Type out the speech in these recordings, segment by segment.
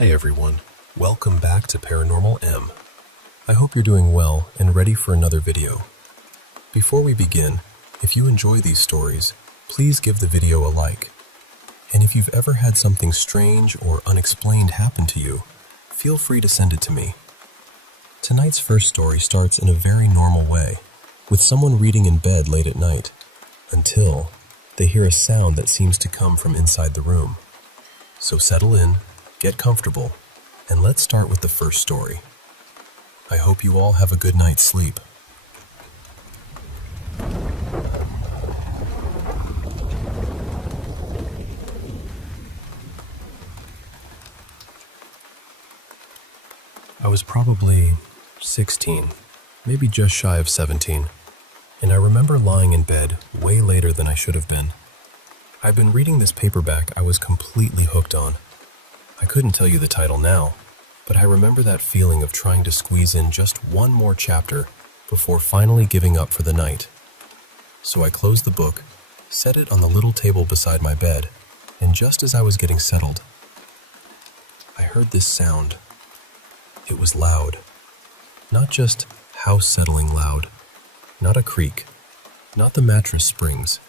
Hey everyone, welcome back to Paranormal M. I hope you're doing well and ready for another video. Before we begin, if you enjoy these stories, please give the video a like. And if you've ever had something strange or unexplained happen to you, feel free to send it to me. Tonight's first story starts in a very normal way, with someone reading in bed late at night, until they hear a sound that seems to come from inside the room. So settle in, get comfortable, and let's start with the first story. I hope you all have a good night's sleep. I was probably 16, maybe just shy of 17, and I remember lying in bed way later than I should have been. I'd been reading this paperback I was completely hooked on. I couldn't tell you the title now, but I remember that feeling of trying to squeeze in just one more chapter before finally giving up for the night. So I closed the book, set it on the little table beside my bed, and just as I was getting settled, I heard this sound. It was loud. Not just house-settling loud. Not a creak. Not the mattress springs.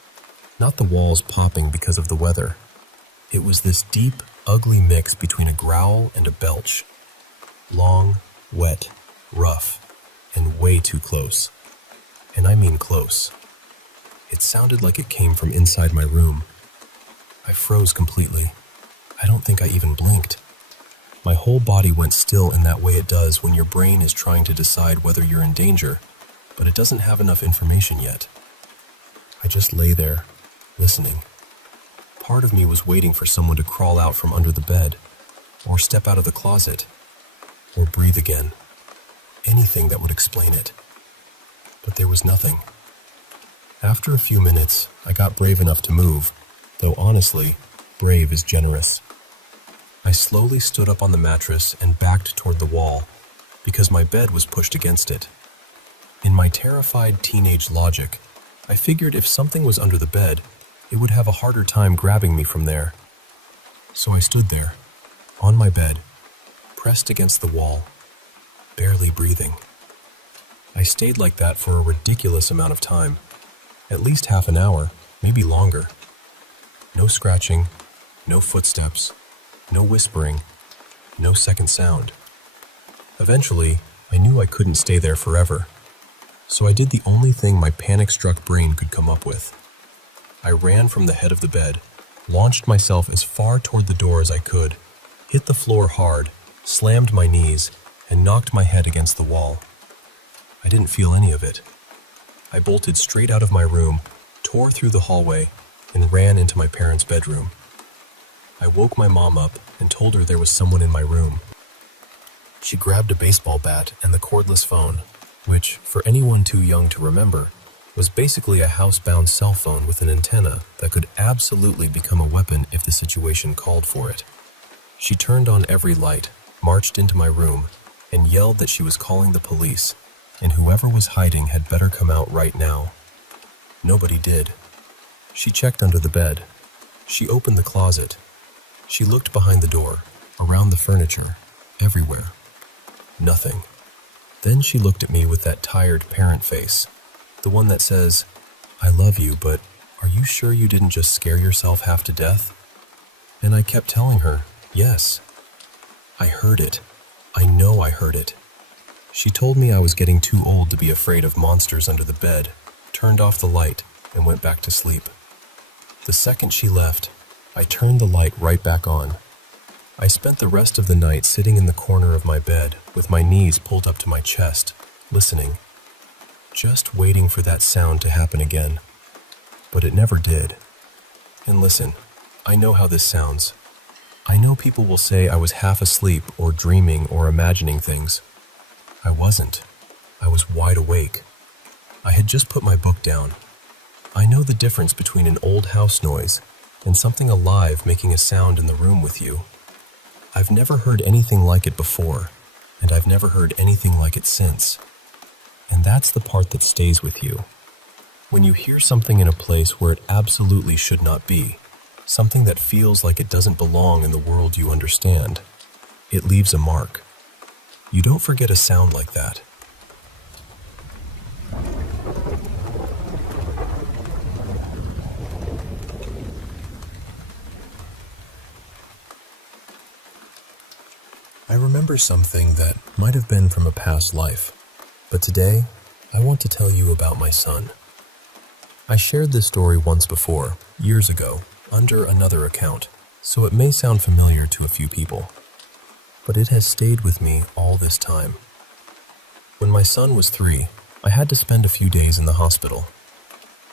Not the walls popping because of the weather. It was this deep, ugly mix between a growl and a belch. Long, wet, rough, and way too close. And I mean close. It sounded like it came from inside my room. I froze completely. I don't think I even blinked. My whole body went still in that way it does when your brain is trying to decide whether you're in danger, but it doesn't have enough information yet. I just lay there, listening. Part of me was waiting for someone to crawl out from under the bed, or step out of the closet, or breathe again. Anything that would explain it. But there was nothing. After a few minutes, I got brave enough to move, though honestly, brave is generous. I slowly stood up on the mattress and backed toward the wall, because my bed was pushed against it. In my terrified teenage logic, I figured if something was under the bed, it would have a harder time grabbing me from there. So I stood there, on my bed, pressed against the wall, barely breathing. I stayed like that for a ridiculous amount of time, at least half an hour, maybe longer. No scratching, no footsteps, no whispering, no second sound. Eventually, I knew I couldn't stay there forever, so I did the only thing my panic-struck brain could come up with. I ran from the head of the bed, launched myself as far toward the door as I could, hit the floor hard, slammed my knees, and knocked my head against the wall. I didn't feel any of it. I bolted straight out of my room, tore through the hallway, and ran into my parents' bedroom. I woke my mom up and told her there was someone in my room. She grabbed a baseball bat and the cordless phone, which, for anyone too young to remember, was basically a housebound cell phone with an antenna that could absolutely become a weapon if the situation called for it. She turned on every light, marched into my room, and yelled that she was calling the police, and whoever was hiding had better come out right now. Nobody did. She checked under the bed. She opened the closet. She looked behind the door, around the furniture, everywhere. Nothing. Then she looked at me with that tired parent face. The one that says, "I love you, but are you sure you didn't just scare yourself half to death?" And I kept telling her, yes. I heard it. I know I heard it. She told me I was getting too old to be afraid of monsters under the bed, turned off the light, and went back to sleep. The second she left, I turned the light right back on. I spent the rest of the night sitting in the corner of my bed with my knees pulled up to my chest, listening. Just waiting for that sound to happen again. But it never did. And listen, I know how this sounds. I know people will say I was half asleep or dreaming or imagining things. I wasn't. I was wide awake. I had just put my book down. I know the difference between an old house noise and something alive making a sound in the room with you. I've never heard anything like it before, and I've never heard anything like it since. And that's the part that stays with you. When you hear something in a place where it absolutely should not be, something that feels like it doesn't belong in the world you understand, it leaves a mark. You don't forget a sound like that. I remember something that might have been from a past life, but today I want to tell you about my son. I shared this story once before, years ago, under another account, so it may sound familiar to a few people, but it has stayed with me all this time. When my son was 3, I had to spend a few days in the hospital.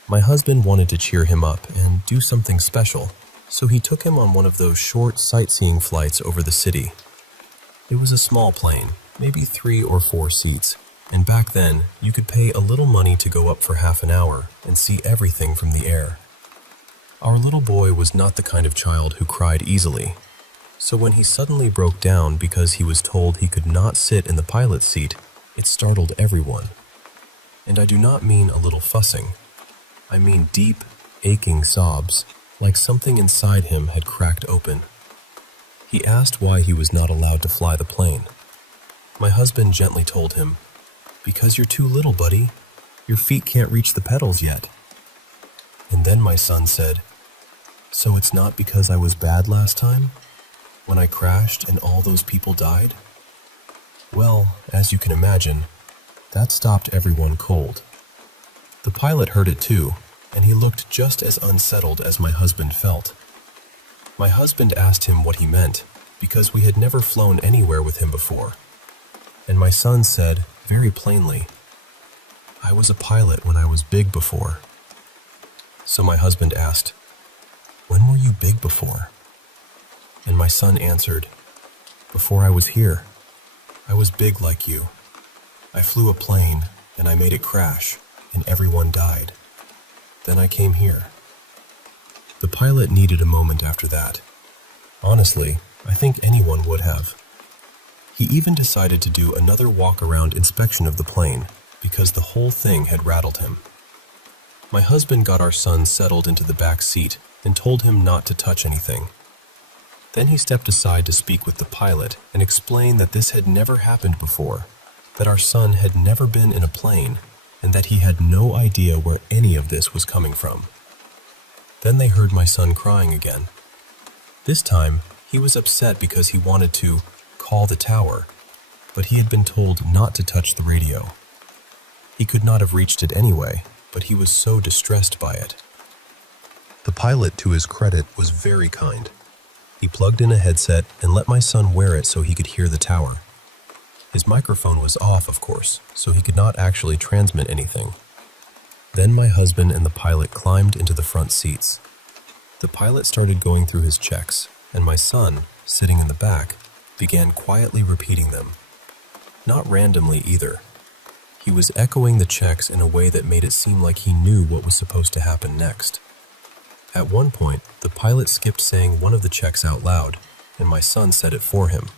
My husband wanted to cheer him up and do something special, so he took him on one of those short sightseeing flights over the city. It was a small plane, maybe 3 or 4 seats, and back then you could pay a little money to go up for half an hour and see everything from the air. Our little boy was not the kind of child who cried easily, so when he suddenly broke down because he was told he could not sit in the pilot's seat, it startled everyone. And I do not mean a little fussing. I mean deep, aching sobs, like something inside him had cracked open. He asked why he was not allowed to fly the plane. My husband gently told him, "Because you're too little, buddy. Your feet can't reach the pedals yet." And then my son said, "So it's not because I was bad last time? When I crashed and all those people died?" Well, as you can imagine, that stopped everyone cold. The pilot heard it too, and he looked just as unsettled as my husband felt. My husband asked him what he meant, because we had never flown anywhere with him before. And my son said, very plainly, "I was a pilot when I was big before." So my husband asked, "When were you big before?" And my son answered, "Before I was here. I was big like you. I flew a plane, and I made it crash, and everyone died. Then I came here." The pilot needed a moment after that. Honestly, I think anyone would have. He even decided to do another walk-around inspection of the plane because the whole thing had rattled him. My husband got our son settled into the back seat and told him not to touch anything. Then he stepped aside to speak with the pilot and explain that this had never happened before, that our son had never been in a plane, and that he had no idea where any of this was coming from. Then they heard my son crying again. This time, he was upset because he wanted to call the tower, but he had been told not to touch the radio. He could not have reached it anyway, but he was so distressed by it. The pilot, to his credit, was very kind. He plugged in a headset and let my son wear it so he could hear the tower. His microphone was off, of course, so he could not actually transmit anything. Then my husband and the pilot climbed into the front seats. The pilot started going through his checks, and my son, sitting in the back, began quietly repeating them. Not randomly either. He was echoing the checks in a way that made it seem like he knew what was supposed to happen next. At one point, the pilot skipped saying one of the checks out loud, and my son said it for him.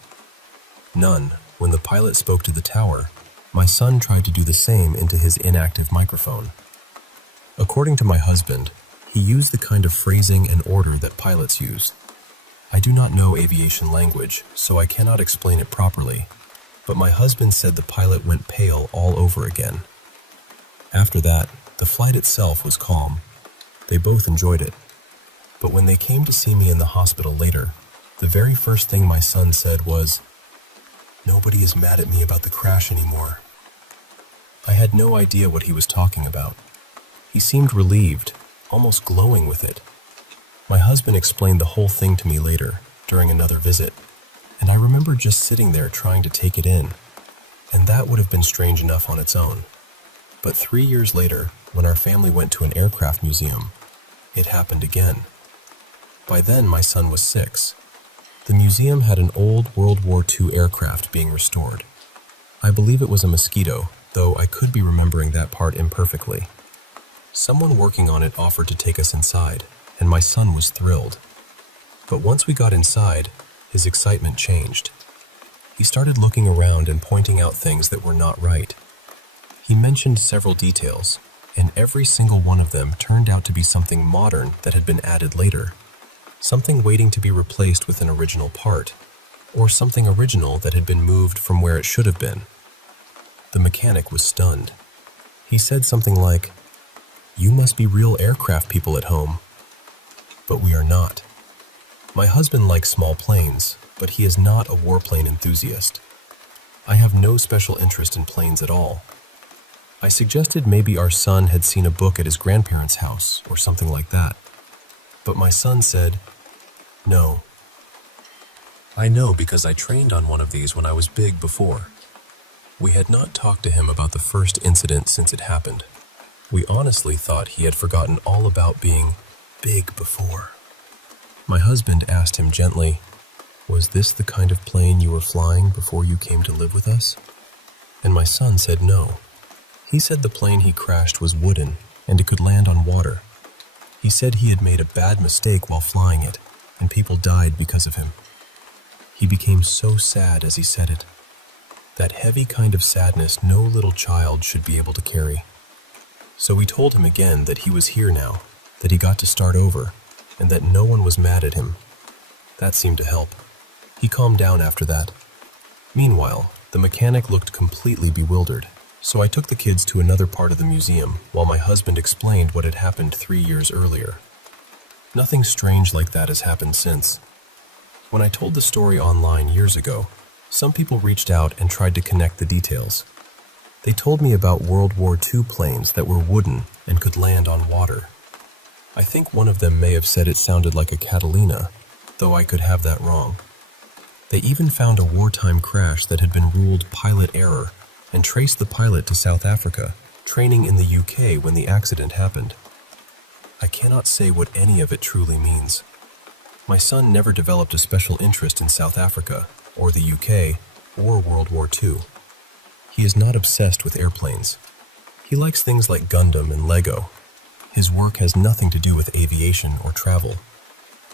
None. When the pilot spoke to the tower, my son tried to do the same into his inactive microphone. According to my husband, he used the kind of phrasing and order that pilots use. I do not know aviation language, so I cannot explain it properly, but my husband said the pilot went pale all over again. After that, the flight itself was calm. They both enjoyed it. But when they came to see me in the hospital later, the very first thing my son said was, "Nobody is mad at me about the crash anymore." I had no idea what he was talking about. He seemed relieved, almost glowing with it. My husband explained the whole thing to me later, during another visit, and I remember just sitting there trying to take it in, and that would have been strange enough on its own. But 3 years later, when our family went to an aircraft museum, it happened again. By then, my son was 6. The museum had an old World War II aircraft being restored. I believe it was a Mosquito, though I could be remembering that part imperfectly. Someone working on it offered to take us inside, and my son was thrilled. But once we got inside, his excitement changed. He started looking around and pointing out things that were not right. He mentioned several details, and every single one of them turned out to be something modern that had been added later, something waiting to be replaced with an original part. or something original that had been moved from where it should have been. The mechanic was stunned. He said something like, "You must be real aircraft people at home." But we are not. My husband likes small planes, but he is not a warplane enthusiast. I have no special interest in planes at all. I suggested maybe our son had seen a book at his grandparents' house or something like that. But my son said, "No." I know because I trained on one of these when I was big before. We had not talked to him about the first incident since it happened. We honestly thought he had forgotten all about being big before. My husband asked him gently, "Was this the kind of plane you were flying before you came to live with us?" And my son said no. He said the plane he crashed was wooden and it could land on water. He said he had made a bad mistake while flying it, and people died because of him. He became so sad as he said it. That heavy kind of sadness no little child should be able to carry. So we told him again that he was here now, that he got to start over, and that no one was mad at him. That seemed to help. He calmed down after that. Meanwhile, the mechanic looked completely bewildered, so I took the kids to another part of the museum while my husband explained what had happened 3 years earlier. Nothing strange like that has happened since. When I told the story online years ago, some people reached out and tried to connect the details. They told me about World War II planes that were wooden and could land on water. I think one of them may have said it sounded like a Catalina, though I could have that wrong. They even found a wartime crash that had been ruled pilot error and traced the pilot to South Africa, training in the UK when the accident happened. I cannot say what any of it truly means. My son never developed a special interest in South Africa, or the UK, or World War II. He is not obsessed with airplanes. He likes things like Gundam and Lego. His work has nothing to do with aviation or travel.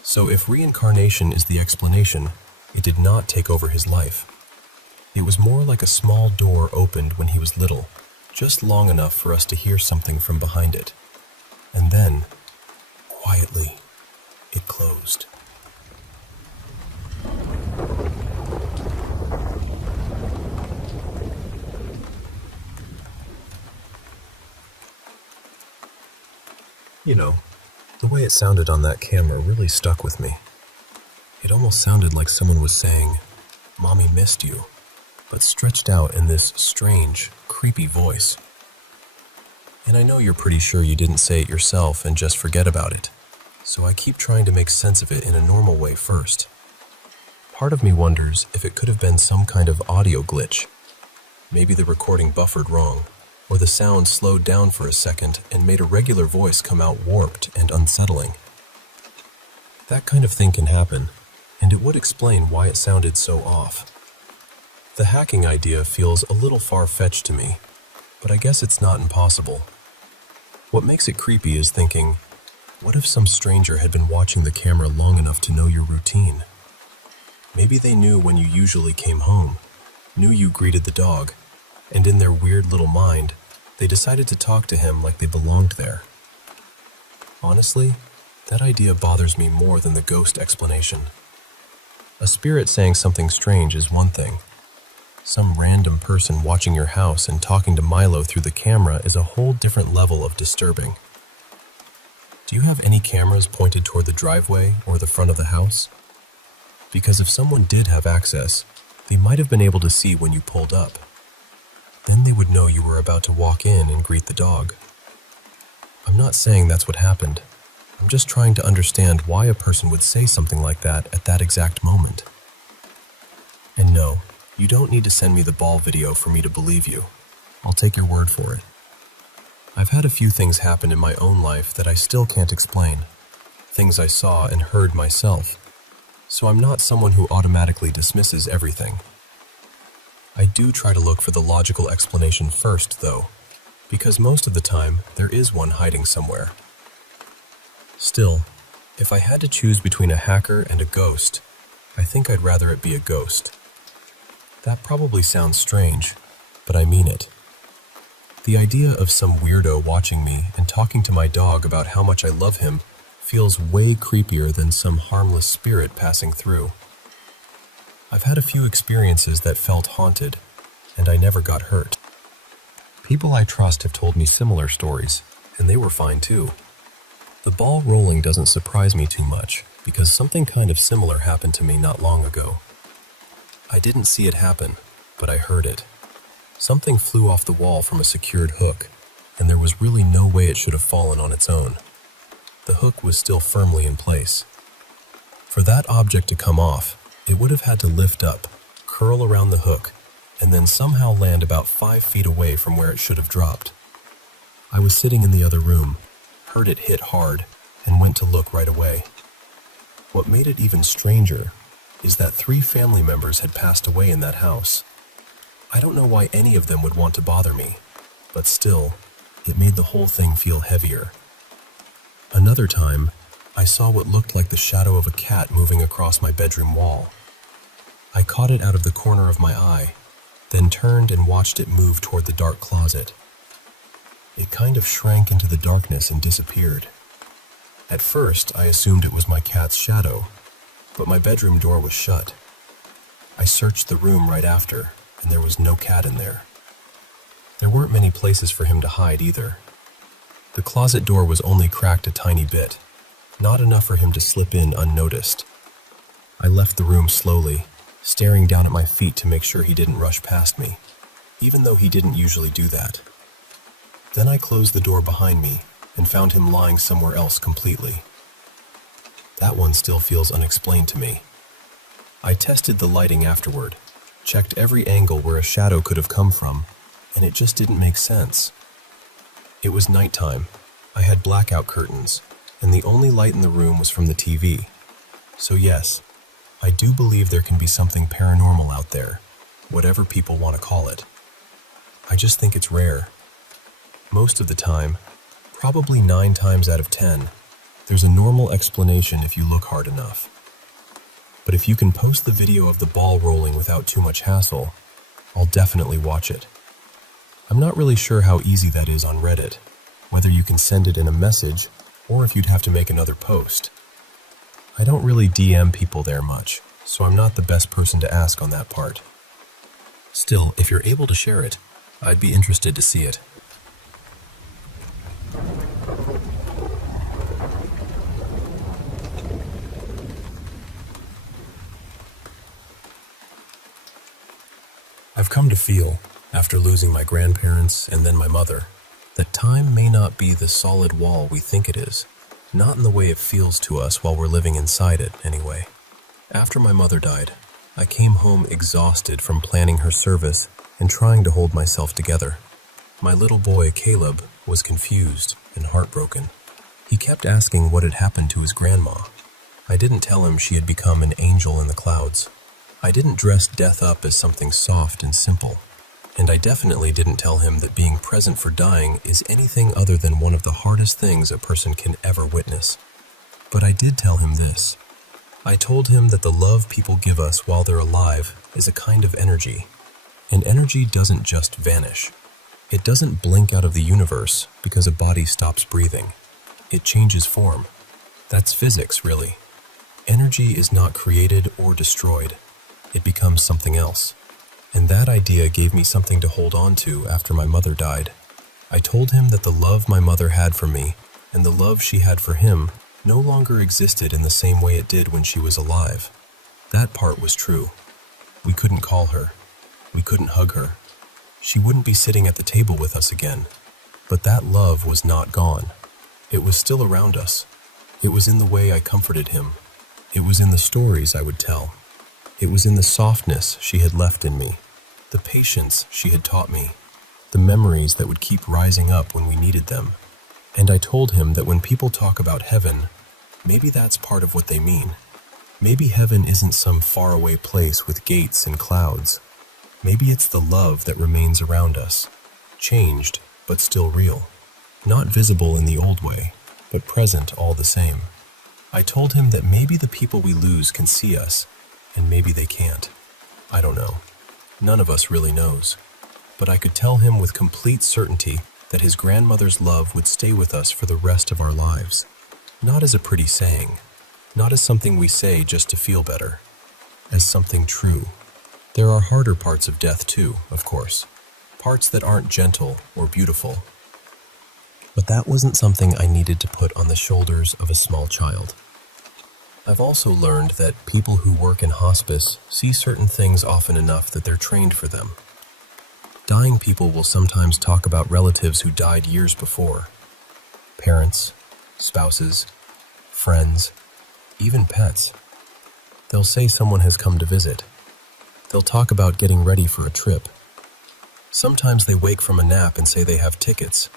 So if reincarnation is the explanation, it did not take over his life. It was more like a small door opened when he was little, just long enough for us to hear something from behind it. And then, quietly, it closed. You know, the way it sounded on that camera really stuck with me. It almost sounded like someone was saying, "Mommy missed you," but stretched out in this strange, creepy voice. And I know you're pretty sure you didn't say it yourself and just forget about it, so I keep trying to make sense of it in a normal way first. Part of me wonders if it could have been some kind of audio glitch. Maybe the recording buffered wrong, or the sound slowed down for a second and made a regular voice come out warped and unsettling. That kind of thing can happen, and it would explain why it sounded so off. The hacking idea feels a little far-fetched to me, but I guess it's not impossible. What makes it creepy is thinking, what if some stranger had been watching the camera long enough to know your routine? Maybe they knew when you usually came home, knew you greeted the dog, and in their weird little mind, they decided to talk to him like they belonged there. Honestly, that idea bothers me more than the ghost explanation. A spirit saying something strange is one thing. Some random person watching your house and talking to Milo through the camera is a whole different level of disturbing. Do you have any cameras pointed toward the driveway or the front of the house? Because if someone did have access, they might have been able to see when you pulled up. Then they would know you were about to walk in and greet the dog. I'm not saying that's what happened. I'm just trying to understand why a person would say something like that at that exact moment. And no, you don't need to send me the ball video for me to believe you. I'll take your word for it. I've had a few things happen in my own life that I still can't explain. Things I saw and heard myself. So I'm not someone who automatically dismisses everything. I do try to look for the logical explanation first, though, because most of the time, there is one hiding somewhere. Still, if I had to choose between a hacker and a ghost, I think I'd rather it be a ghost. That probably sounds strange, but I mean it. The idea of some weirdo watching me and talking to my dog about how much I love him feels way creepier than some harmless spirit passing through. I've had a few experiences that felt haunted, and I never got hurt. People I trust have told me similar stories, and they were fine too. The ball rolling doesn't surprise me too much, because something kind of similar happened to me not long ago. I didn't see it happen, but I heard it. Something flew off the wall from a secured hook, and there was really no way it should have fallen on its own. The hook was still firmly in place. For that object to come off, it would have had to lift up, curl around the hook, and then somehow land about 5 feet away from where it should have dropped. I was sitting in the other room, heard it hit hard, and went to look right away. What made it even stranger is that 3 family members had passed away in that house. I don't know why any of them would want to bother me, but still, it made the whole thing feel heavier. Another time, I saw what looked like the shadow of a cat moving across my bedroom wall. I caught it out of the corner of my eye, then turned and watched it move toward the dark closet. It kind of shrank into the darkness and disappeared. At first, I assumed it was my cat's shadow, but my bedroom door was shut. I searched the room right after, and there was no cat in there. There weren't many places for him to hide either. The closet door was only cracked a tiny bit, not enough for him to slip in unnoticed. I left the room slowly, staring down at my feet to make sure he didn't rush past me, even though he didn't usually do that. Then I closed the door behind me and found him lying somewhere else completely. That one still feels unexplained to me. I tested the lighting afterward, checked every angle where a shadow could have come from, and it just didn't make sense. It was nighttime. I had blackout curtains, and the only light in the room was from the TV. So yes, I do believe there can be something paranormal out there, whatever people want to call it. I just think it's rare. Most of the time, probably 9 times out of 10, there's a normal explanation if you look hard enough. But if you can post the video of the ball rolling without too much hassle, I'll definitely watch it. I'm not really sure how easy that is on Reddit, whether you can send it in a message or if you'd have to make another post. I don't really DM people there much, so I'm not the best person to ask on that part. Still, if you're able to share it, I'd be interested to see it. I've come to feel, after losing my grandparents and then my mother, that time may not be the solid wall we think it is. Not in the way it feels to us while we're living inside it, anyway. After my mother died, I came home exhausted from planning her service and trying to hold myself together. My little boy, Caleb, was confused and heartbroken. He kept asking what had happened to his grandma. I didn't tell him she had become an angel in the clouds. I didn't dress death up as something soft and simple. And I definitely didn't tell him that being present for dying is anything other than one of the hardest things a person can ever witness. But I did tell him this. I told him that the love people give us while they're alive is a kind of energy. And energy doesn't just vanish. It doesn't blink out of the universe because a body stops breathing. It changes form. That's physics, really. Energy is not created or destroyed. It becomes something else. And that idea gave me something to hold on to after my mother died. I told him that the love my mother had for me and the love she had for him no longer existed in the same way it did when she was alive. That part was true. We couldn't call her. We couldn't hug her. She wouldn't be sitting at the table with us again. But that love was not gone. It was still around us. It was in the way I comforted him. It was in the stories I would tell. It was in the softness she had left in me, the patience she had taught me, the memories that would keep rising up when we needed them. And I told him that when people talk about heaven, maybe that's part of what they mean. Maybe heaven isn't some faraway place with gates and clouds. Maybe it's the love that remains around us, changed but still real, not visible in the old way, but present all the same. I told him that maybe the people we lose can see us, and maybe they can't. I don't know. None of us really knows. But I could tell him with complete certainty that his grandmother's love would stay with us for the rest of our lives. Not as a pretty saying, not as something we say just to feel better, as something true. There are harder parts of death too, of course. Parts that aren't gentle or beautiful. But that wasn't something I needed to put on the shoulders of a small child. I've also learned that people who work in hospice see certain things often enough that they're trained for them. Dying people will sometimes talk about relatives who died years before. Parents, spouses, friends, even pets. They'll say someone has come to visit. They'll talk about getting ready for a trip. Sometimes they wake from a nap and say they have tickets,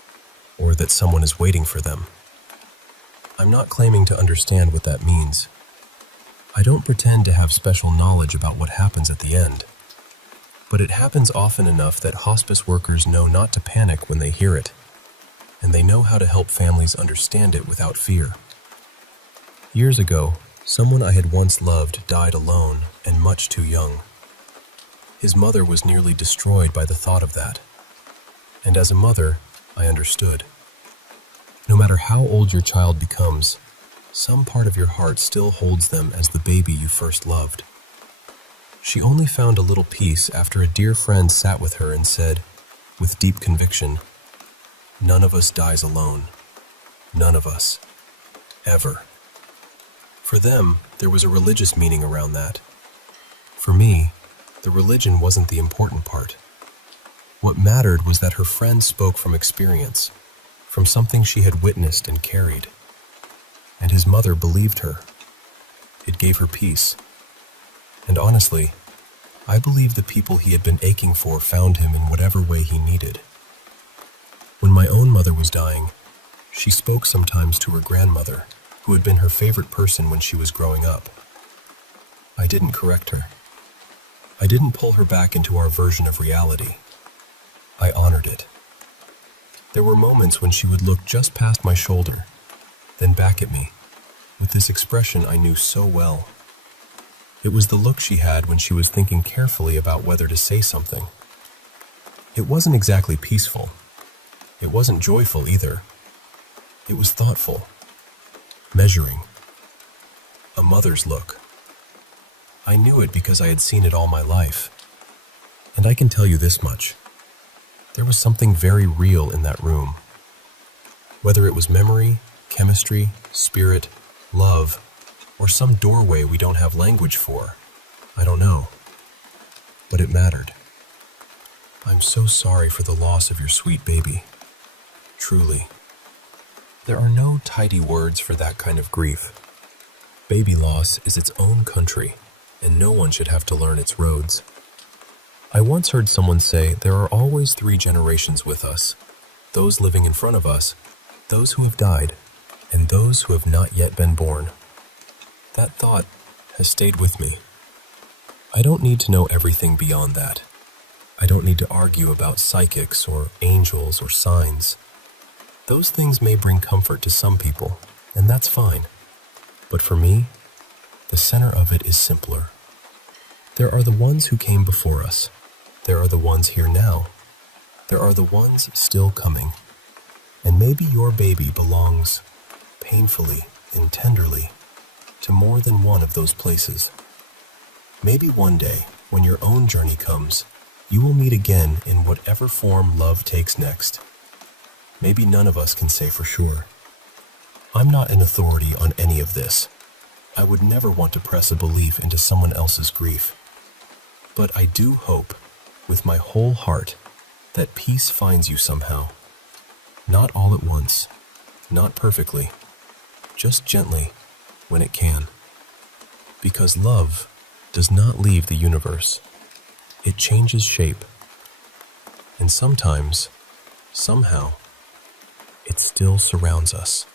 or that someone is waiting for them. I'm not claiming to understand what that means. I don't pretend to have special knowledge about what happens at the end. But it happens often enough that hospice workers know not to panic when they hear it, and they know how to help families understand it without fear. Years ago, someone I had once loved died alone and much too young. His mother was nearly destroyed by the thought of that. And as a mother, I understood. No matter how old your child becomes, some part of your heart still holds them as the baby you first loved. She only found a little peace after a dear friend sat with her and said, with deep conviction, "None of us dies alone. None of us. Ever." For them, there was a religious meaning around that. For me, the religion wasn't the important part. What mattered was that her friend spoke from experience, from something she had witnessed and carried. And his mother believed her. It gave her peace. And honestly, I believe the people he had been aching for found him in whatever way he needed. When my own mother was dying, she spoke sometimes to her grandmother, who had been her favorite person when she was growing up. I didn't correct her. I didn't pull her back into our version of reality. I honored it. There were moments when she would look just past my shoulder, then back at me, with this expression I knew so well. It was the look she had when she was thinking carefully about whether to say something. It wasn't exactly peaceful. It wasn't joyful either. It was thoughtful, measuring. A mother's look. I knew it because I had seen it all my life. And I can tell you this much. There was something very real in that room. Whether it was memory, chemistry, spirit, love, or some doorway we don't have language for, I don't know. But it mattered. I'm so sorry for the loss of your sweet baby. Truly. There are no tidy words for that kind of grief. Baby loss is its own country, and no one should have to learn its roads. I once heard someone say there are always 3 generations with us: those living in front of us, those who have died, and those who have not yet been born. That thought has stayed with me. I don't need to know everything beyond that. I don't need to argue about psychics or angels or signs. Those things may bring comfort to some people, and that's fine. But for me, the center of it is simpler. There are the ones who came before us. There are the ones here now. There are the ones still coming. And maybe your baby belongs, painfully and tenderly, to more than one of those places. Maybe one day, when your own journey comes, you will meet again in whatever form love takes next. Maybe none of us can say for sure. I'm not an authority on any of this. I would never want to press a belief into someone else's grief. But I do hope, with my whole heart, that peace finds you somehow. Not all at once, not perfectly, just gently, when it can. Because love does not leave the universe. It changes shape. And sometimes, somehow, it still surrounds us.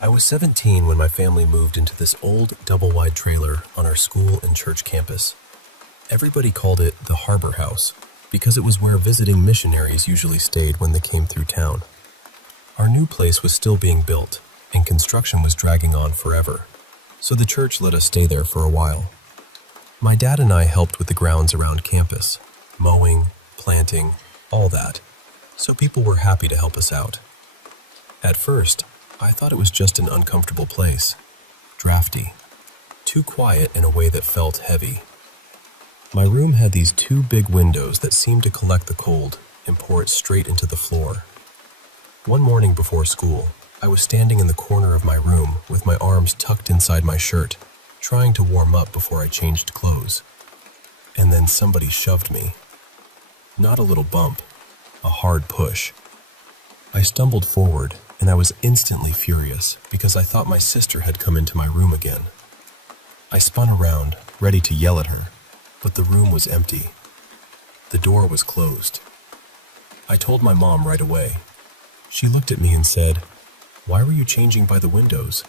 I was 17 when my family moved into this old double-wide trailer on our school and church campus. Everybody called it the Harbor House because it was where visiting missionaries usually stayed when they came through town. Our new place was still being built, and construction was dragging on forever, so the church let us stay there for a while. My dad and I helped with the grounds around campus, mowing, planting, all that, so people were happy to help us out. At first, I thought it was just an uncomfortable place, drafty, too quiet in a way that felt heavy. My room had these two big windows that seemed to collect the cold and pour it straight into the floor. One morning before school, I was standing in the corner of my room with my arms tucked inside my shirt, trying to warm up before I changed clothes. And then somebody shoved me. Not a little bump, a hard push. I stumbled forward, and I was instantly furious because I thought my sister had come into my room again. I spun around, ready to yell at her, but the room was empty. The door was closed. I told my mom right away. She looked at me and said, "Why were you changing by the windows?"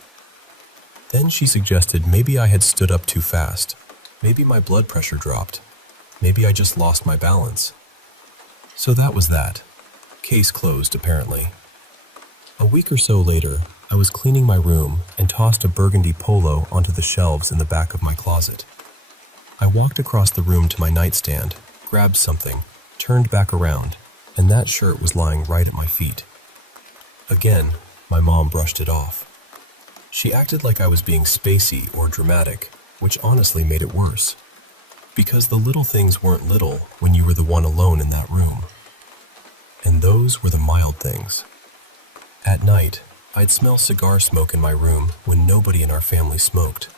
Then she suggested maybe I had stood up too fast. Maybe my blood pressure dropped. Maybe I just lost my balance. So that was that. Case closed, apparently. A week or so later, I was cleaning my room and tossed a burgundy polo onto the shelves in the back of my closet. I walked across the room to my nightstand, grabbed something, turned back around, and that shirt was lying right at my feet. Again, my mom brushed it off. She acted like I was being spacey or dramatic, which honestly made it worse. Because the little things weren't little when you were the one alone in that room. And those were the mild things. At night, I'd smell cigar smoke in my room when nobody in our family smoked.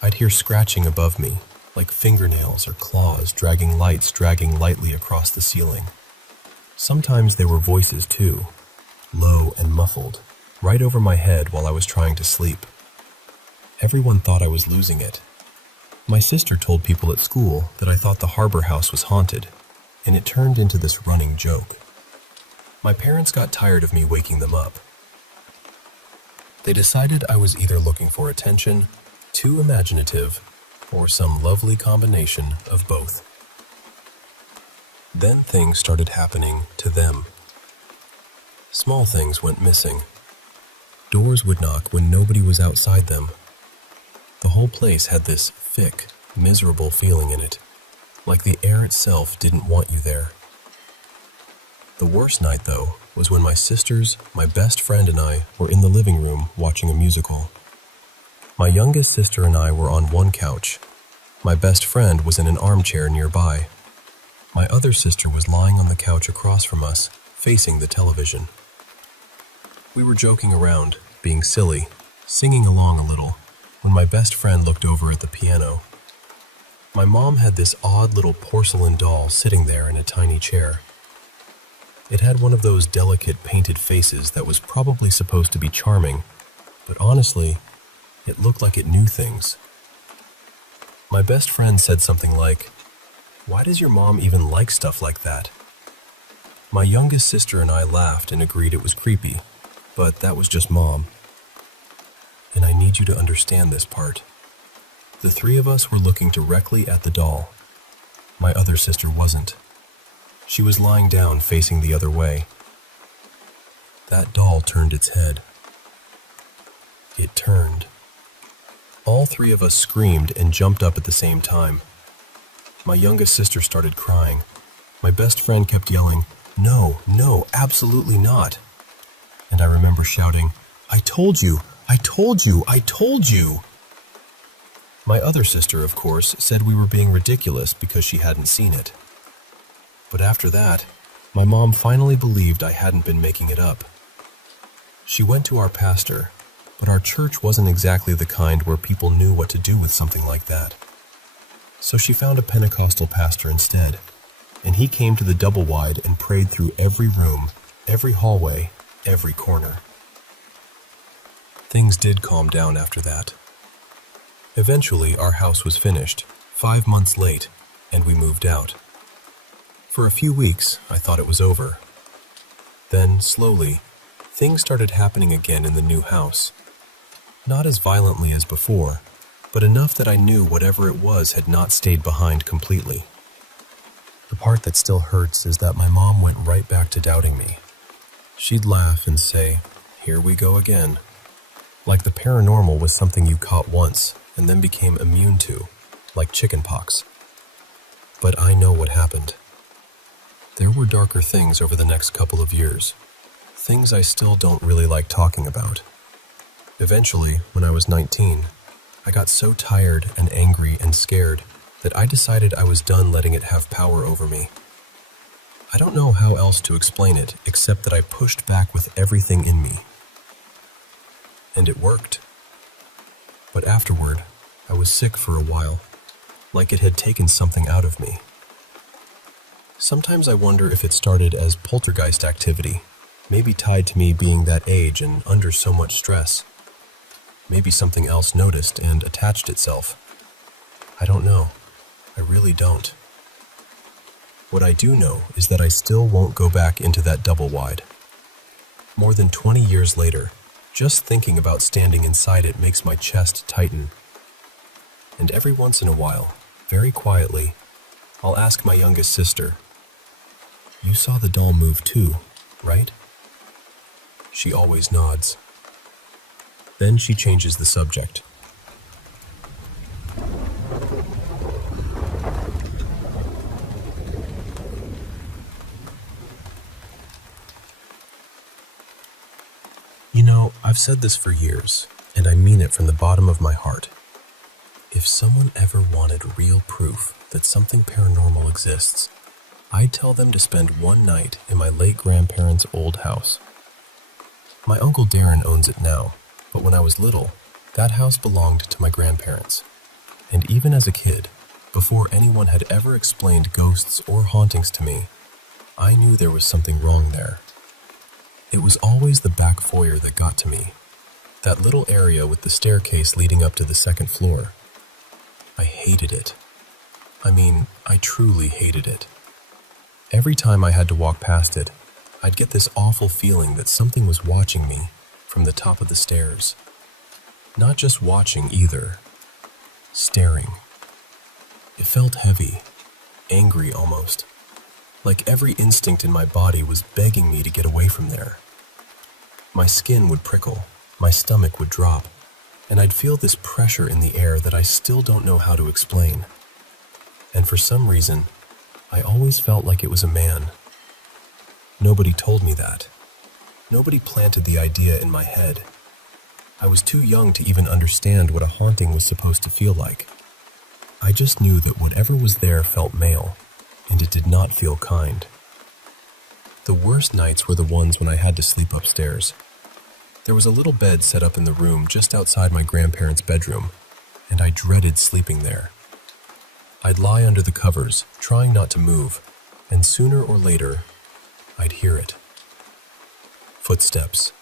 I'd hear scratching above me, like fingernails or claws dragging lightly across the ceiling. Sometimes there were voices too, low and muffled, right over my head while I was trying to sleep. Everyone thought I was losing it. My sister told people at school that I thought the Harbor House was haunted, and it turned into this running joke. My parents got tired of me waking them up. They decided I was either looking for attention, too imaginative, or some lovely combination of both. Then things started happening to them. Small things went missing. Doors would knock when nobody was outside them. The whole place had this thick, miserable feeling in it, like the air itself didn't want you there. The worst night, though, was when my sisters, my best friend, and I were in the living room watching a musical. My youngest sister and I were on one couch. My best friend was in an armchair nearby. My other sister was lying on the couch across from us, facing the television. We were joking around, being silly, singing along a little, when my best friend looked over at the piano. My mom had this odd little porcelain doll sitting there in a tiny chair. It had one of those delicate painted faces that was probably supposed to be charming, but honestly, it looked like it knew things. My best friend said something like, "Why does your mom even like stuff like that?" My youngest sister and I laughed and agreed it was creepy, but that was just Mom. And I need you to understand this part. The three of us were looking directly at the doll. My other sister wasn't. She was lying down facing the other way. That doll turned its head. It turned. All three of us screamed and jumped up at the same time. My youngest sister started crying. My best friend kept yelling, "No, no, absolutely not." And I remember shouting, "I told you, I told you, I told you." My other sister, of course, said we were being ridiculous because she hadn't seen it. But after that, my mom finally believed I hadn't been making it up. She went to our pastor, but our church wasn't exactly the kind where people knew what to do with something like that. So she found a Pentecostal pastor instead, and he came to the double wide and prayed through every room, every hallway, every corner. Things did calm down after that. Eventually, our house was finished, 5 months late, and we moved out. For a few weeks, I thought it was over. Then, slowly, things started happening again in the new house. Not as violently as before, but enough that I knew whatever it was had not stayed behind completely. The part that still hurts is that my mom went right back to doubting me. She'd laugh and say, "Here we go again." Like the paranormal was something you caught once and then became immune to, like chickenpox. But I know what happened. There were darker things over the next couple of years, things I still don't really like talking about. Eventually, when I was 19, I got so tired and angry and scared that I decided I was done letting it have power over me. I don't know how else to explain it except that I pushed back with everything in me. And it worked. But afterward, I was sick for a while, like it had taken something out of me. Sometimes I wonder if it started as poltergeist activity, maybe tied to me being that age and under so much stress. Maybe something else noticed and attached itself. I don't know. I really don't. What I do know is that I still won't go back into that double wide. More than 20 years later, just thinking about standing inside it makes my chest tighten. And every once in a while, very quietly, I'll ask my youngest sister, "You saw the doll move too, right?" She always nods. Then she changes the subject. You know, I've said this for years, and I mean it from the bottom of my heart. If someone ever wanted real proof that something paranormal exists, I'd tell them to spend one night in my late grandparents' old house. My Uncle Darren owns it now, but when I was little, that house belonged to my grandparents. And even as a kid, before anyone had ever explained ghosts or hauntings to me, I knew there was something wrong there. It was always the back foyer that got to me, that little area with the staircase leading up to the second floor. I hated it. I mean, I truly hated it. Every time I had to walk past it, I'd get this awful feeling that something was watching me from the top of the stairs. Not just watching either, staring. It felt heavy, angry almost, like every instinct in my body was begging me to get away from there. My skin would prickle, my stomach would drop, and I'd feel this pressure in the air that I still don't know how to explain. And for some reason, I always felt like it was a man. Nobody told me that. Nobody planted the idea in my head. I was too young to even understand what a haunting was supposed to feel like. I just knew that whatever was there felt male, and it did not feel kind. The worst nights were the ones when I had to sleep upstairs. There was a little bed set up in the room just outside my grandparents' bedroom, and I dreaded sleeping there. I'd lie under the covers, trying not to move, and sooner or later, I'd hear it. Footsteps.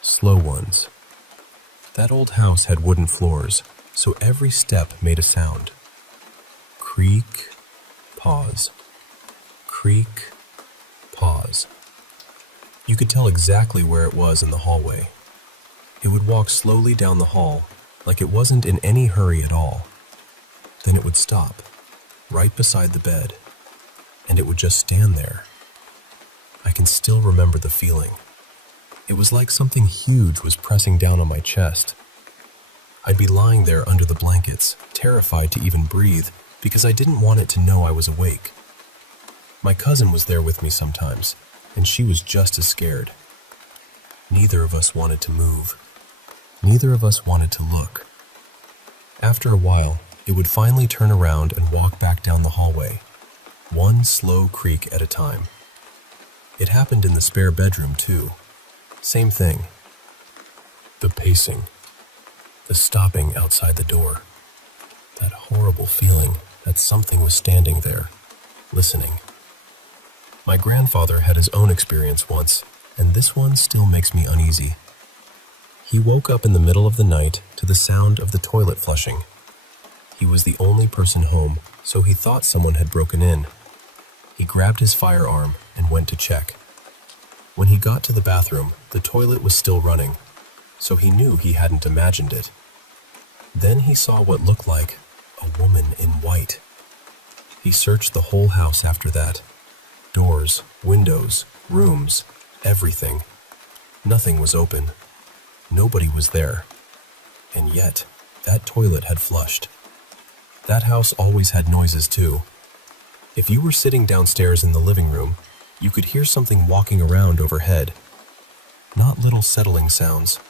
Slow ones. That old house had wooden floors, so every step made a sound. Creak, pause. Creak, pause. You could tell exactly where it was in the hallway. It would walk slowly down the hall, like it wasn't in any hurry at all. Then it would stop, right beside the bed, and it would just stand there. I can still remember the feeling. It was like something huge was pressing down on my chest. I'd be lying there under the blankets, terrified to even breathe, because I didn't want it to know I was awake. My cousin was there with me sometimes, and she was just as scared. Neither of us wanted to move. Neither of us wanted to look. After a while, it would finally turn around and walk back down the hallway, one slow creak at a time. It happened in the spare bedroom, too. Same thing. The pacing. The stopping outside the door. That horrible feeling that something was standing there, listening. My grandfather had his own experience once, and this one still makes me uneasy. He woke up in the middle of the night to the sound of the toilet flushing. He was the only person home, so he thought someone had broken in. He grabbed his firearm and went to check. When he got to the bathroom, the toilet was still running, so he knew he hadn't imagined it. Then he saw what looked like a woman in white. He searched the whole house after that. Doors, windows, rooms, everything. Nothing was open. Nobody was there. And yet, that toilet had flushed. That house always had noises too. If you were sitting downstairs in the living room, you could hear something walking around overhead. Not little settling sounds,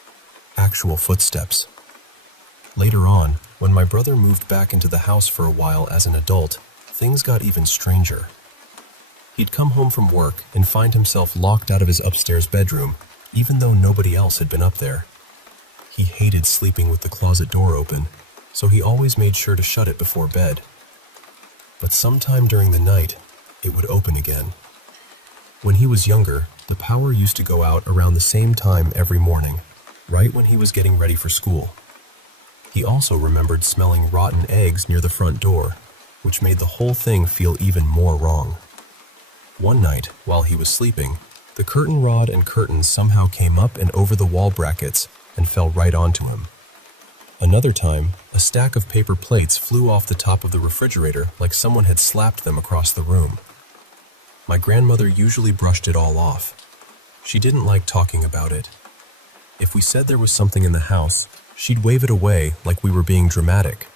actual footsteps. Later on, when my brother moved back into the house for a while as an adult, things got even stranger. He'd come home from work and find himself locked out of his upstairs bedroom, even though nobody else had been up there. He hated sleeping with the closet door open, so he always made sure to shut it before bed. But sometime during the night, it would open again. When he was younger, the power used to go out around the same time every morning, right when he was getting ready for school. He also remembered smelling rotten eggs near the front door, which made the whole thing feel even more wrong. One night, while he was sleeping, the curtain rod and curtains somehow came up and over the wall brackets and fell right onto him. Another time, a stack of paper plates flew off the top of the refrigerator like someone had slapped them across the room. My grandmother usually brushed it all off. She didn't like talking about it. If we said there was something in the house, she'd wave it away like we were being dramatic.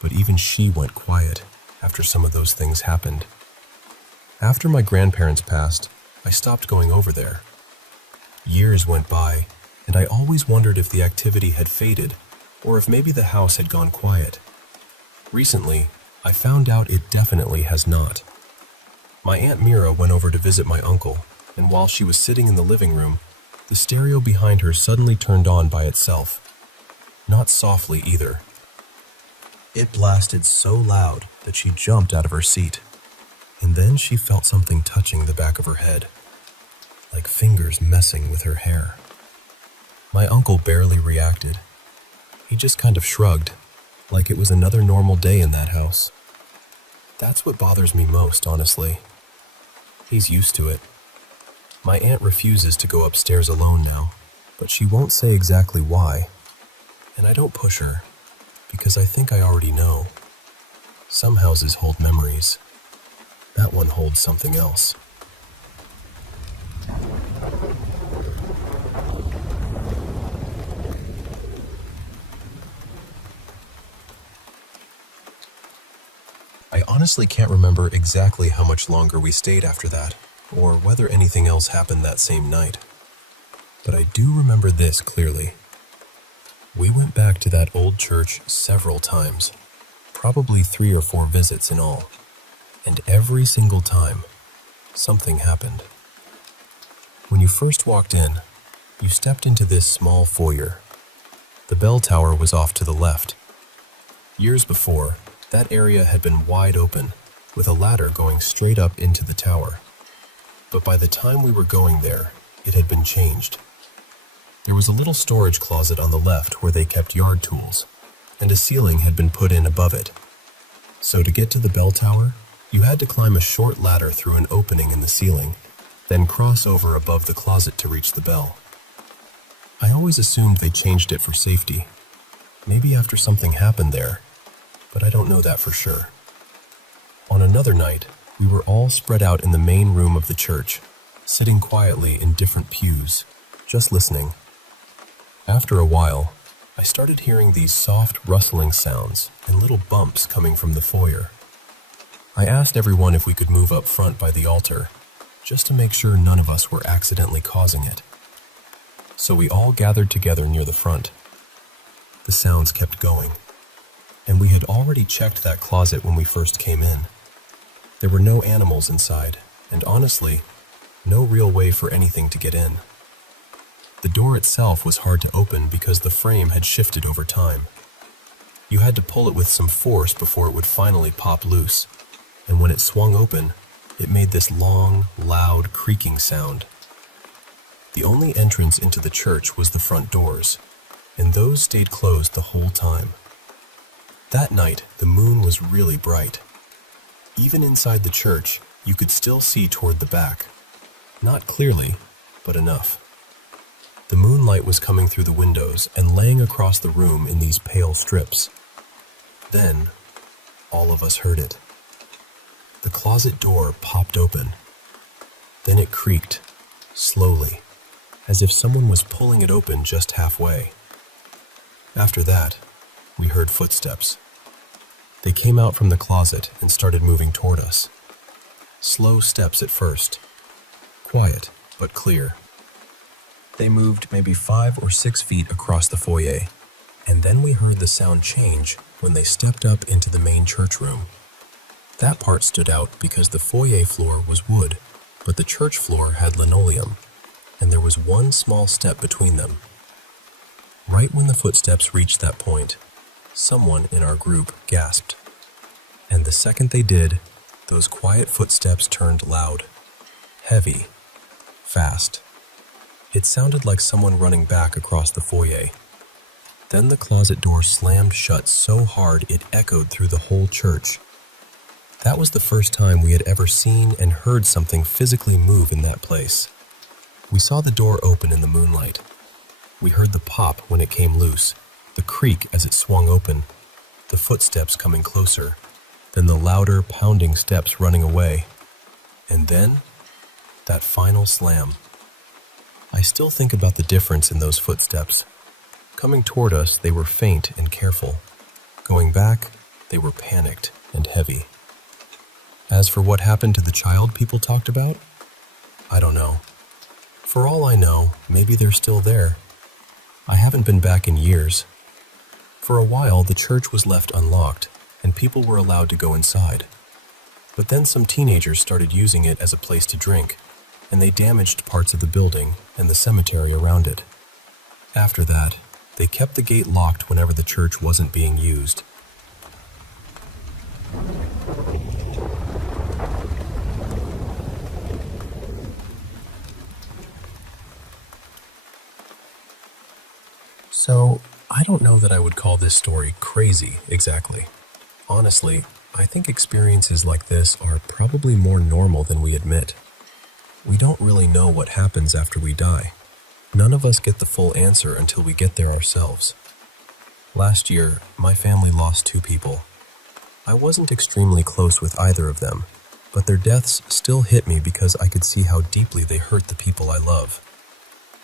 But even she went quiet after some of those things happened. After my grandparents passed, I stopped going over there. Years went by, and I always wondered if the activity had faded, or if maybe the house had gone quiet. Recently, I found out it definitely has not. My Aunt Mira went over to visit my uncle, and while she was sitting in the living room, the stereo behind her suddenly turned on by itself. Not softly either. It blasted so loud that she jumped out of her seat, and then she felt something touching the back of her head, like fingers messing with her hair. My uncle barely reacted. He just kind of shrugged, like it was another normal day in that house. That's what bothers me most, honestly. He's used to it. My aunt refuses to go upstairs alone now, but she won't say exactly why. And I don't push her, because I think I already know. Some houses hold memories. That one holds something else. I honestly can't remember exactly how much longer we stayed after that, or whether anything else happened that same night. But I do remember this clearly. We went back to that old church several times, probably 3 or 4 visits in all, and every single time, something happened. When you first walked in, you stepped into this small foyer. The bell tower was off to the left. Years before, that area had been wide open, with a ladder going straight up into the tower. But by the time we were going there, it had been changed. There was a little storage closet on the left where they kept yard tools, and a ceiling had been put in above it. So to get to the bell tower, you had to climb a short ladder through an opening in the ceiling, then cross over above the closet to reach the bell. I always assumed they changed it for safety. Maybe after something happened there, but I don't know that for sure. On another night, we were all spread out in the main room of the church, sitting quietly in different pews, just listening. After a while, I started hearing these soft rustling sounds and little bumps coming from the foyer. I asked everyone if we could move up front by the altar, just to make sure none of us were accidentally causing it. So we all gathered together near the front. The sounds kept going, and we had already checked that closet when we first came in. There were no animals inside, and honestly, no real way for anything to get in. The door itself was hard to open because the frame had shifted over time. You had to pull it with some force before it would finally pop loose, and when it swung open, it made this long, loud, creaking sound. The only entrance into the church was the front doors, and those stayed closed the whole time. That night, the moon was really bright. Even inside the church, you could still see toward the back. Not clearly, but enough. The moonlight was coming through the windows and laying across the room in these pale strips. Then, all of us heard it. The closet door popped open. Then it creaked, slowly, as if someone was pulling it open just halfway. After that, we heard footsteps. They came out from the closet and started moving toward us. Slow steps at first. Quiet, but clear. They moved maybe 5 or 6 feet across the foyer, and then we heard the sound change when they stepped up into the main church room. That part stood out because the foyer floor was wood, but the church floor had linoleum, and there was one small step between them. Right when the footsteps reached that point, someone in our group gasped. And the second they did, those quiet footsteps turned loud, heavy, fast. It sounded like someone running back across the foyer. Then the closet door slammed shut so hard it echoed through the whole church. That was the first time we had ever seen and heard something physically move in that place. We saw the door open in the moonlight. We heard the pop when it came loose, the creak as it swung open, the footsteps coming closer, then the louder, pounding steps running away. And then, that final slam. I still think about the difference in those footsteps. Coming toward us, they were faint and careful. Going back, they were panicked and heavy. As for what happened to the child people talked about, I don't know. For all I know, maybe they're still there. I haven't been back in years. For a while, the church was left unlocked, and people were allowed to go inside. But then some teenagers started using it as a place to drink, and they damaged parts of the building and the cemetery around it. After that, they kept the gate locked whenever the church wasn't being used. So, I don't know that I would call this story crazy, exactly. Honestly, I think experiences like this are probably more normal than we admit. We don't really know what happens after we die. None of us get the full answer until we get there ourselves. Last year, my family lost 2 people. I wasn't extremely close with either of them, but their deaths still hit me because I could see how deeply they hurt the people I love.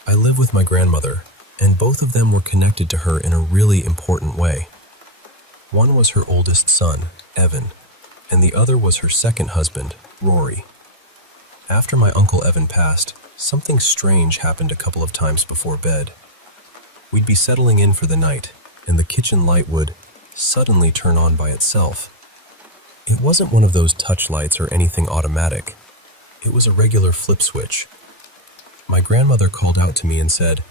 I live with my grandmother, and both of them were connected to her in a really important way. One was her oldest son, Evan, and the other was her second husband, Rory. After my Uncle Evan passed, something strange happened a couple of times before bed. We'd be settling in for the night, and the kitchen light would suddenly turn on by itself. It wasn't one of those touch lights or anything automatic. It was a regular flip switch. My grandmother called out to me and said,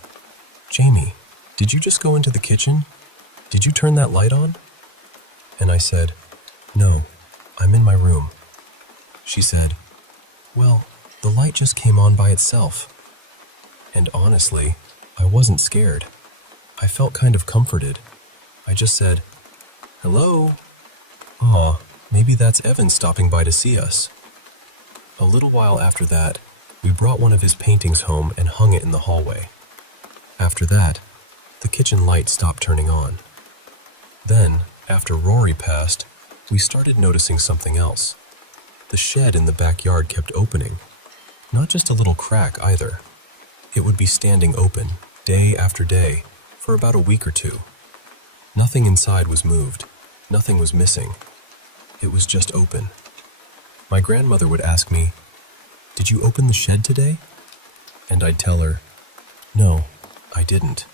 "Jamie, did you just go into the kitchen? Did you turn that light on?" And I said, "No, I'm in my room." She said, "Well, the light just came on by itself." And honestly, I wasn't scared. I felt kind of comforted. I just said, "Hello?" "Aw, maybe that's Evan stopping by to see us." A little while after that, we brought one of his paintings home and hung it in the hallway. After that, the kitchen light stopped turning on. Then, after Rory passed, we started noticing something else. The shed in the backyard kept opening. Not just a little crack either. It would be standing open, day after day, for about a week or 2. Nothing inside was moved. Nothing was missing. It was just open. My grandmother would ask me, "Did you open the shed today?" And I'd tell her, "No, I didn't."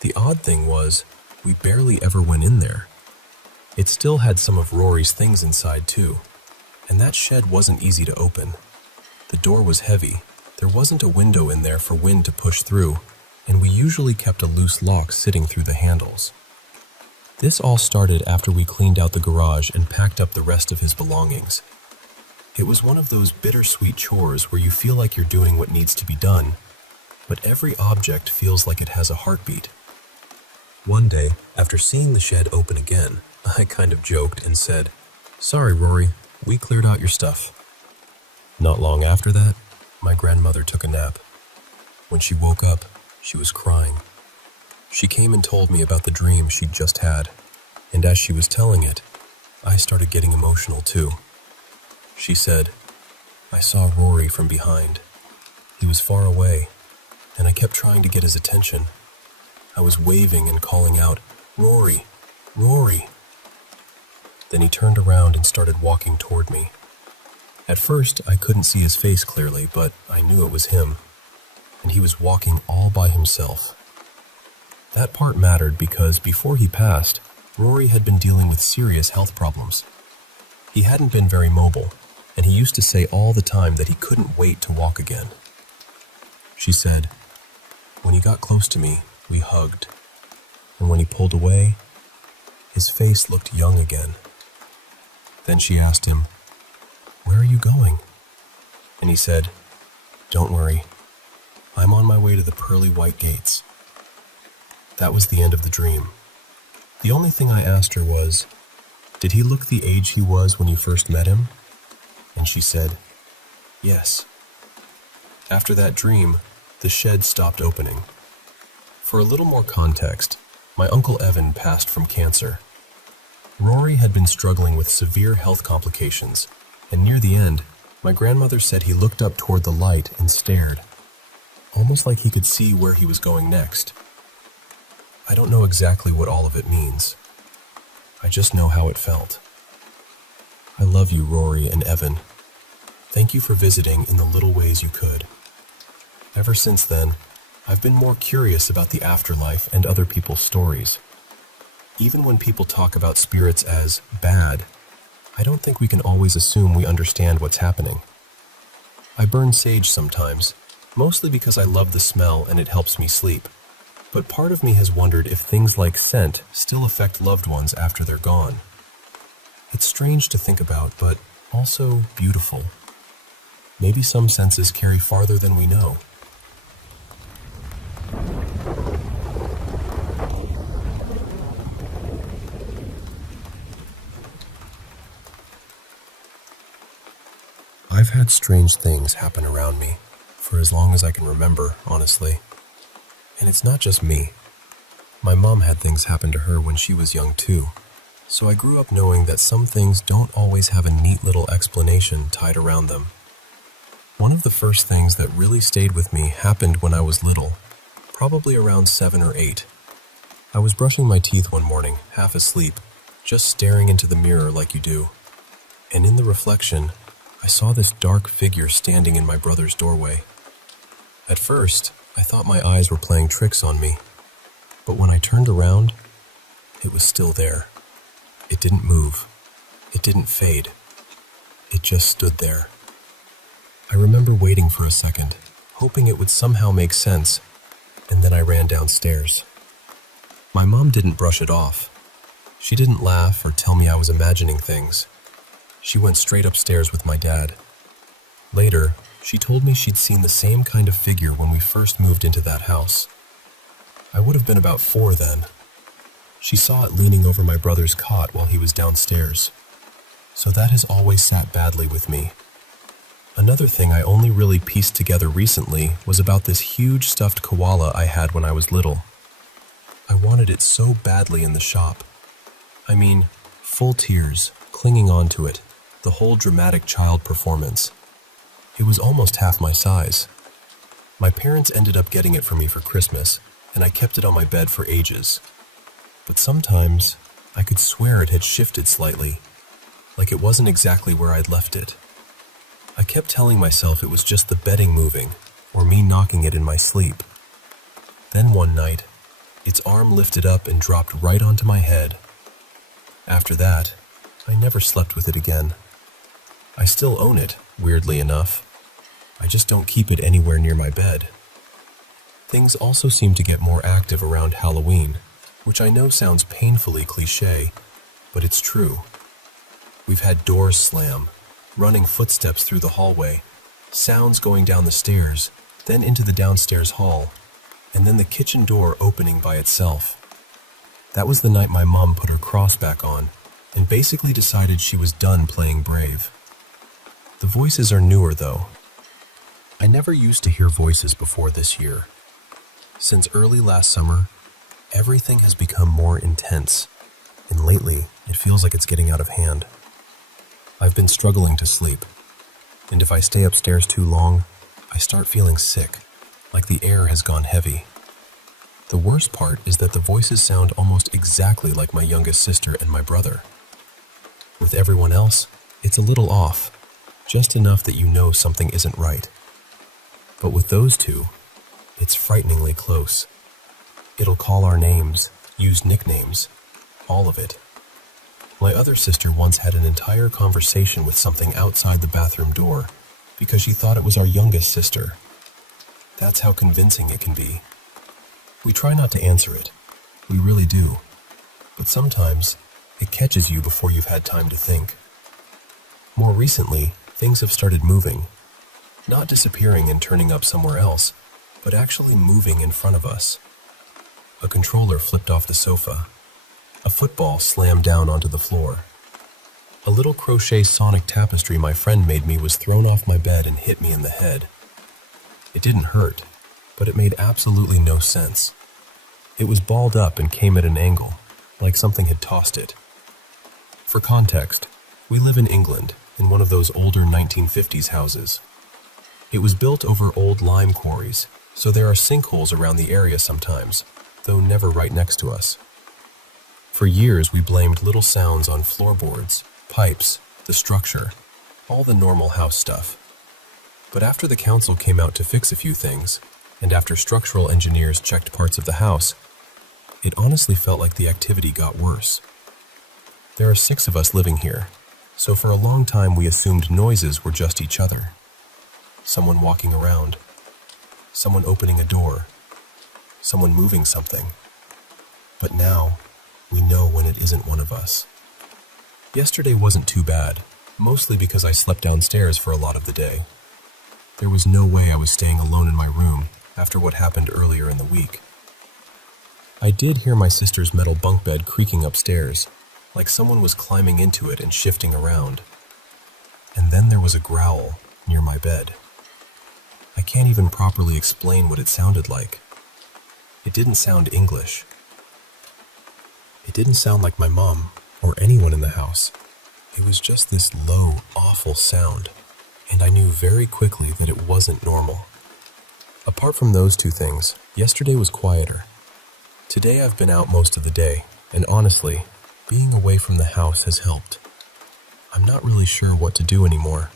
The odd thing was, we barely ever went in there. It still had some of Rory's things inside too, and that shed wasn't easy to open. The door was heavy, there wasn't a window in there for wind to push through, and we usually kept a loose lock sitting through the handles. This all started after we cleaned out the garage and packed up the rest of his belongings. It was one of those bittersweet chores where you feel like you're doing what needs to be done, but every object feels like it has a heartbeat. One day, after seeing the shed open again, I kind of joked and said, "Sorry, Rory, we cleared out your stuff." Not long after that, my grandmother took a nap. When she woke up, she was crying. She came and told me about the dream she'd just had, and as she was telling it, I started getting emotional too. She said, "I saw Rory from behind. He was far away, and I kept trying to get his attention. I was waving and calling out, 'Rory, Rory.' Then he turned around and started walking toward me. At first, I couldn't see his face clearly, but I knew it was him, and he was walking all by himself. That part mattered because before he passed, Rory had been dealing with serious health problems. He hadn't been very mobile, and he used to say all the time that he couldn't wait to walk again. She said, "When he got close to me, we hugged, and when he pulled away, his face looked young again." Then she asked him, "Where are you going?" And he said, "Don't worry, I'm on my way to the pearly white gates." That was the end of the dream. The only thing I asked her was, "Did he look the age he was when you first met him?" And she said, "Yes." After that dream, the shed stopped opening. For a little more context, my Uncle Evan passed from cancer. Rory had been struggling with severe health complications, and near the end, my grandmother said he looked up toward the light and stared, almost like he could see where he was going next. I don't know exactly what all of it means. I just know how it felt. I love you, Rory and Evan. Thank you for visiting in the little ways you could. Ever since then, I've been more curious about the afterlife and other people's stories. Even when people talk about spirits as bad, I don't think we can always assume we understand what's happening. I burn sage sometimes, mostly because I love the smell and it helps me sleep. But part of me has wondered if things like scent still affect loved ones after they're gone. It's strange to think about, but also beautiful. Maybe some senses carry farther than we know. I've had strange things happen around me for as long as I can remember, honestly. And it's not just me. My mom had things happen to her when she was young too, so I grew up knowing that some things don't always have a neat little explanation tied around them. One of the first things that really stayed with me happened when I was little, probably around 7 or 8. I was brushing my teeth one morning, half asleep, just staring into the mirror like you do. And in the reflection, I saw this dark figure standing in my brother's doorway. At first, I thought my eyes were playing tricks on me, but when I turned around, it was still there. It didn't move. It didn't fade. It just stood there. I remember waiting for a second, hoping it would somehow make sense, and then I ran downstairs. My mom didn't brush it off. She didn't laugh or tell me I was imagining things. She went straight upstairs with my dad. Later, she told me she'd seen the same kind of figure when we first moved into that house. I would have been about 4 then. She saw it leaning over my brother's cot while he was downstairs. So that has always sat badly with me. Another thing I only really pieced together recently was about this huge stuffed koala I had when I was little. I wanted it so badly in the shop. I mean, full tears, clinging on to it, the whole dramatic child performance. It was almost half my size. My parents ended up getting it for me for Christmas, and I kept it on my bed for ages. But sometimes, I could swear it had shifted slightly, like it wasn't exactly where I'd left it. I kept telling myself it was just the bedding moving, or me knocking it in my sleep. Then one night, its arm lifted up and dropped right onto my head. After that, I never slept with it again. I still own it, weirdly enough. I just don't keep it anywhere near my bed. Things also seem to get more active around Halloween, which I know sounds painfully cliché, but it's true. We've had doors slam, running footsteps through the hallway, sounds going down the stairs, then into the downstairs hall, and then the kitchen door opening by itself. That was the night my mom put her cross back on, and basically decided she was done playing brave. The voices are newer, though. I never used to hear voices before this year. Since early last summer, everything has become more intense, and lately, it feels like it's getting out of hand. I've been struggling to sleep, and if I stay upstairs too long, I start feeling sick, like the air has gone heavy. The worst part is that the voices sound almost exactly like my youngest sister and my brother. With everyone else, it's a little off, just enough that you know something isn't right. But with those two, it's frighteningly close. It'll call our names, use nicknames, all of it. My other sister once had an entire conversation with something outside the bathroom door because she thought it was our youngest sister. That's how convincing it can be. We try not to answer it. We really do. But sometimes, it catches you before you've had time to think. More recently, things have started moving. Not disappearing and turning up somewhere else, but actually moving in front of us. A controller flipped off the sofa. A football slammed down onto the floor. A little crochet sonic tapestry my friend made me was thrown off my bed and hit me in the head. It didn't hurt, but it made absolutely no sense. It was balled up and came at an angle, like something had tossed it. For context, we live in England, in one of those older 1950s houses. It was built over old lime quarries, so there are sinkholes around the area sometimes, though never right next to us. For years we blamed little sounds on floorboards, pipes, the structure, all the normal house stuff. But after the council came out to fix a few things, and after structural engineers checked parts of the house, it honestly felt like the activity got worse. There are 6 of us living here, so for a long time we assumed noises were just each other. Someone walking around, someone opening a door, someone moving something. But now, we know when it isn't one of us. Yesterday wasn't too bad, mostly because I slept downstairs for a lot of the day. There was no way I was staying alone in my room after what happened earlier in the week. I did hear my sister's metal bunk bed creaking upstairs, like someone was climbing into it and shifting around. And then there was a growl near my bed. I can't even properly explain what it sounded like. It didn't sound English. It didn't sound like my mom or anyone in the house. It was just this low, awful sound, and I knew very quickly that it wasn't normal. Apart from those 2 things, yesterday was quieter. Today I've been out most of the day, and honestly, being away from the house has helped. I'm not really sure what to do anymore.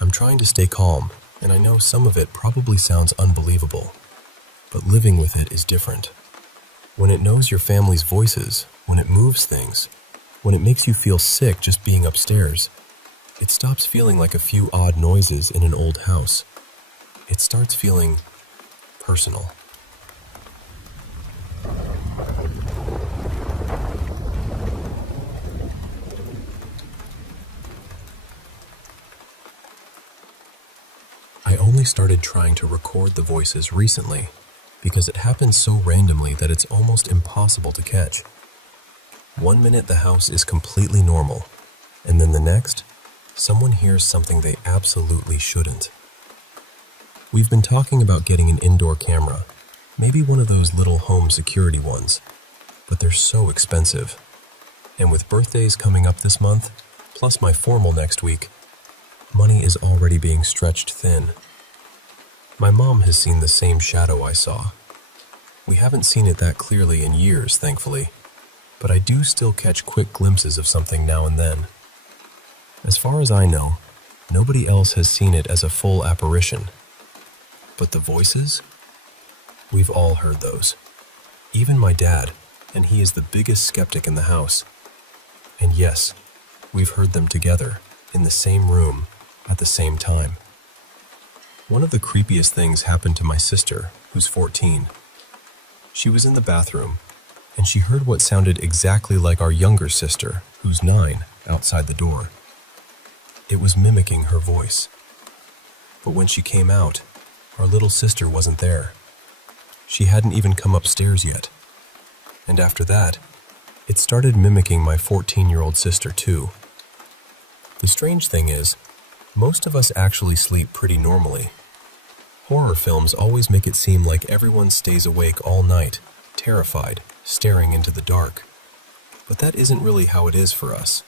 I'm trying to stay calm, and I know some of it probably sounds unbelievable, but living with it is different. When it knows your family's voices, when it moves things, when it makes you feel sick just being upstairs, it stops feeling like a few odd noises in an old house. It starts feeling personal. I only started trying to record the voices recently because it happens so randomly that it's almost impossible to catch. 1 minute the house is completely normal, and then the next, someone hears something they absolutely shouldn't. We've been talking about getting an indoor camera, maybe one of those little home security ones, but they're so expensive. And with birthdays coming up this month, plus my formal next week, money is already being stretched thin. My mom has seen the same shadow I saw. We haven't seen it that clearly in years, thankfully, but I do still catch quick glimpses of something now and then. As far as I know, nobody else has seen it as a full apparition. But the voices? We've all heard those. Even my dad, and he is the biggest skeptic in the house. And yes, we've heard them together, in the same room, at the same time. One of the creepiest things happened to my sister, who's 14. She was in the bathroom, and she heard what sounded exactly like our younger sister, who's 9, outside the door. It was mimicking her voice. But when she came out, our little sister wasn't there. She hadn't even come upstairs yet. And after that, it started mimicking my 14-year-old sister too. The strange thing is, most of us actually sleep pretty normally. Horror films always make it seem like everyone stays awake all night, terrified, staring into the dark. But that isn't really how it is for us.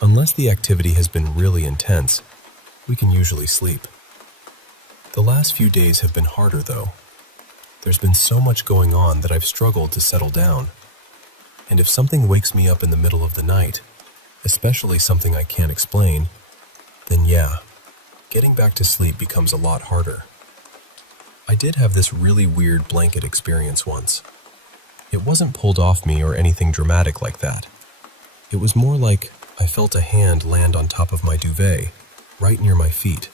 Unless the activity has been really intense, we can usually sleep. The last few days have been harder though. There's been so much going on that I've struggled to settle down. And if something wakes me up in the middle of the night, especially something I can't explain, then yeah, getting back to sleep becomes a lot harder. I did have this really weird blanket experience once. It wasn't pulled off me or anything dramatic like that. It was more like I felt a hand land on top of my duvet, right near my feet.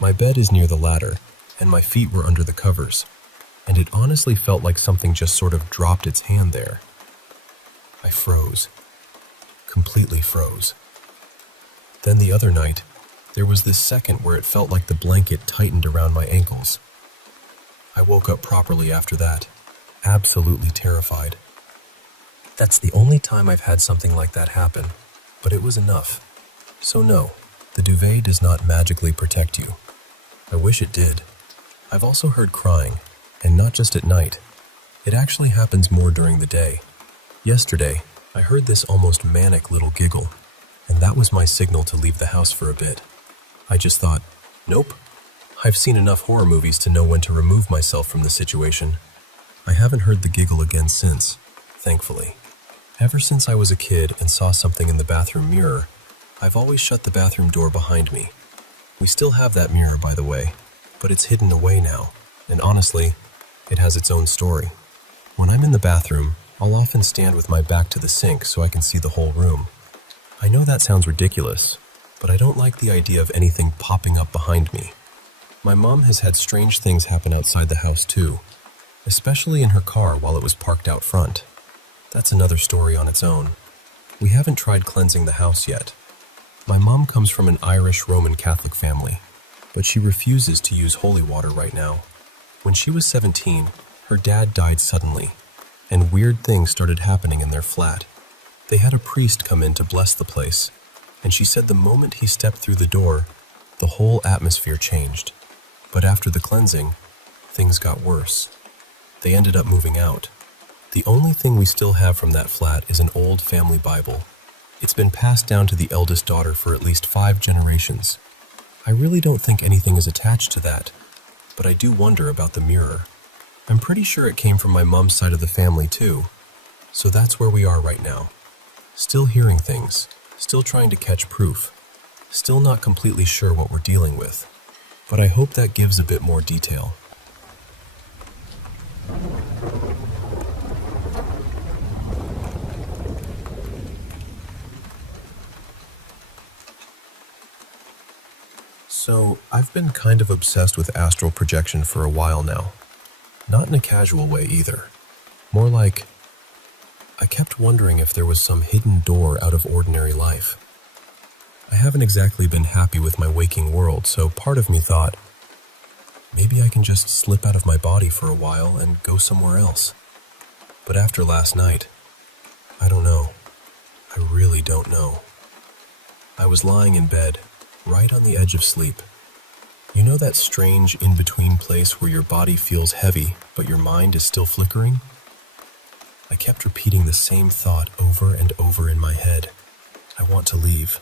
My bed is near the ladder, and my feet were under the covers, and it honestly felt like something just sort of dropped its hand there. I froze. Completely froze. Then the other night, there was this second where it felt like the blanket tightened around my ankles. I woke up properly after that, absolutely terrified. That's the only time I've had something like that happen, but it was enough. So no, the duvet does not magically protect you. I wish it did. I've also heard crying, and not just at night. It actually happens more during the day. Yesterday, I heard this almost manic little giggle, and that was my signal to leave the house for a bit. I just thought, nope. I've seen enough horror movies to know when to remove myself from the situation. I haven't heard the giggle again since, thankfully. Ever since I was a kid and saw something in the bathroom mirror, I've always shut the bathroom door behind me. We still have that mirror, by the way, but it's hidden away now, and honestly, it has its own story. When I'm in the bathroom, I'll often stand with my back to the sink so I can see the whole room. I know that sounds ridiculous, but I don't like the idea of anything popping up behind me. My mom has had strange things happen outside the house too, especially in her car while it was parked out front. That's another story on its own. We haven't tried cleansing the house yet. My mom comes from an Irish Roman Catholic family, but she refuses to use holy water right now. When she was 17, her dad died suddenly, and weird things started happening in their flat. They had a priest come in to bless the place, and she said the moment he stepped through the door, the whole atmosphere changed. But after the cleansing, things got worse. They ended up moving out. The only thing we still have from that flat is an old family Bible. It's been passed down to the eldest daughter for at least 5 generations. I really don't think anything is attached to that, but I do wonder about the mirror. I'm pretty sure it came from my mom's side of the family too, so that's where we are right now. Still hearing things, still trying to catch proof, still not completely sure what we're dealing with, but I hope that gives a bit more detail. So, I've been kind of obsessed with astral projection for a while now. Not in a casual way either. More like, I kept wondering if there was some hidden door out of ordinary life. I haven't exactly been happy with my waking world, so part of me thought, maybe I can just slip out of my body for a while and go somewhere else. But after last night, I don't know. I really don't know. I was lying in bed, right on the edge of sleep. You know that strange in-between place where your body feels heavy, but your mind is still flickering? I kept repeating the same thought over and over in my head. I want to leave.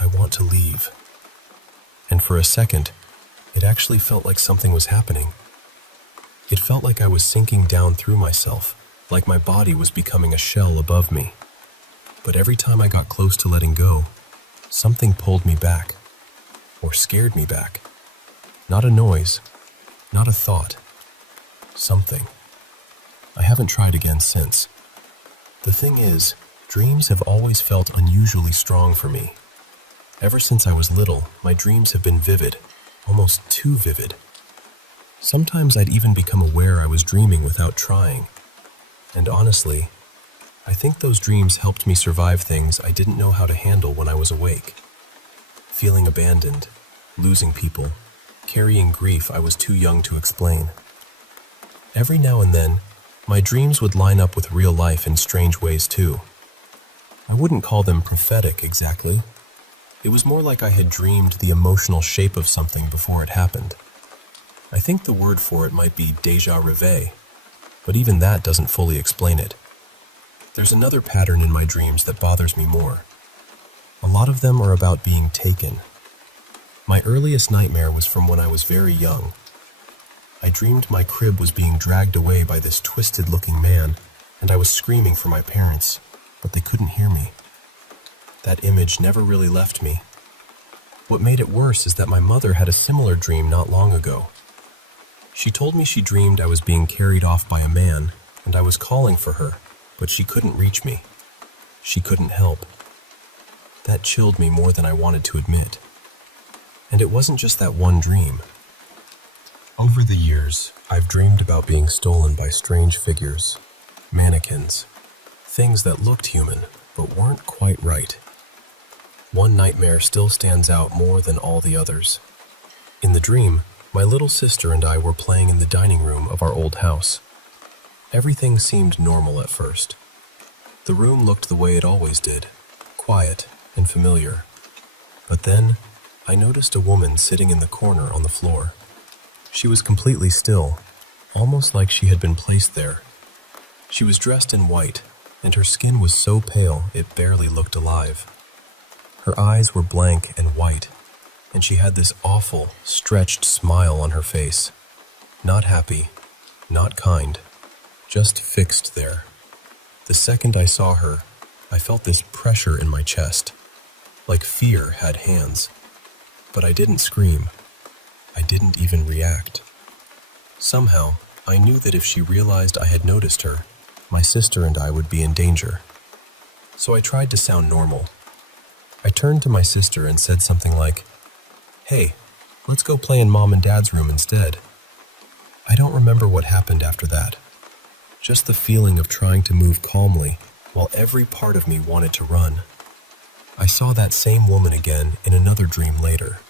I want to leave. And for a second, it actually felt like something was happening. It felt like I was sinking down through myself, like my body was becoming a shell above me. But every time I got close to letting go, something pulled me back, or scared me back. Not a noise, not a thought, something. I haven't tried again since. The thing is, dreams have always felt unusually strong for me. Ever since I was little, my dreams have been vivid, almost too vivid. Sometimes I'd even become aware I was dreaming without trying. And honestly, I think those dreams helped me survive things I didn't know how to handle when I was awake. Feeling abandoned, losing people, carrying grief I was too young to explain. Every now and then, my dreams would line up with real life in strange ways too. I wouldn't call them prophetic exactly. It was more like I had dreamed the emotional shape of something before it happened. I think the word for it might be déjà rêvé, but even that doesn't fully explain it. There's another pattern in my dreams that bothers me more. A lot of them are about being taken. My earliest nightmare was from when I was very young. I dreamed my crib was being dragged away by this twisted-looking man, and I was screaming for my parents, but they couldn't hear me. That image never really left me. What made it worse is that my mother had a similar dream not long ago. She told me she dreamed I was being carried off by a man, and I was calling for her, but she couldn't reach me. She couldn't help. That chilled me more than I wanted to admit. And it wasn't just that one dream. Over the years, I've dreamed about being stolen by strange figures, mannequins, things that looked human, but weren't quite right. One nightmare still stands out more than all the others. In the dream, my little sister and I were playing in the dining room of our old house. Everything seemed normal at first. The room looked the way it always did, quiet and familiar. But then, I noticed a woman sitting in the corner on the floor. She was completely still, almost like she had been placed there. She was dressed in white, and her skin was so pale it barely looked alive. Her eyes were blank and white, and she had this awful, stretched smile on her face. Not happy, not kind, just fixed there. The second I saw her, I felt this pressure in my chest, like fear had hands. But I didn't scream. I didn't even react. Somehow, I knew that if she realized I had noticed her, my sister and I would be in danger. So I tried to sound normal. I turned to my sister and said something like, "Hey, let's go play in Mom and Dad's room instead." I don't remember what happened after that. Just the feeling of trying to move calmly while every part of me wanted to run. I saw that same woman again in another dream later.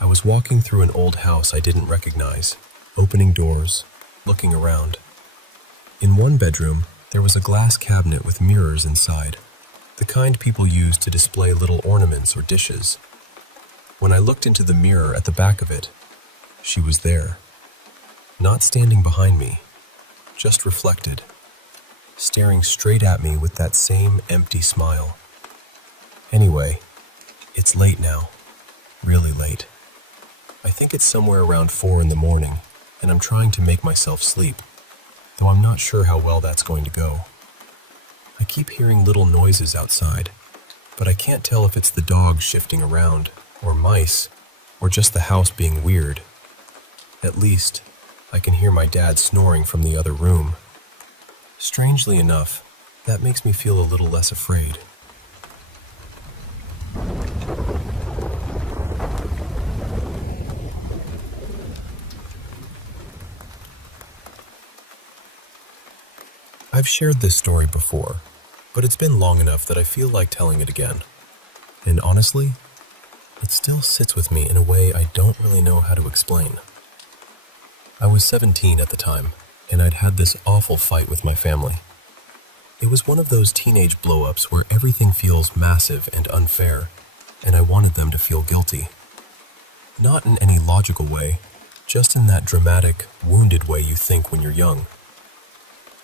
I was walking through an old house I didn't recognize, opening doors, looking around. In one bedroom, there was a glass cabinet with mirrors inside, the kind people use to display little ornaments or dishes. When I looked into the mirror at the back of it, she was there. Not standing behind me, just reflected, staring straight at me with that same empty smile. Anyway, it's late now, really late. I think it's somewhere around 4 in the morning, and I'm trying to make myself sleep, though I'm not sure how well that's going to go. I keep hearing little noises outside, but I can't tell if it's the dogs shifting around, or mice, or just the house being weird. At least, I can hear my dad snoring from the other room. Strangely enough, that makes me feel a little less afraid. I've shared this story before, but it's been long enough that I feel like telling it again. And honestly, it still sits with me in a way I don't really know how to explain. I was 17 at the time, and I'd had this awful fight with my family. It was one of those teenage blow-ups where everything feels massive and unfair, and I wanted them to feel guilty. Not in any logical way, just in that dramatic, wounded way you think when you're young.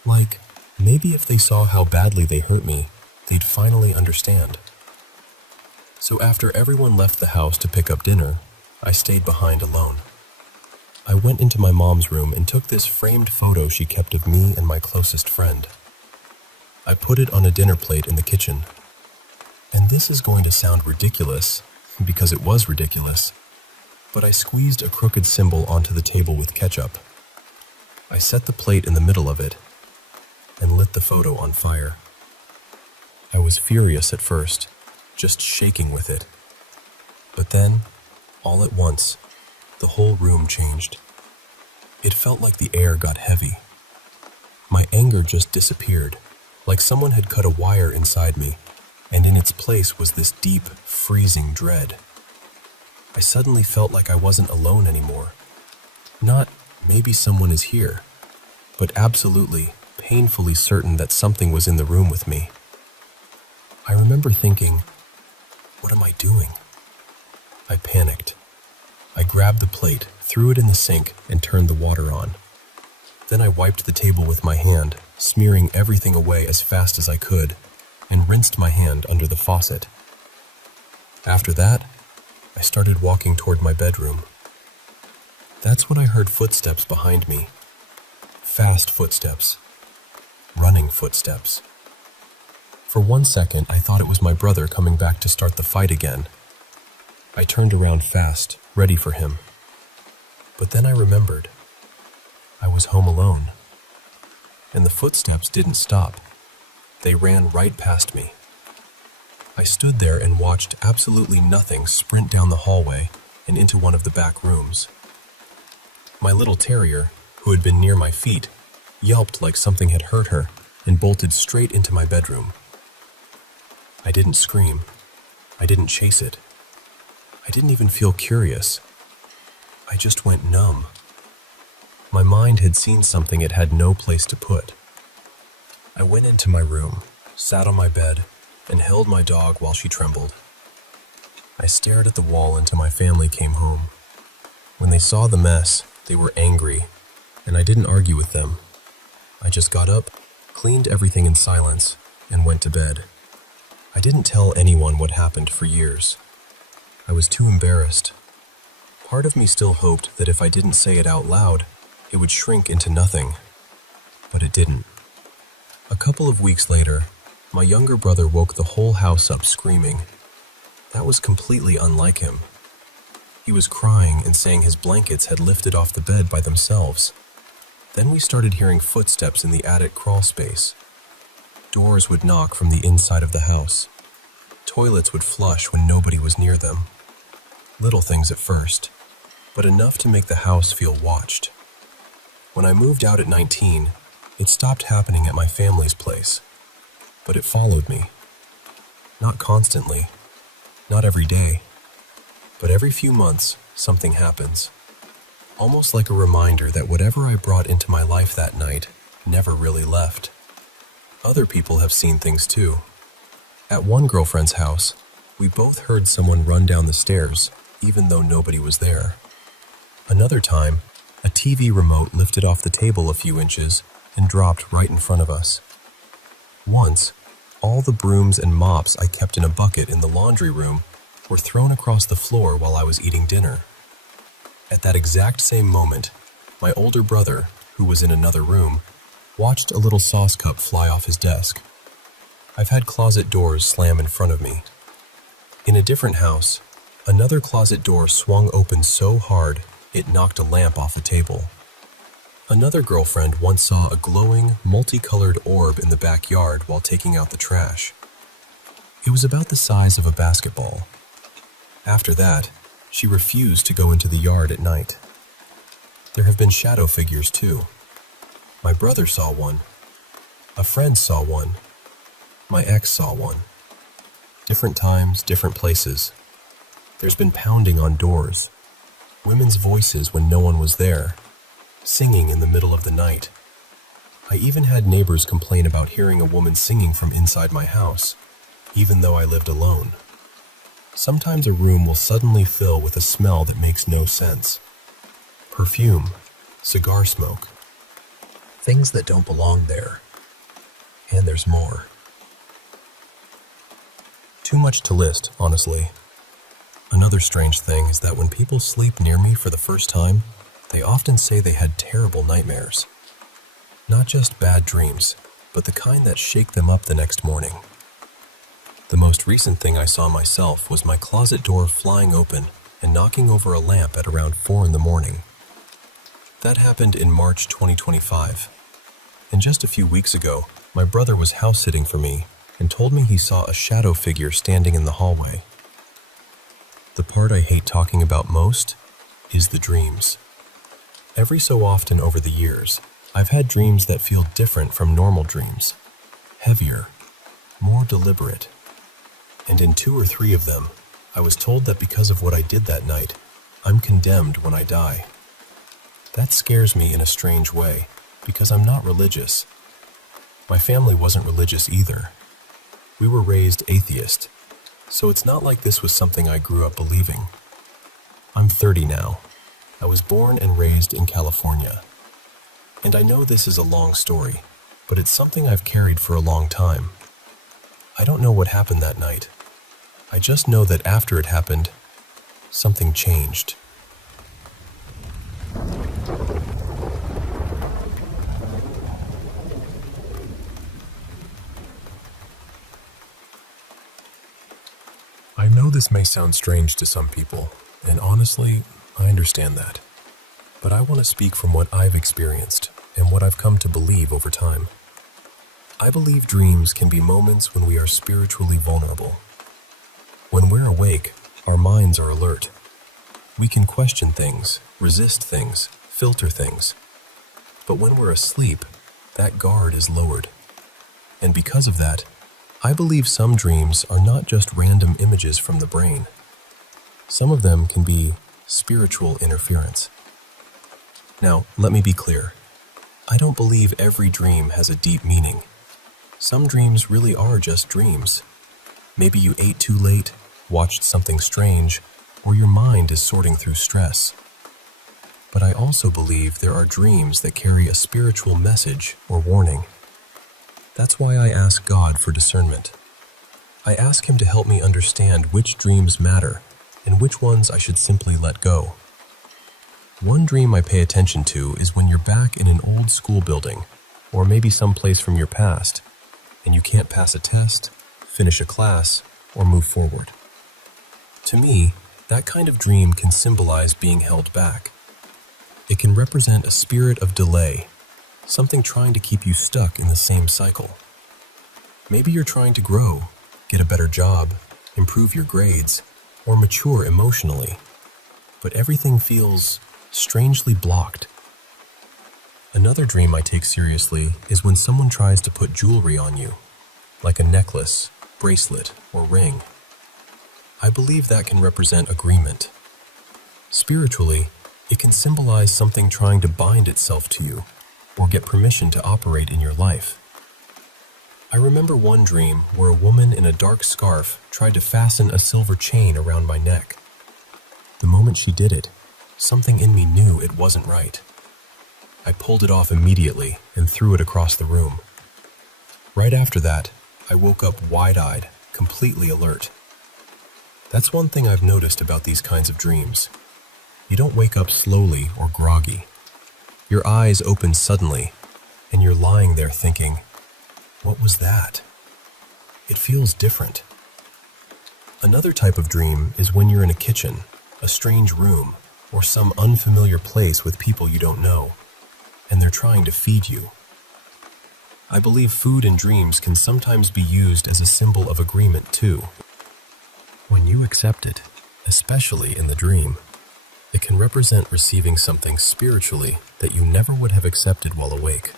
Like, maybe if they saw how badly they hurt me, they'd finally understand. So after everyone left the house to pick up dinner, I stayed behind alone. I went into my mom's room and took this framed photo she kept of me and my closest friend. I put it on a dinner plate in the kitchen. And this is going to sound ridiculous, because it was ridiculous, but I squeezed a crooked symbol onto the table with ketchup. I set the plate in the middle of it and lit the photo on fire. I was furious at first, just shaking with it. But then, all at once, the whole room changed. It felt like the air got heavy. My anger just disappeared, like someone had cut a wire inside me, and in its place was this deep, freezing dread. I suddenly felt like I wasn't alone anymore. Not, maybe someone is here, but absolutely, painfully certain that something was in the room with me. I remember thinking, what am I doing? I panicked. I grabbed the plate, threw it in the sink, and turned the water on. Then I wiped the table with my hand, smearing everything away as fast as I could, and rinsed my hand under the faucet. After that, I started walking toward my bedroom. That's when I heard footsteps behind me. Fast footsteps. Running footsteps. For 1 second, I thought it was my brother coming back to start the fight again. I turned around fast, ready for him. But then I remembered. I was home alone. And the footsteps didn't stop. They ran right past me. I stood there and watched absolutely nothing sprint down the hallway and into one of the back rooms. My little terrier, who had been near my feet, yelped like something had hurt her and bolted straight into my bedroom. I didn't scream. I didn't chase it. I didn't even feel curious. I just went numb. My mind had seen something it had no place to put. I went into my room, sat on my bed, and held my dog while she trembled. I stared at the wall until my family came home. When they saw the mess, they were angry, and I didn't argue with them. I just got up, cleaned everything in silence, and went to bed. I didn't tell anyone what happened for years. I was too embarrassed. Part of me still hoped that if I didn't say it out loud, it would shrink into nothing. But it didn't. A couple of weeks later, my younger brother woke the whole house up screaming. That was completely unlike him. He was crying and saying his blankets had lifted off the bed by themselves. Then we started hearing footsteps in the attic crawl space. Doors would knock from the inside of the house. Toilets would flush when nobody was near them. Little things at first, but enough to make the house feel watched. When I moved out at 19, it stopped happening at my family's place. But it followed me. Not constantly, not every day, but every few months, something happens. Almost like a reminder that whatever I brought into my life that night never really left. Other people have seen things too. At one girlfriend's house, we both heard someone run down the stairs, even though nobody was there. Another time, a TV remote lifted off the table a few inches and dropped right in front of us. Once, all the brooms and mops I kept in a bucket in the laundry room were thrown across the floor while I was eating dinner. At that exact same moment, my older brother, who was in another room, watched a little sauce cup fly off his desk. I've had closet doors slam in front of me. In a different house, another closet door swung open so hard it knocked a lamp off a table. Another girlfriend once saw a glowing, multicolored orb in the backyard while taking out the trash. It was about the size of a basketball. After that, she refused to go into the yard at night. There have been shadow figures too. My brother saw one. A friend saw one. My ex saw one. Different times, different places. There's been pounding on doors. Women's voices when no one was there. Singing in the middle of the night. I even had neighbors complain about hearing a woman singing from inside my house, even though I lived alone. Sometimes a room will suddenly fill with a smell that makes no sense. Perfume, cigar smoke, things that don't belong there. And there's more. Too much to list, honestly. Another strange thing is that when people sleep near me for the first time, they often say they had terrible nightmares. Not just bad dreams, but the kind that shake them up the next morning. The most recent thing I saw myself was my closet door flying open and knocking over a lamp at around 4 in the morning. That happened in March 2025. And just a few weeks ago, my brother was house-sitting for me and told me he saw a shadow figure standing in the hallway. The part I hate talking about most is the dreams. Every so often over the years, I've had dreams that feel different from normal dreams. Heavier, more deliberate. And in 2 or 3 of them, I was told that because of what I did that night, I'm condemned when I die. That scares me in a strange way, because I'm not religious. My family wasn't religious either. We were raised atheist, so it's not like this was something I grew up believing. I'm 30 now. I was born and raised in California. And I know this is a long story, but it's something I've carried for a long time. I don't know what happened that night. I just know that after it happened, something changed. I know this may sound strange to some people, and honestly, I understand that. But I want to speak from what I've experienced and what I've come to believe over time. I believe dreams can be moments when we are spiritually vulnerable. When we're awake, our minds are alert. We can question things, resist things, filter things. But when we're asleep, that guard is lowered. And because of that, I believe some dreams are not just random images from the brain. Some of them can be spiritual interference. Now, let me be clear. I don't believe every dream has a deep meaning. Some dreams really are just dreams. Maybe you ate too late, watched something strange, or your mind is sorting through stress. But I also believe there are dreams that carry a spiritual message or warning. That's why I ask God for discernment. I ask Him to help me understand which dreams matter and which ones I should simply let go. One dream I pay attention to is when you're back in an old school building, or maybe someplace from your past, and you can't pass a test, finish a class, or move forward. To me, that kind of dream can symbolize being held back. It can represent a spirit of delay, something trying to keep you stuck in the same cycle. Maybe you're trying to grow, get a better job, improve your grades, or mature emotionally, but everything feels strangely blocked. Another dream I take seriously is when someone tries to put jewelry on you, like a necklace, bracelet, or ring. I believe that can represent agreement. Spiritually, it can symbolize something trying to bind itself to you, or get permission to operate in your life. I remember one dream where a woman in a dark scarf tried to fasten a silver chain around my neck. The moment she did it, something in me knew it wasn't right. I pulled it off immediately and threw it across the room. Right after that, I woke up wide-eyed, completely alert. That's one thing I've noticed about these kinds of dreams. You don't wake up slowly or groggy. Your eyes open suddenly, and you're lying there thinking, "What was that?" It feels different. Another type of dream is when you're in a kitchen, a strange room, or some unfamiliar place with people you don't know, and they're trying to feed you. I believe food in dreams can sometimes be used as a symbol of agreement too. When you accept it, especially in the dream, it can represent receiving something spiritually that you never would have accepted while awake.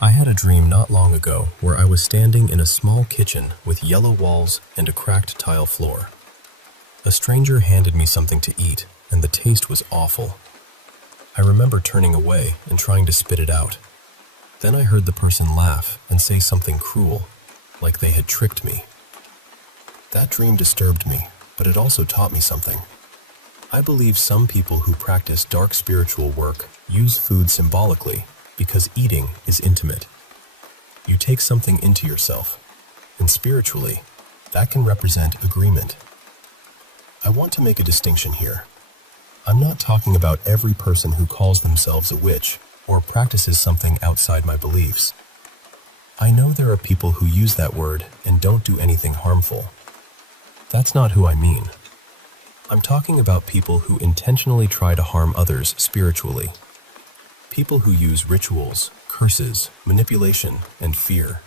I had a dream not long ago where I was standing in a small kitchen with yellow walls and a cracked tile floor. A stranger handed me something to eat, and the taste was awful. I remember turning away and trying to spit it out. Then I heard the person laugh and say something cruel, like they had tricked me. That dream disturbed me, but it also taught me something. I believe some people who practice dark spiritual work use food symbolically because eating is intimate. You take something into yourself, and spiritually, that can represent agreement. I want to make a distinction here. I'm not talking about every person who calls themselves a witch or practices something outside my beliefs. I know there are people who use that word and don't do anything harmful. That's not who I mean. I'm talking about people who intentionally try to harm others spiritually. People who use rituals, curses, manipulation, and fear.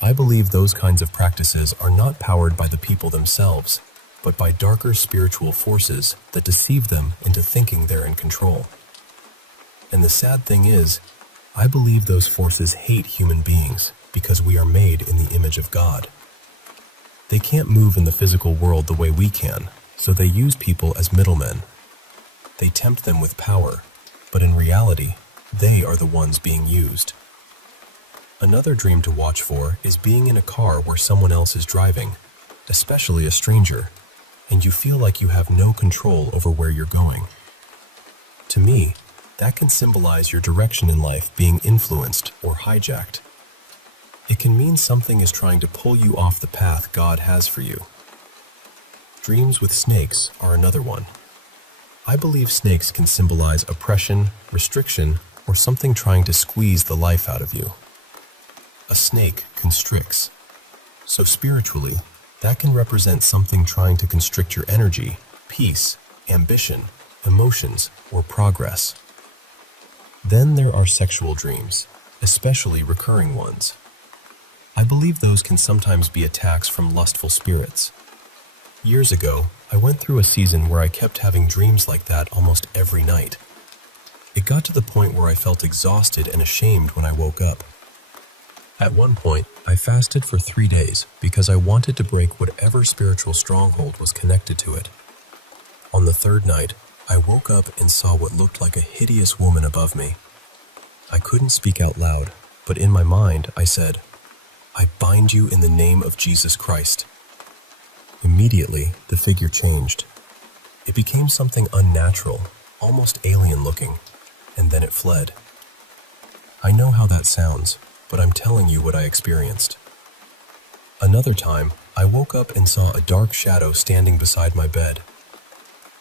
I believe those kinds of practices are not powered by the people themselves, but by darker spiritual forces that deceive them into thinking they're in control. And the sad thing is, I believe those forces hate human beings because we are made in the image of God. They can't move in the physical world the way we can, so they use people as middlemen. They tempt them with power, but in reality, they are the ones being used. Another dream to watch for is being in a car where someone else is driving, especially a stranger, and you feel like you have no control over where you're going. To me, that can symbolize your direction in life being influenced or hijacked. It can mean something is trying to pull you off the path God has for you. Dreams with snakes are another one. I believe snakes can symbolize oppression, restriction, or something trying to squeeze the life out of you. A snake constricts. So spiritually, That can represent something trying to constrict your energy, peace, ambition, emotions, or progress. Then there are sexual dreams, especially recurring ones. I believe those can sometimes be attacks from lustful spirits. Years ago, I went through a season where I kept having dreams like that almost every night. It got to the point where I felt exhausted and ashamed when I woke up. At one point, I fasted for 3 days because I wanted to break whatever spiritual stronghold was connected to it. On the third night, I woke up and saw what looked like a hideous woman above me. I couldn't speak out loud, but in my mind I said, "I bind you in the name of Jesus Christ." Immediately, the figure changed. It became something unnatural, almost alien-looking, and then it fled. I know how that sounds, but I'm telling you what I experienced. Another time, I woke up and saw a dark shadow standing beside my bed.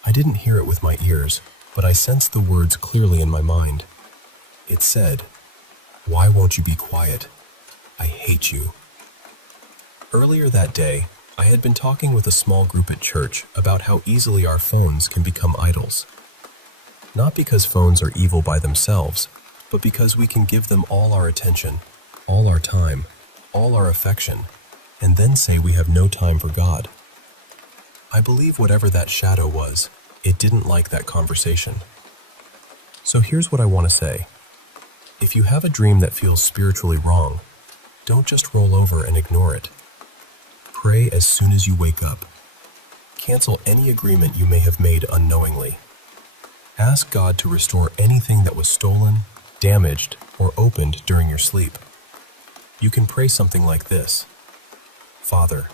I didn't hear it with my ears, but I sensed the words clearly in my mind. It said, "Why won't you be quiet? I hate you." Earlier that day, I had been talking with a small group at church about how easily our phones can become idols. Not because phones are evil by themselves, but because we can give them all our attention, all our time, all our affection, and then say we have no time for God. I believe whatever that shadow was, it didn't like that conversation. So here's what I want to say. If you have a dream that feels spiritually wrong, don't just roll over and ignore it. Pray as soon as you wake up. Cancel any agreement you may have made unknowingly. Ask God to restore anything that was stolen, damaged, or opened during your sleep. You can pray something like this. Father,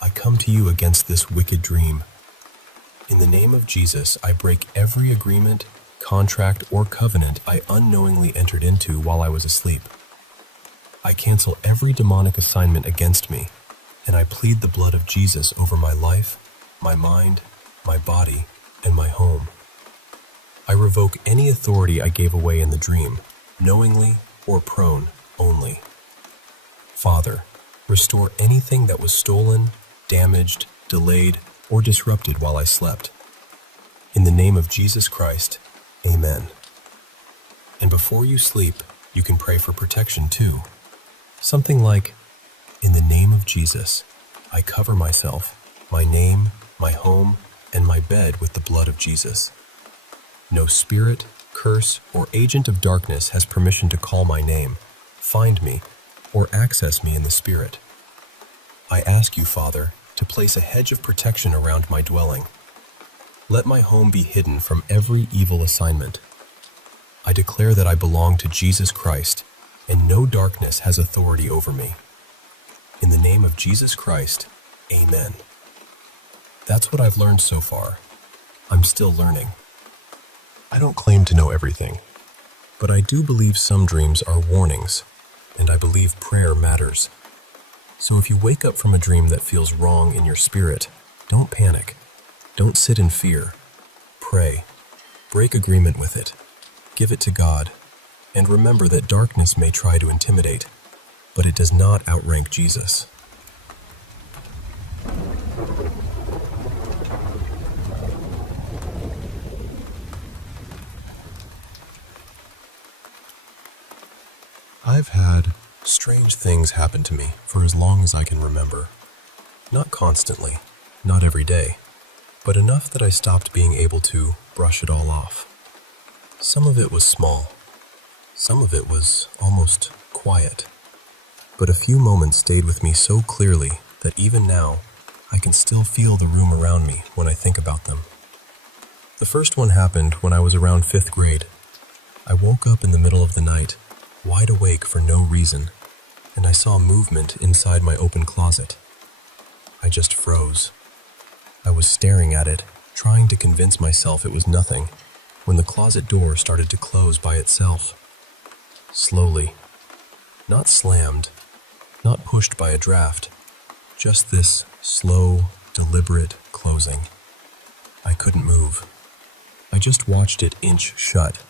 I come to you against this wicked dream. In the name of Jesus, I break every agreement, contract, or covenant I unknowingly entered into while I was asleep. I cancel every demonic assignment against me, and I plead the blood of Jesus over my life, my mind, my body, and my home. I revoke any authority I gave away in the dream, knowingly or prone only. Father, restore anything that was stolen, damaged, delayed, or disrupted while I slept. In the name of Jesus Christ, Amen. And before you sleep, you can pray for protection too. Something like, in the name of Jesus, I cover myself, my name, my home, and my bed with the blood of Jesus. No spirit, curse, or agent of darkness has permission to call my name, find me, or access me in the spirit. I ask you, Father, to place a hedge of protection around my dwelling. Let my home be hidden from every evil assignment. I declare that I belong to Jesus Christ, and no darkness has authority over me. In the name of Jesus Christ, Amen. That's what I've learned so far. I'm still learning. I don't claim to know everything, but I do believe some dreams are warnings, and I believe prayer matters. So if you wake up from a dream that feels wrong in your spirit, don't panic. Don't sit in fear. Pray. Break agreement with it. Give it to God. And remember that darkness may try to intimidate, but it does not outrank Jesus. I've had strange things happen to me for as long as I can remember. Not constantly, not every day, but enough that I stopped being able to brush it all off. Some of it was small. Some of it was almost quiet. But a few moments stayed with me so clearly that even now, I can still feel the room around me when I think about them. The first one happened when I was around 5th grade. I woke up in the middle of the night, wide awake for no reason, and I saw movement inside my open closet. I just froze. I was staring at it, trying to convince myself it was nothing, when the closet door started to close by itself. Slowly. Not slammed, not pushed by a draft, just this slow, deliberate closing. I couldn't move. I just watched it inch shut,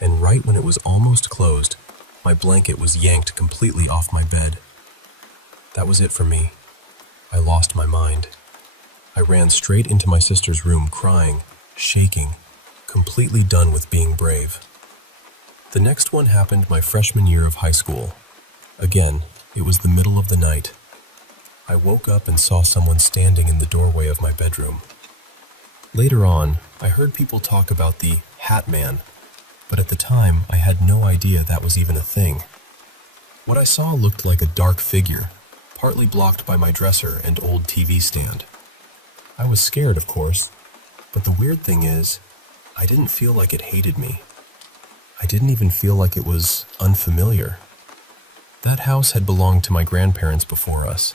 and right when it was almost closed, my blanket was yanked completely off my bed. That was it for me. I lost my mind. I ran straight into my sister's room crying, shaking, completely done with being brave. The next one happened my freshman year of high school. Again, it was the middle of the night. I woke up and saw someone standing in the doorway of my bedroom. Later on, I heard people talk about the Hat Man, but at the time I had no idea that was even a thing. What I saw looked like a dark figure, partly blocked by my dresser and old TV stand. I was scared, of course, but the weird thing is, I didn't feel like it hated me. I didn't even feel like it was unfamiliar. That house had belonged to my grandparents before us,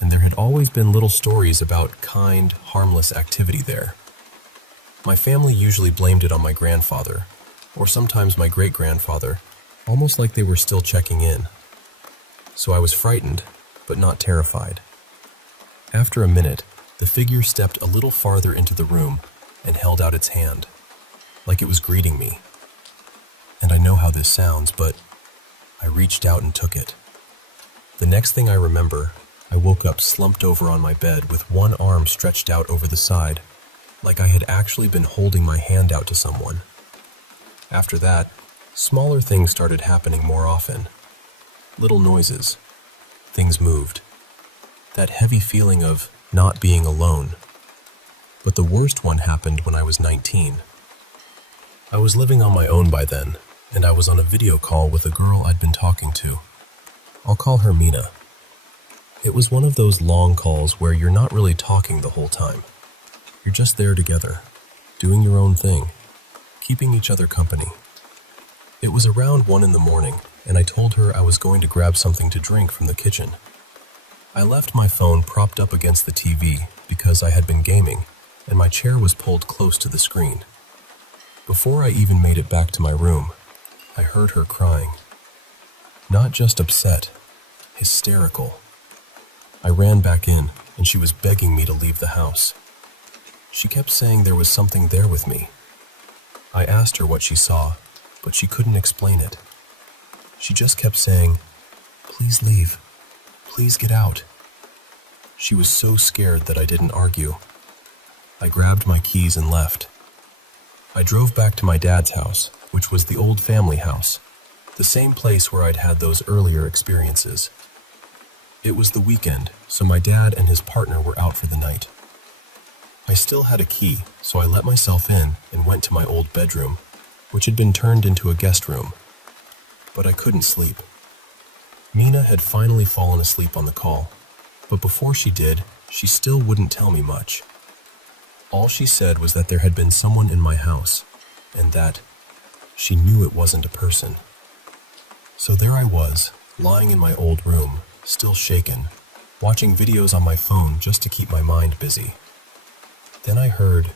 and there had always been little stories about kind, harmless activity there. My family usually blamed it on my grandfather, or sometimes my great-grandfather, almost like they were still checking in. So I was frightened, but not terrified. After a minute, the figure stepped a little farther into the room and held out its hand, like it was greeting me. And I know how this sounds, but I reached out and took it. The next thing I remember, I woke up slumped over on my bed with one arm stretched out over the side, like I had actually been holding my hand out to someone. After that, smaller things started happening more often. Little noises. Things moved. That heavy feeling of not being alone. But the worst one happened when I was 19. I was living on my own by then, and I was on a video call with a girl I'd been talking to. I'll call her Mina. It was one of those long calls where you're not really talking the whole time. You're just there together, doing your own thing, keeping each other company. It was around 1 a.m, and I told her I was going to grab something to drink from the kitchen. I left my phone propped up against the TV because I had been gaming, and my chair was pulled close to the screen. Before I even made it back to my room, I heard her crying. Not just upset, hysterical. I ran back in, and she was begging me to leave the house. She kept saying there was something there with me. I asked her what she saw, but she couldn't explain it. She just kept saying, "Please leave. Please get out." She was so scared that I didn't argue. I grabbed my keys and left. I drove back to my dad's house, which was the old family house, the same place where I'd had those earlier experiences. It was the weekend, so my dad and his partner were out for the night. I still had a key, so I let myself in and went to my old bedroom, which had been turned into a guest room. But I couldn't sleep. Mina had finally fallen asleep on the call, but before she did, she still wouldn't tell me much. All she said was that there had been someone in my house, and that she knew it wasn't a person. So there I was, lying in my old room, still shaken, watching videos on my phone just to keep my mind busy. Then I heard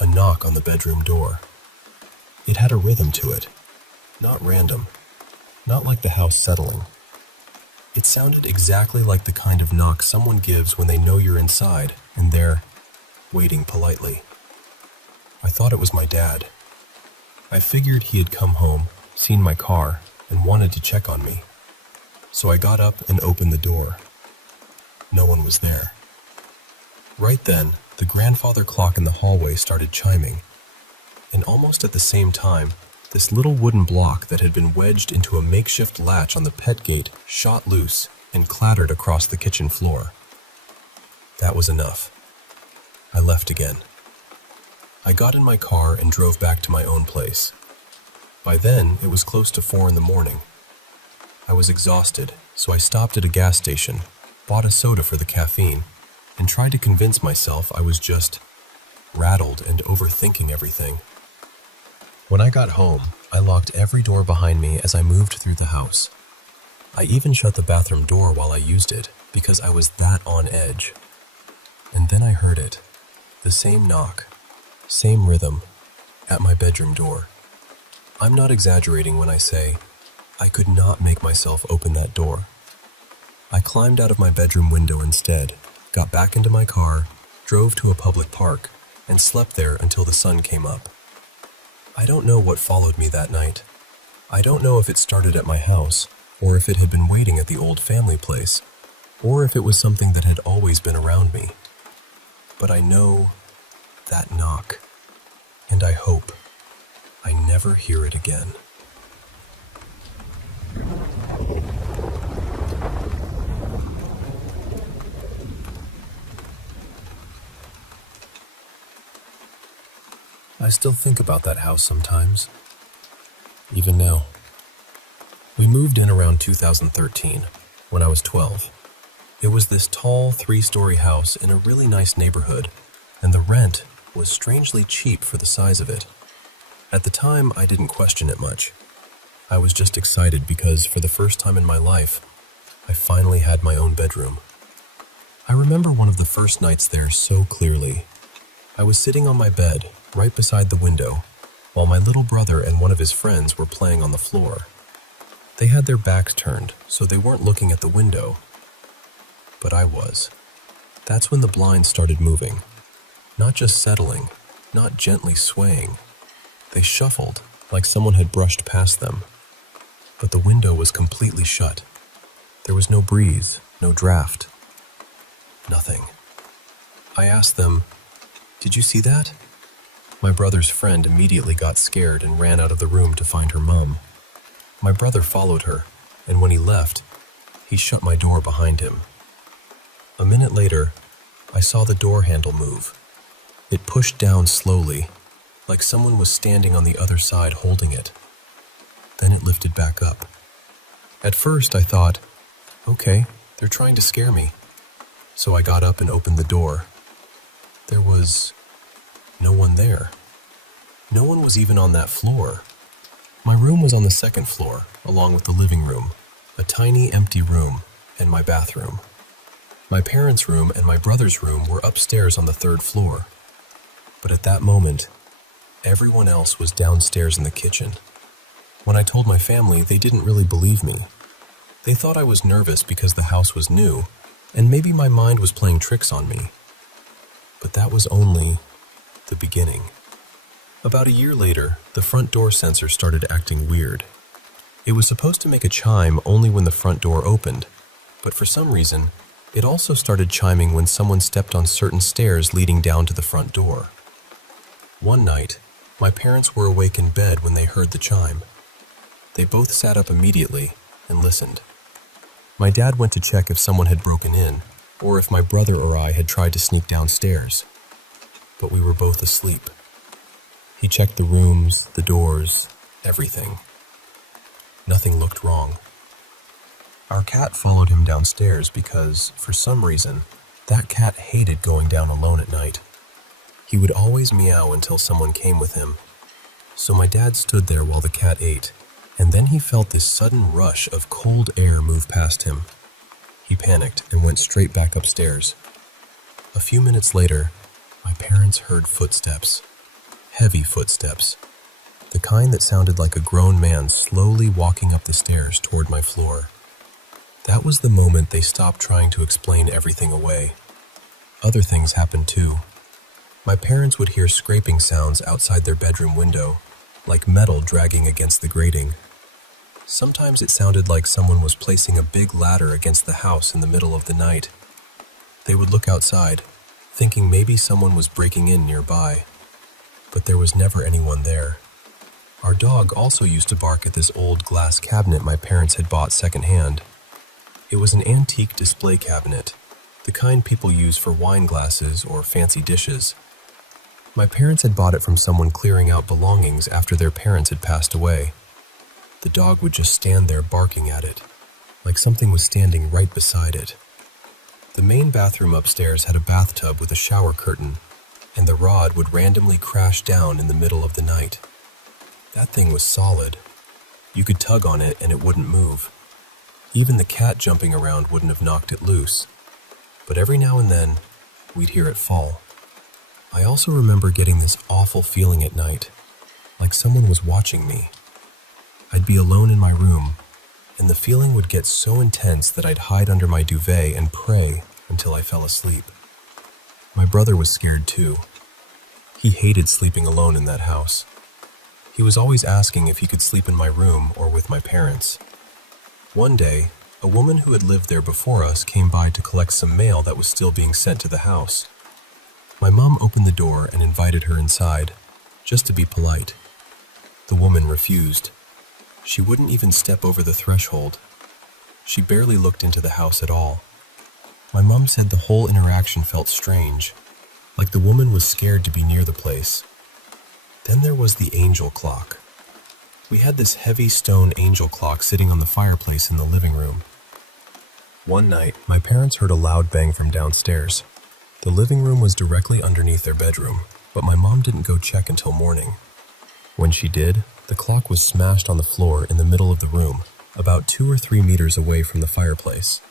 a knock on the bedroom door. It had a rhythm to it, not random, not like the house settling. It sounded exactly like the kind of knock someone gives when they know you're inside and they're waiting politely. I thought it was my dad. I figured he had come home, seen my car, and wanted to check on me. So I got up and opened the door. No one was there. Right then, the grandfather clock in the hallway started chiming, and almost at the same time, this little wooden block that had been wedged into a makeshift latch on the pet gate shot loose and clattered across the kitchen floor. That was enough. I left again. I got in my car and drove back to my own place. By then, it was close to 4 a.m. I was exhausted, so I stopped at a gas station, bought a soda for the caffeine, and tried to convince myself I was just rattled and overthinking everything. When I got home, I locked every door behind me as I moved through the house. I even shut the bathroom door while I used it because I was that on edge. And then I heard it, the same knock, same rhythm, at my bedroom door. I'm not exaggerating when I say I could not make myself open that door. I climbed out of my bedroom window instead, got back into my car, drove to a public park, and slept there until the sun came up. I don't know what followed me that night. I don't know if it started at my house, or if it had been waiting at the old family place, or if it was something that had always been around me. But I know that knock, and I hope I never hear it again. I still think about that house sometimes, even now. We moved in around 2013, when I was 12. It was this tall, 3-story house in a really nice neighborhood, and the rent was strangely cheap for the size of it. At the time, I didn't question it much. I was just excited because, for the first time in my life, I finally had my own bedroom. I remember one of the first nights there so clearly. I was sitting on my bed, right beside the window, while my little brother and one of his friends were playing on the floor. They had their backs turned, so they weren't looking at the window, but I was. That's when the blinds started moving. Not just settling, not gently swaying. They shuffled, like someone had brushed past them. But the window was completely shut. There was no breeze, no draft. Nothing. I asked them, "Did you see that?" My brother's friend immediately got scared and ran out of the room to find her mom. My brother followed her, and when he left, he shut my door behind him. A minute later, I saw the door handle move. It pushed down slowly, like someone was standing on the other side holding it. Then it lifted back up. At first, I thought, okay, they're trying to scare me. So I got up and opened the door. There was no one there. No one was even on that floor. My room was on the second floor, along with the living room, a tiny empty room, and my bathroom. My parents' room and my brother's room were upstairs on the third floor. But at that moment, everyone else was downstairs in the kitchen. When I told my family, they didn't really believe me. They thought I was nervous because the house was new, and maybe my mind was playing tricks on me. But that was only the beginning. About a year later, the front door sensor started acting weird. It was supposed to make a chime only when the front door opened, but for some reason, it also started chiming when someone stepped on certain stairs leading down to the front door. One night, my parents were awake in bed when they heard the chime. They both sat up immediately and listened. My dad went to check if someone had broken in, or if my brother or I had tried to sneak downstairs. But we were both asleep. He checked the rooms, the doors, everything. Nothing looked wrong. Our cat followed him downstairs because, for some reason, that cat hated going down alone at night. He would always meow until someone came with him. So my dad stood there while the cat ate, and then he felt this sudden rush of cold air move past him. He panicked and went straight back upstairs. A few minutes later, my parents heard footsteps. Heavy footsteps. The kind that sounded like a grown man slowly walking up the stairs toward my floor. That was the moment they stopped trying to explain everything away. Other things happened too. My parents would hear scraping sounds outside their bedroom window, like metal dragging against the grating. Sometimes it sounded like someone was placing a big ladder against the house in the middle of the night. They would look outside, thinking maybe someone was breaking in nearby. But there was never anyone there. Our dog also used to bark at this old glass cabinet my parents had bought secondhand. It was an antique display cabinet, the kind people use for wine glasses or fancy dishes. My parents had bought it from someone clearing out belongings after their parents had passed away. The dog would just stand there barking at it, like something was standing right beside it. The main bathroom upstairs had a bathtub with a shower curtain, and the rod would randomly crash down in the middle of the night. That thing was solid. You could tug on it and it wouldn't move. Even the cat jumping around wouldn't have knocked it loose. But every now and then, we'd hear it fall. I also remember getting this awful feeling at night, like someone was watching me. I'd be alone in my room, and the feeling would get so intense that I'd hide under my duvet and pray until I fell asleep. My brother was scared too. He hated sleeping alone in that house. He was always asking if he could sleep in my room or with my parents. One day, A woman who had lived there before us came by to collect some mail that was still being sent to the house. My mom opened the door and invited her inside, just to be polite. The woman refused. She wouldn't even step over the threshold. She barely looked into the house at all. My mom said the whole interaction felt strange, like the woman was scared to be near the place. Then there was the angel clock. We had this heavy stone angel clock sitting on the fireplace in the living room. One night, my parents heard a loud bang from downstairs. The living room was directly underneath their bedroom, but my mom didn't go check until morning. When she did, the clock was smashed on the floor in the middle of the room, about 2 or 3 meters away from the fireplace.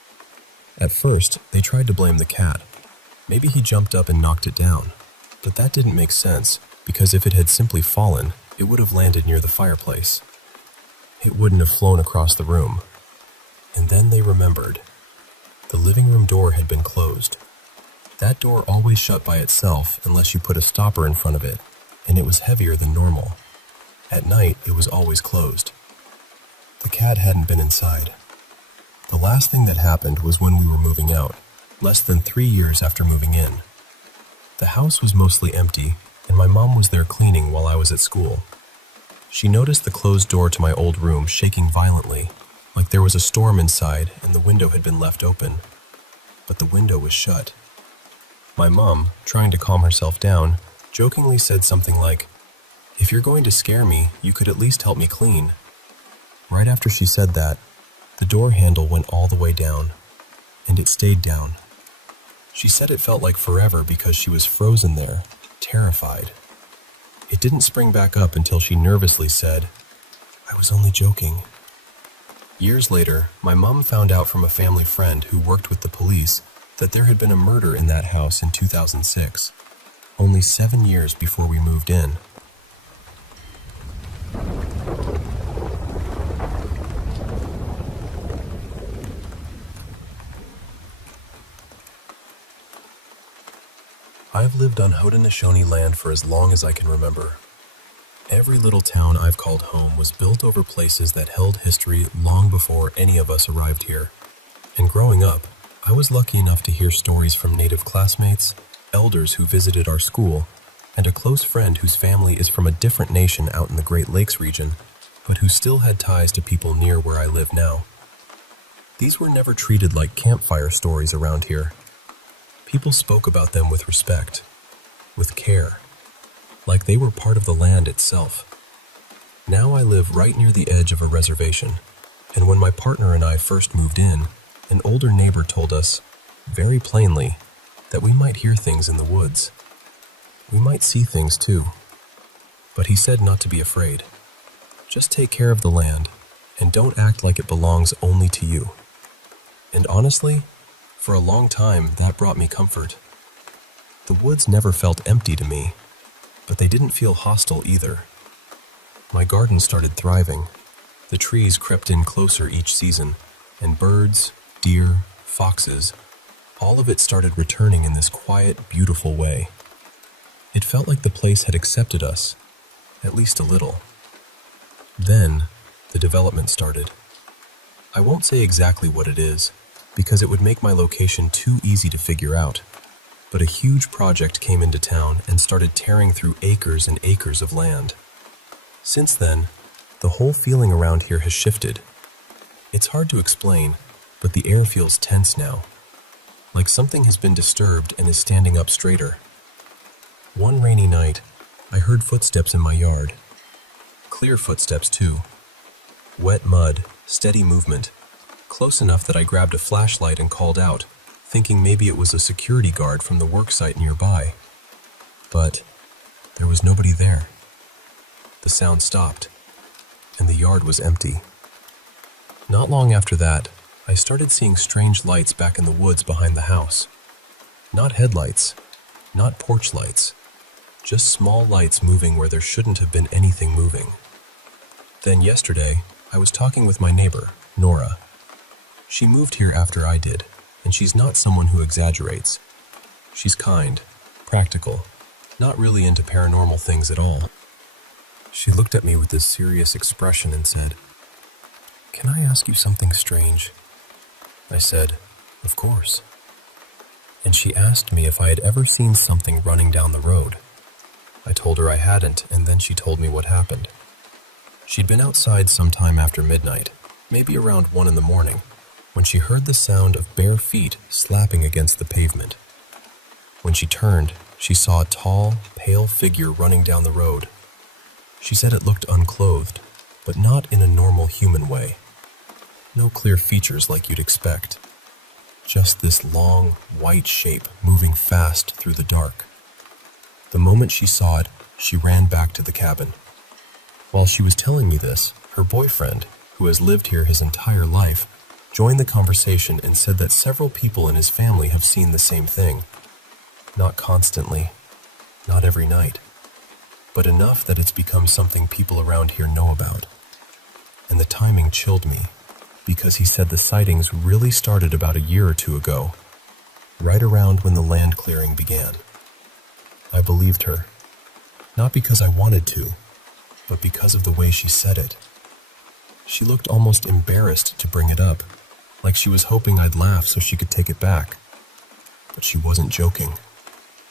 At first, they tried to blame the cat. Maybe he jumped up and knocked it down. But that didn't make sense, because if it had simply fallen, it would have landed near the fireplace. It wouldn't have flown across the room. And then they remembered. The living room door had been closed. That door always shut by itself unless you put a stopper in front of it, and it was heavier than normal. At night, it was always closed. The cat hadn't been inside. The last thing that happened was when we were moving out, less than 3 years after moving in. The house was mostly empty, and my mom was there cleaning while I was at school. She noticed the closed door to my old room shaking violently, like there was a storm inside and the window had been left open. But the window was shut. My mom, trying to calm herself down, jokingly said something like, "If you're going to scare me, you could at least help me clean." Right after she said that, the door handle went all the way down, and it stayed down. She said it felt like forever because she was frozen there, terrified. It didn't spring back up until she nervously said, "I was only joking." Years later, my mom found out from a family friend who worked with the police that there had been a murder in that house in 2006, only 7 years before we moved in. I've lived on Haudenosaunee land for as long as I can remember. Every little town I've called home was built over places that held history long before any of us arrived here. And growing up, I was lucky enough to hear stories from native classmates, elders who visited our school, and a close friend whose family is from a different nation out in the Great Lakes region, but who still had ties to people near where I live now. These were never treated like campfire stories around here. People spoke about them with respect, with care, like they were part of the land itself. Now I live right near the edge of a reservation, and when my partner and I first moved in, an older neighbor told us, very plainly, that we might hear things in the woods. We might see things too. But he said not to be afraid. Just take care of the land, and don't act like it belongs only to you. And honestly, for a long time, that brought me comfort. The woods never felt empty to me, but they didn't feel hostile either. My garden started thriving. The trees crept in closer each season, and birds, deer, foxes, all of it started returning in this quiet, beautiful way. It felt like the place had accepted us, at least a little. Then, the development started. I won't say exactly what it is, because it would make my location too easy to figure out. But a huge project came into town and started tearing through acres and acres of land. Since then, the whole feeling around here has shifted. It's hard to explain, but the air feels tense now, like something has been disturbed and is standing up straighter. One rainy night, I heard footsteps in my yard. Clear footsteps too. Wet mud, steady movement. Close enough that I grabbed a flashlight and called out, thinking maybe it was a security guard from the worksite nearby. But there was nobody there. The sound stopped, and the yard was empty. Not long after that, I started seeing strange lights back in the woods behind the house. Not headlights, not porch lights, just small lights moving where there shouldn't have been anything moving. Then yesterday, I was talking with my neighbor, Nora. She moved here after I did, and she's not someone who exaggerates. She's kind, practical, not really into paranormal things at all. She looked at me with this serious expression and said, "Can I ask you something strange? I said, "Of course." And she asked me if I had ever seen something running down the road. I told her I hadn't, and then she told me what happened. She'd been outside sometime after midnight, maybe around 1 in the morning, when she heard the sound of bare feet slapping against the pavement. When she turned, she saw a tall, pale figure running down the road. She said it looked unclothed, but not in a normal human way. No clear features like you'd expect. Just this long, white shape moving fast through the dark. The moment she saw it, she ran back to the cabin. While she was telling me this, her boyfriend, who has lived here his entire life, joined the conversation and said that several people in his family have seen the same thing. Not constantly, not every night, but enough that it's become something people around here know about. And the timing chilled me, because he said the sightings really started about a year or two ago, right around when the land clearing began. I believed her, not because I wanted to, but because of the way she said it. She looked almost embarrassed to bring it up, like she was hoping I'd laugh so she could take it back. But she wasn't joking.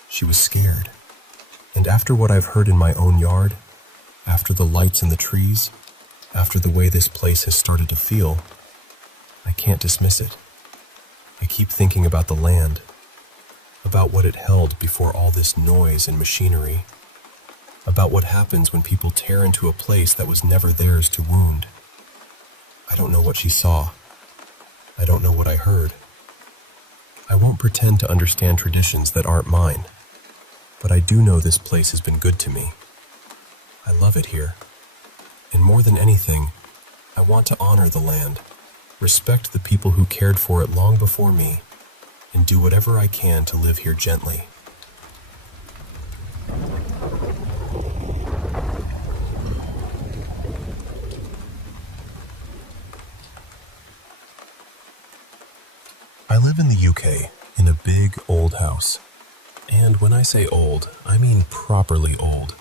She was scared. And after what I've heard in my own yard, after the lights in the trees, after the way this place has started to feel, I can't dismiss it. I keep thinking about the land, about what it held before all this noise and machinery, about what happens when people tear into a place that was never theirs to wound. I don't know what she saw. I don't know what I heard. I won't pretend to understand traditions that aren't mine, but I do know this place has been good to me. I love it here. And more than anything, I want to honor the land, respect the people who cared for it long before me, and do whatever I can to live here gently. I live in the UK, in a big old house. And when I say old, I mean properly old.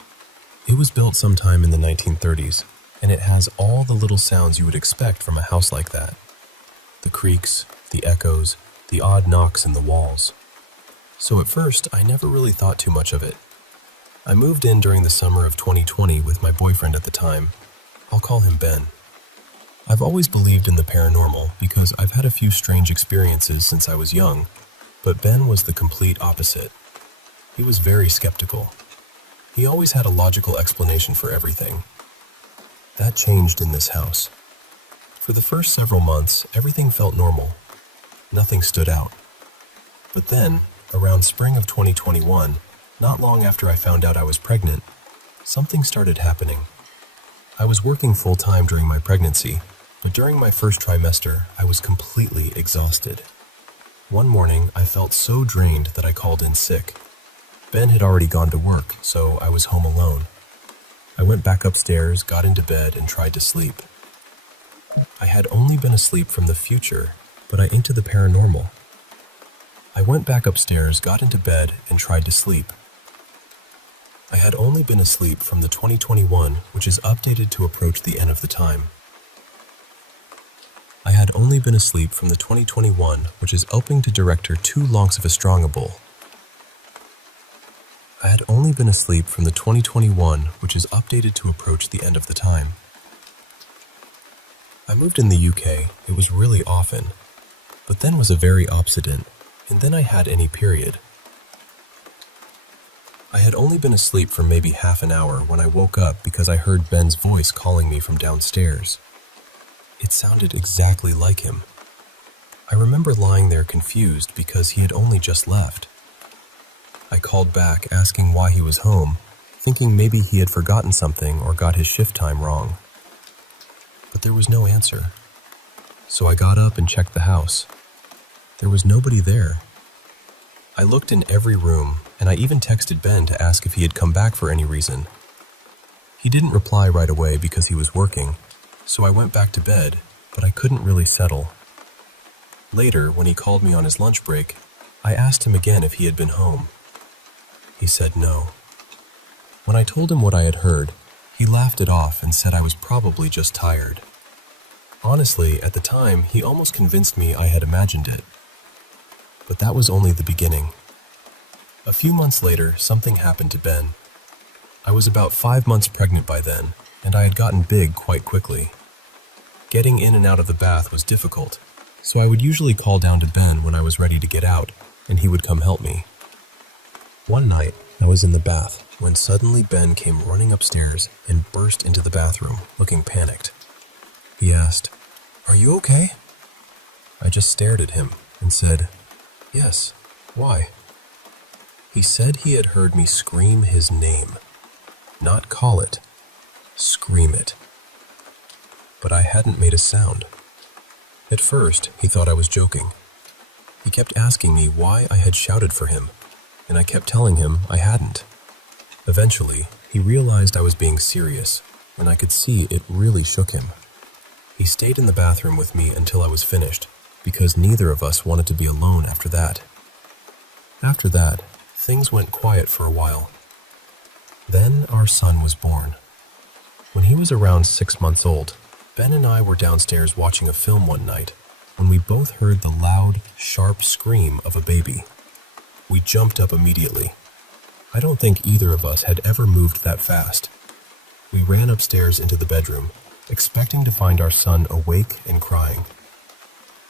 It was built sometime in the 1930s, and it has all the little sounds you would expect from a house like that. The creaks, the echoes, the odd knocks in the walls. So at first, I never really thought too much of it. I moved in during the summer of 2020 with my boyfriend at the time. I'll call him Ben. I've always believed in the paranormal because I've had a few strange experiences since I was young, but Ben was the complete opposite. He was very skeptical. He always had a logical explanation for everything. That changed in this house. For the first several months, everything felt normal. Nothing stood out. But then, around spring of 2021, not long after I found out I was pregnant, something started happening. I was working full-time during my pregnancy, but during my first trimester, I was completely exhausted. One morning, I felt so drained that I called in sick. Ben had already gone to work, so I was home alone. I went back upstairs, got into bed, and tried to sleep. I had only been asleep from the future, but I into the paranormal. I went back upstairs, got into bed, and tried to sleep. I had only been asleep from the 2021, which is updated to approach the end of the time. I had only been asleep from the 2021, which is helping to director 2 lonks of a strongable. I had only been asleep from the 2021, which is updated to approach the end of the time. I moved in the UK, it was really often, but then was a very obstinate, and then I had any period. I had only been asleep for maybe half an hour when I woke up because I heard Ben's voice calling me from downstairs. It sounded exactly like him. I remember lying there confused because he had only just left. I called back asking why he was home, thinking maybe he had forgotten something or got his shift time wrong. But there was no answer. So I got up and checked the house. There was nobody there. I looked in every room, and I even texted Ben to ask if he had come back for any reason. He didn't reply right away because he was working, so I went back to bed, but I couldn't really settle. Later, when he called me on his lunch break, I asked him again if he had been home. He said no. When I told him what I had heard, he laughed it off and said I was probably just tired. Honestly, at the time, he almost convinced me I had imagined it. But that was only the beginning. A few months later, something happened to Ben. I was about 5 months pregnant by then, and I had gotten big quite quickly. Getting in and out of the bath was difficult, so I would usually call down to Ben when I was ready to get out, and he would come help me. One night, I was in the bath when suddenly Ben came running upstairs and burst into the bathroom, looking panicked. He asked, "Are you okay?" I just stared at him and said, "Yes, why?" He said he had heard me scream his name. Not call it, scream it. But I hadn't made a sound. At first, he thought I was joking. He kept asking me why I had shouted for him, and I kept telling him I hadn't. Eventually, he realized I was being serious, and I could see it really shook him. He stayed in the bathroom with me until I was finished, because neither of us wanted to be alone after that. After that, things went quiet for a while. Then our son was born. When he was around 6 months old, Ben and I were downstairs watching a film one night when we both heard the loud, sharp scream of a baby. We jumped up immediately. I don't think either of us had ever moved that fast. We ran upstairs into the bedroom, expecting to find our son awake and crying.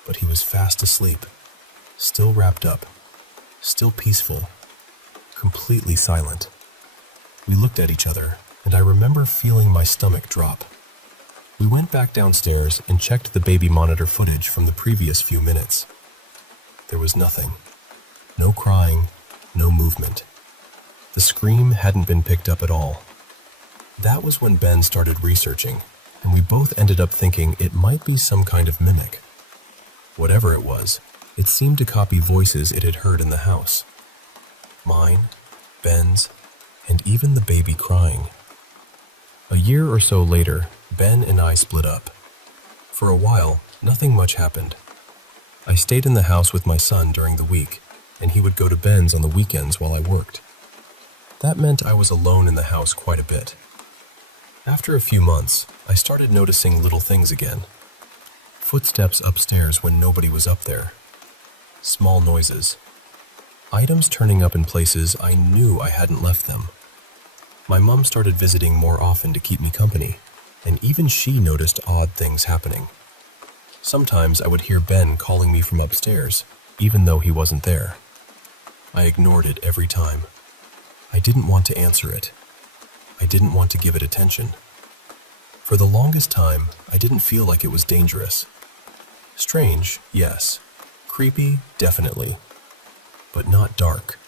But he was fast asleep, still wrapped up, still peaceful, completely silent. We looked at each other, and I remember feeling my stomach drop. We went back downstairs and checked the baby monitor footage from the previous few minutes. There was nothing. No crying, no movement. The scream hadn't been picked up at all. That was when Ben started researching, and we both ended up thinking it might be some kind of mimic. Whatever it was, it seemed to copy voices it had heard in the house. Mine, Ben's, and even the baby crying. A year or so later, Ben and I split up. For a while, nothing much happened. I stayed in the house with my son during the week, and he would go to Ben's on the weekends while I worked. That meant I was alone in the house quite a bit. After a few months, I started noticing little things again. Footsteps upstairs when nobody was up there. Small noises. Items turning up in places I knew I hadn't left them. My mom started visiting more often to keep me company, and even she noticed odd things happening. Sometimes I would hear Ben calling me from upstairs, even though he wasn't there. I ignored it every time. I didn't want to answer it. I didn't want to give it attention. For the longest time, I didn't feel like it was dangerous. Strange, yes. Creepy, definitely. But not dark.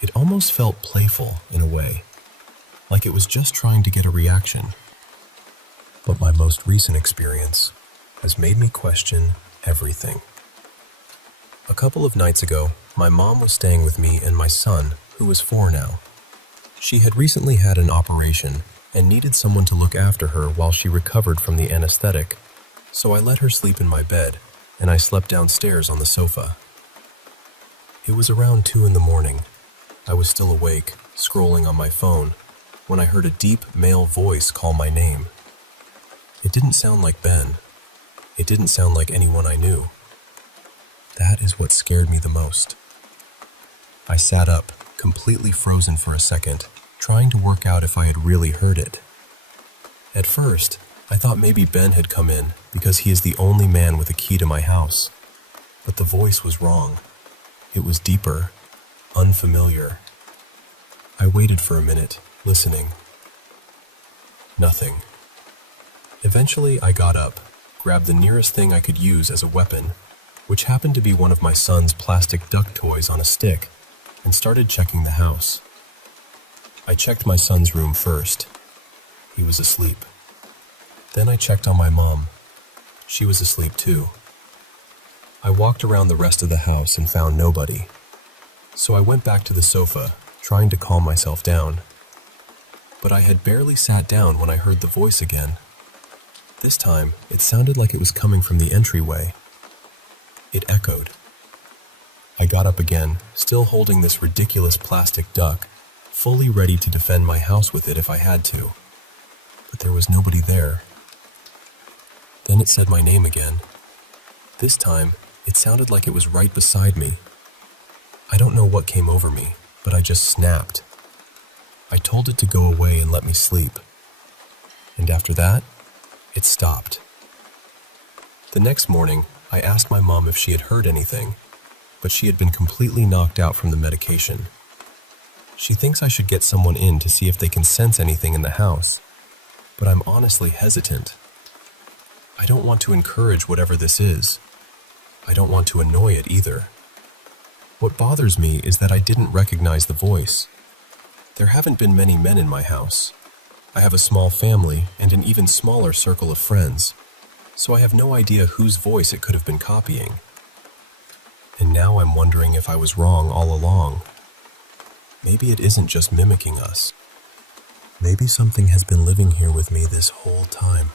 It almost felt playful in a way, like it was just trying to get a reaction. But my most recent experience has made me question everything. A couple of nights ago, my mom was staying with me and my son, who was 4 now. She had recently had an operation and needed someone to look after her while she recovered from the anesthetic, so I let her sleep in my bed, and I slept downstairs on the sofa. It was around 2 in the morning. I was still awake, scrolling on my phone, when I heard a deep male voice call my name. It didn't sound like Ben. It didn't sound like anyone I knew. That is what scared me the most. I sat up, completely frozen for a second, trying to work out if I had really heard it. At first, I thought maybe Ben had come in because he is the only man with a key to my house. But the voice was wrong. It was deeper, unfamiliar. I waited for a minute, listening. Nothing. Eventually, I got up, grabbed the nearest thing I could use as a weapon, which happened to be one of my son's plastic duck toys on a stick, and started checking the house. I checked my son's room first. He was asleep. Then I checked on my mom. She was asleep too. I walked around the rest of the house and found nobody. So I went back to the sofa, trying to calm myself down. But I had barely sat down when I heard the voice again. This time, it sounded like it was coming from the entryway. It echoed. I got up again, still holding this ridiculous plastic duck, fully ready to defend my house with it if I had to. But there was nobody there. Then Then it said my name again. This time, it sounded like it was right beside me. I don't know what came over me, but I just snapped. I told it to go away and let me sleep. And after that, it stopped. The next morning, I asked my mom if she had heard anything, but she had been completely knocked out from the medication. She thinks I should get someone in to see if they can sense anything in the house, but I'm honestly hesitant. I don't want to encourage whatever this is. I don't want to annoy it either. What bothers me is that I didn't recognize the voice. There haven't been many men in my house. I have a small family and an even smaller circle of friends, so I have no idea whose voice it could have been copying. And now I'm wondering if I was wrong all along. Maybe it isn't just mimicking us. Maybe something has been living here with me this whole time.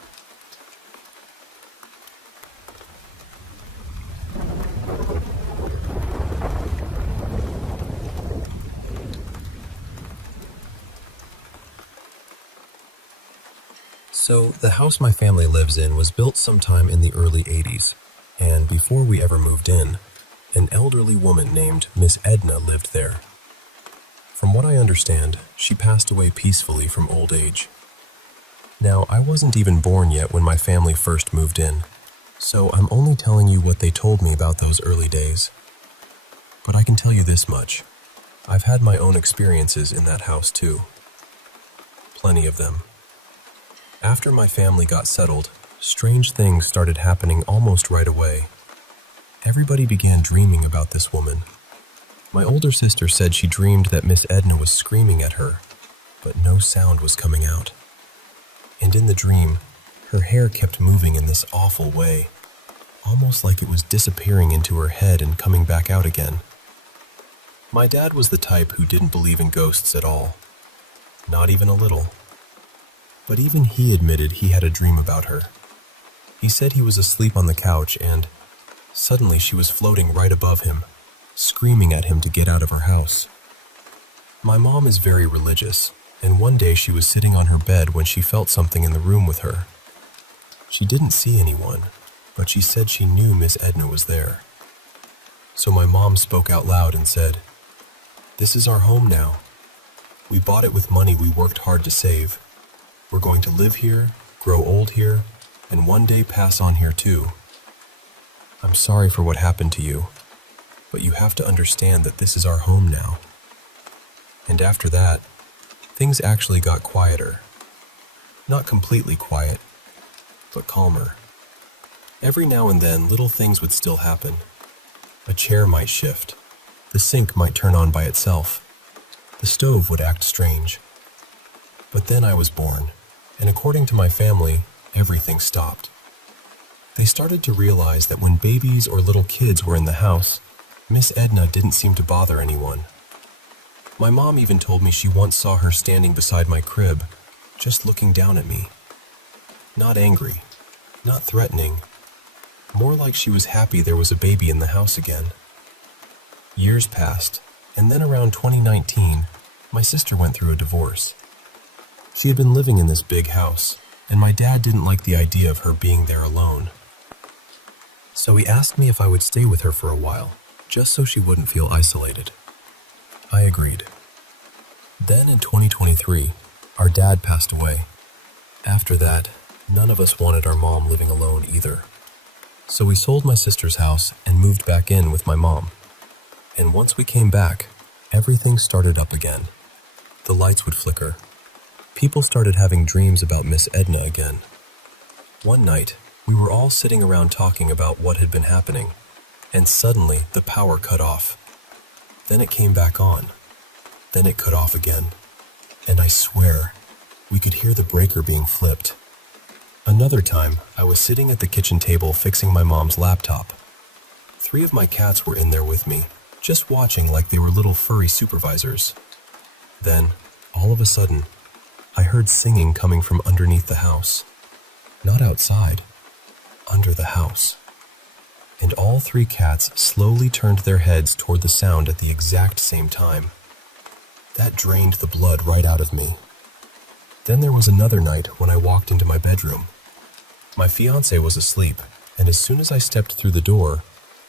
So, the house my family lives in was built sometime in the early 80s, and before we ever moved in, an elderly woman named Miss Edna lived there. From what I understand, she passed away peacefully from old age. Now, I wasn't even born yet when my family first moved in, so I'm only telling you what they told me about those early days. But I can tell you this much. I've had my own experiences in that house too. Plenty of them. After my family got settled, strange things started happening almost right away. Everybody began dreaming about this woman. My older sister said she dreamed that Miss Edna was screaming at her, but no sound was coming out. And in the dream, her hair kept moving in this awful way, almost like it was disappearing into her head and coming back out again. My dad was the type who didn't believe in ghosts at all. Not even a little. But even he admitted he had a dream about her. He said he was asleep on the couch and suddenly she was floating right above him, screaming at him to get out of her house. My mom is very religious, and one day she was sitting on her bed when she felt something in the room with her. She didn't see anyone, but she said she knew Miss Edna was there. So my mom spoke out loud and said, "This is our home now. We bought it with money we worked hard to save. We're going to live here, grow old here, and one day pass on here too. I'm sorry for what happened to you, but you have to understand that this is our home now." And after that, things actually got quieter. Not completely quiet, but calmer. Every now and then, little things would still happen. A chair might shift. The sink might turn on by itself. The stove would act strange. But then I was born, and according to my family, everything stopped. They started to realize that when babies or little kids were in the house, Miss Edna didn't seem to bother anyone. My mom even told me she once saw her standing beside my crib, just looking down at me. Not angry, not threatening, more like she was happy there was a baby in the house again. Years passed, and then around 2019, my sister went through a divorce. She had been living in this big house, and my dad didn't like the idea of her being there alone. So he asked me if I would stay with her for a while, just so she wouldn't feel isolated. I agreed. Then in 2023, our dad passed away. After that, none of us wanted our mom living alone either. So we sold my sister's house and moved back in with my mom. And once we came back, everything started up again. The lights would flicker. People started having dreams about Miss Edna again. One night, we were all sitting around talking about what had been happening, and suddenly the power cut off. Then it came back on. Then it cut off again. And I swear, we could hear the breaker being flipped. Another time, I was sitting at the kitchen table fixing my mom's laptop. 3 of my cats were in there with me, just watching like they were little furry supervisors. Then, all of a sudden, I heard singing coming from underneath the house. Not outside, under the house. And all 3 cats slowly turned their heads toward the sound at the exact same time. That drained the blood right out of me. Then there was another night when I walked into my bedroom. My fiancé was asleep, and as soon as I stepped through the door,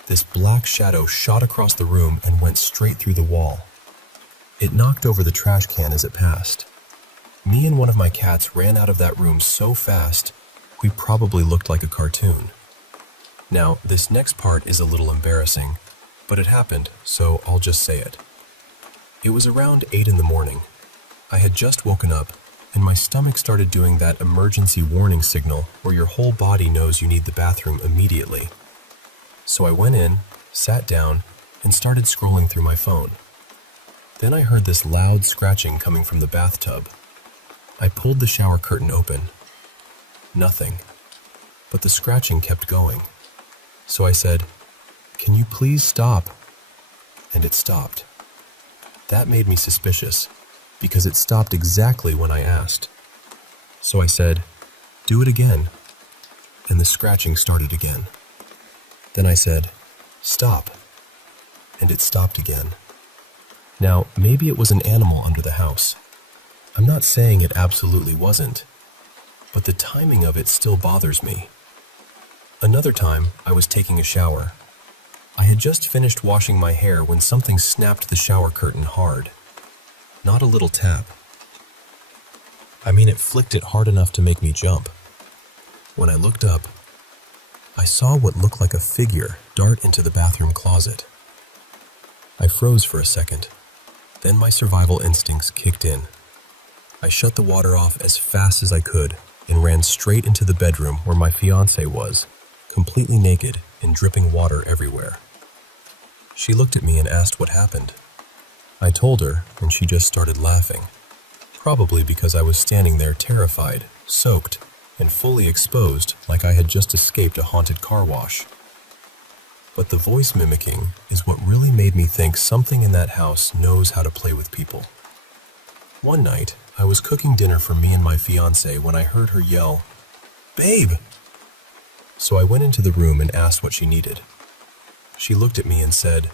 this black shadow shot across the room and went straight through the wall. It knocked over the trash can as it passed. Me and one of my cats ran out of that room so fast, we probably looked like a cartoon. Now, this next part is a little embarrassing, but it happened, so I'll just say it. It was around 8 in the morning. I had just woken up, and my stomach started doing that emergency warning signal where your whole body knows you need the bathroom immediately. So I went in, sat down, and started scrolling through my phone. Then I heard this loud scratching coming from the bathtub. I pulled the shower curtain open. Nothing. But the scratching kept going. So I said, "Can you please stop?" And it stopped. That made me suspicious, because it stopped exactly when I asked. So I said, "Do it again." And the scratching started again. Then I said, "Stop." And it stopped again. Now, maybe it was an animal under the house. I'm not saying it absolutely wasn't, but the timing of it still bothers me. Another time, I was taking a shower. I had just finished washing my hair when something snapped the shower curtain hard. Not a little tap. I mean, it flicked it hard enough to make me jump. When I looked up, I saw what looked like a figure dart into the bathroom closet. I froze for a second. Then my survival instincts kicked in. I shut the water off as fast as I could and ran straight into the bedroom where my fiancée was, completely naked and dripping water everywhere. She looked at me and asked what happened. I told her, and she just started laughing, probably because I was standing there terrified, soaked, and fully exposed like I had just escaped a haunted car wash. But the voice mimicking is what really made me think something in that house knows how to play with people. One night, I was cooking dinner for me and my fiancé when I heard her yell, "Babe!" So I went into the room and asked what she needed. She looked at me and said,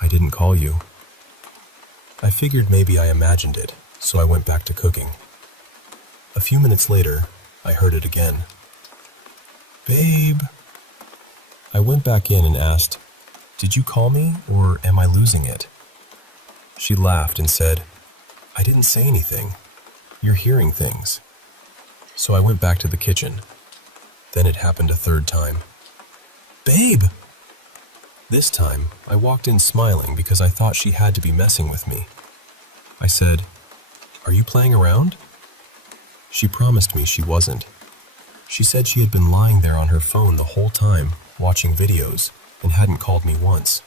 "I didn't call you." I figured maybe I imagined it, so I went back to cooking. A few minutes later, I heard it again. "Babe!" I went back in and asked, "Did you call me, or am I losing it?" She laughed and said, "I didn't say anything. You're hearing things." So I went back to the kitchen. Then it happened a third time. "Babe!" This time, I walked in smiling because I thought she had to be messing with me. I said, "Are you playing around?" She promised me she wasn't. She said she had been lying there on her phone the whole time, watching videos, and hadn't called me once.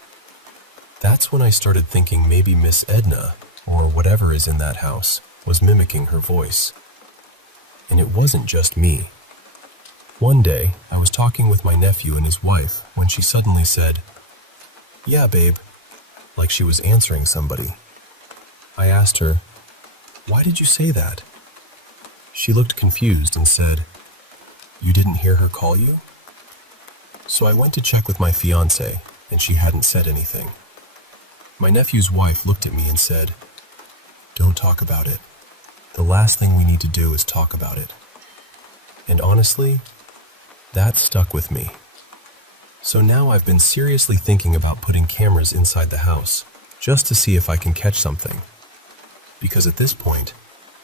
That's when I started thinking maybe Miss Edna, or whatever is in that house, was mimicking her voice. And it wasn't just me. One day, I was talking with my nephew and his wife when she suddenly said, "Yeah, babe," like she was answering somebody. I asked her, "Why did you say that?" She looked confused and said, "You didn't hear her call you?" So I went to check with my fiancé, and she hadn't said anything. My nephew's wife looked at me and said, "Don't talk about it. The last thing we need to do is talk about it." And honestly, that stuck with me. So now I've been seriously thinking about putting cameras inside the house, just to see if I can catch something. Because at this point,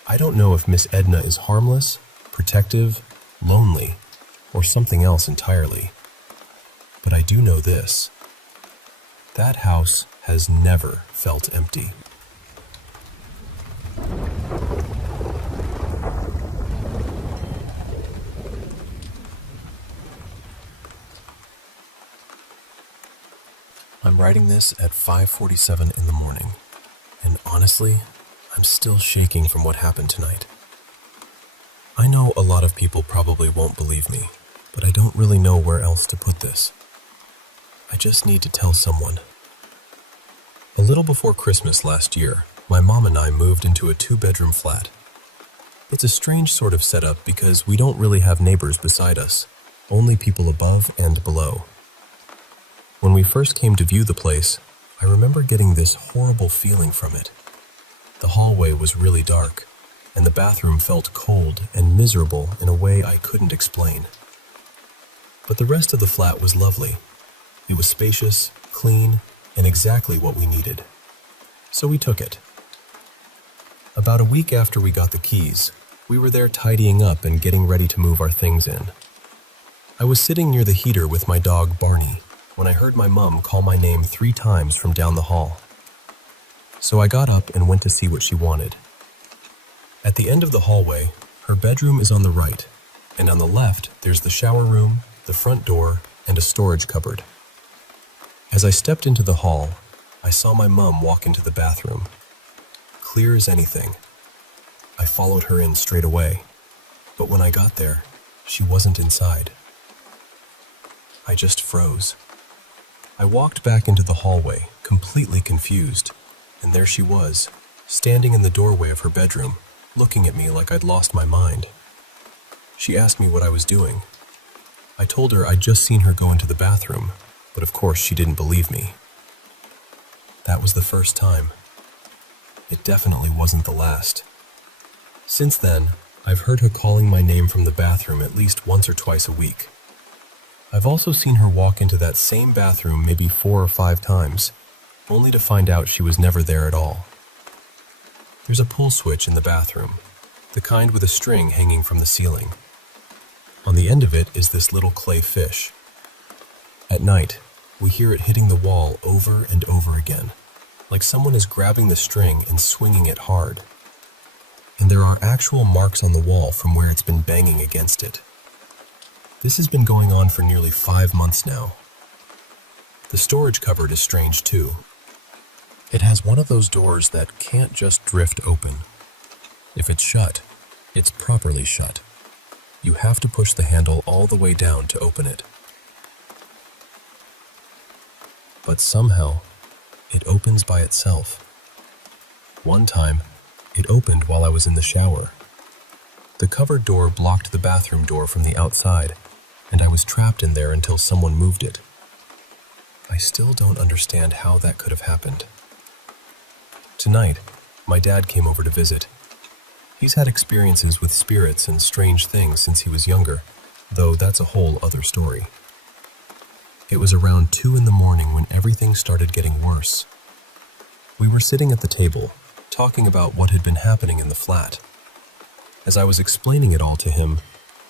I don't know if Miss Edna is harmless, protective, lonely, or something else entirely. But I do know this. That house has never felt empty. I'm writing this at 5:47 in the morning, and honestly, I'm still shaking from what happened tonight. I know a lot of people probably won't believe me, but I don't really know where else to put this. I just need to tell someone. A little before Christmas last year, my mom and I moved into a 2-bedroom flat. It's a strange sort of setup because we don't really have neighbors beside us, only people above and below. When we first came to view the place, I remember getting this horrible feeling from it. The hallway was really dark, and the bathroom felt cold and miserable in a way I couldn't explain. But the rest of the flat was lovely. It was spacious, clean, and exactly what we needed. So we took it. About a week after we got the keys, we were there tidying up and getting ready to move our things in. I was sitting near the heater with my dog Barney when I heard my mom call my name 3 times from down the hall. So I got up and went to see what she wanted. At the end of the hallway, her bedroom is on the right, and on the left there's the shower room, the front door, and a storage cupboard. As I stepped into the hall, I saw my mom walk into the bathroom. Clear as anything. I followed her in straight away, but when I got there, she wasn't inside. I just froze. I walked back into the hallway, completely confused, and there she was, standing in the doorway of her bedroom, looking at me like I'd lost my mind. She asked me what I was doing. I told her I'd just seen her go into the bathroom, but of course she didn't believe me. That was the first time. It definitely wasn't the last. Since then, I've heard her calling my name from the bathroom at least once or twice a week. I've also seen her walk into that same bathroom maybe 4 or 5 times, only to find out she was never there at all. There's a pull switch in the bathroom, the kind with a string hanging from the ceiling. On the end of it is this little clay fish. At night, we hear it hitting the wall over and over again, like someone is grabbing the string and swinging it hard. And there are actual marks on the wall from where it's been banging against it. This has been going on for nearly 5 months now. The storage cupboard is strange too. It has one of those doors that can't just drift open. If it's shut, it's properly shut. You have to push the handle all the way down to open it. But somehow, it opens by itself. One time, it opened while I was in the shower. The cupboard door blocked the bathroom door from the outside, and I was trapped in there until someone moved it. I still don't understand how that could have happened. Tonight, my dad came over to visit. He's had experiences with spirits and strange things since he was younger, though that's a whole other story. It was around 2 in the morning when everything started getting worse. We were sitting at the table, talking about what had been happening in the flat. As I was explaining it all to him,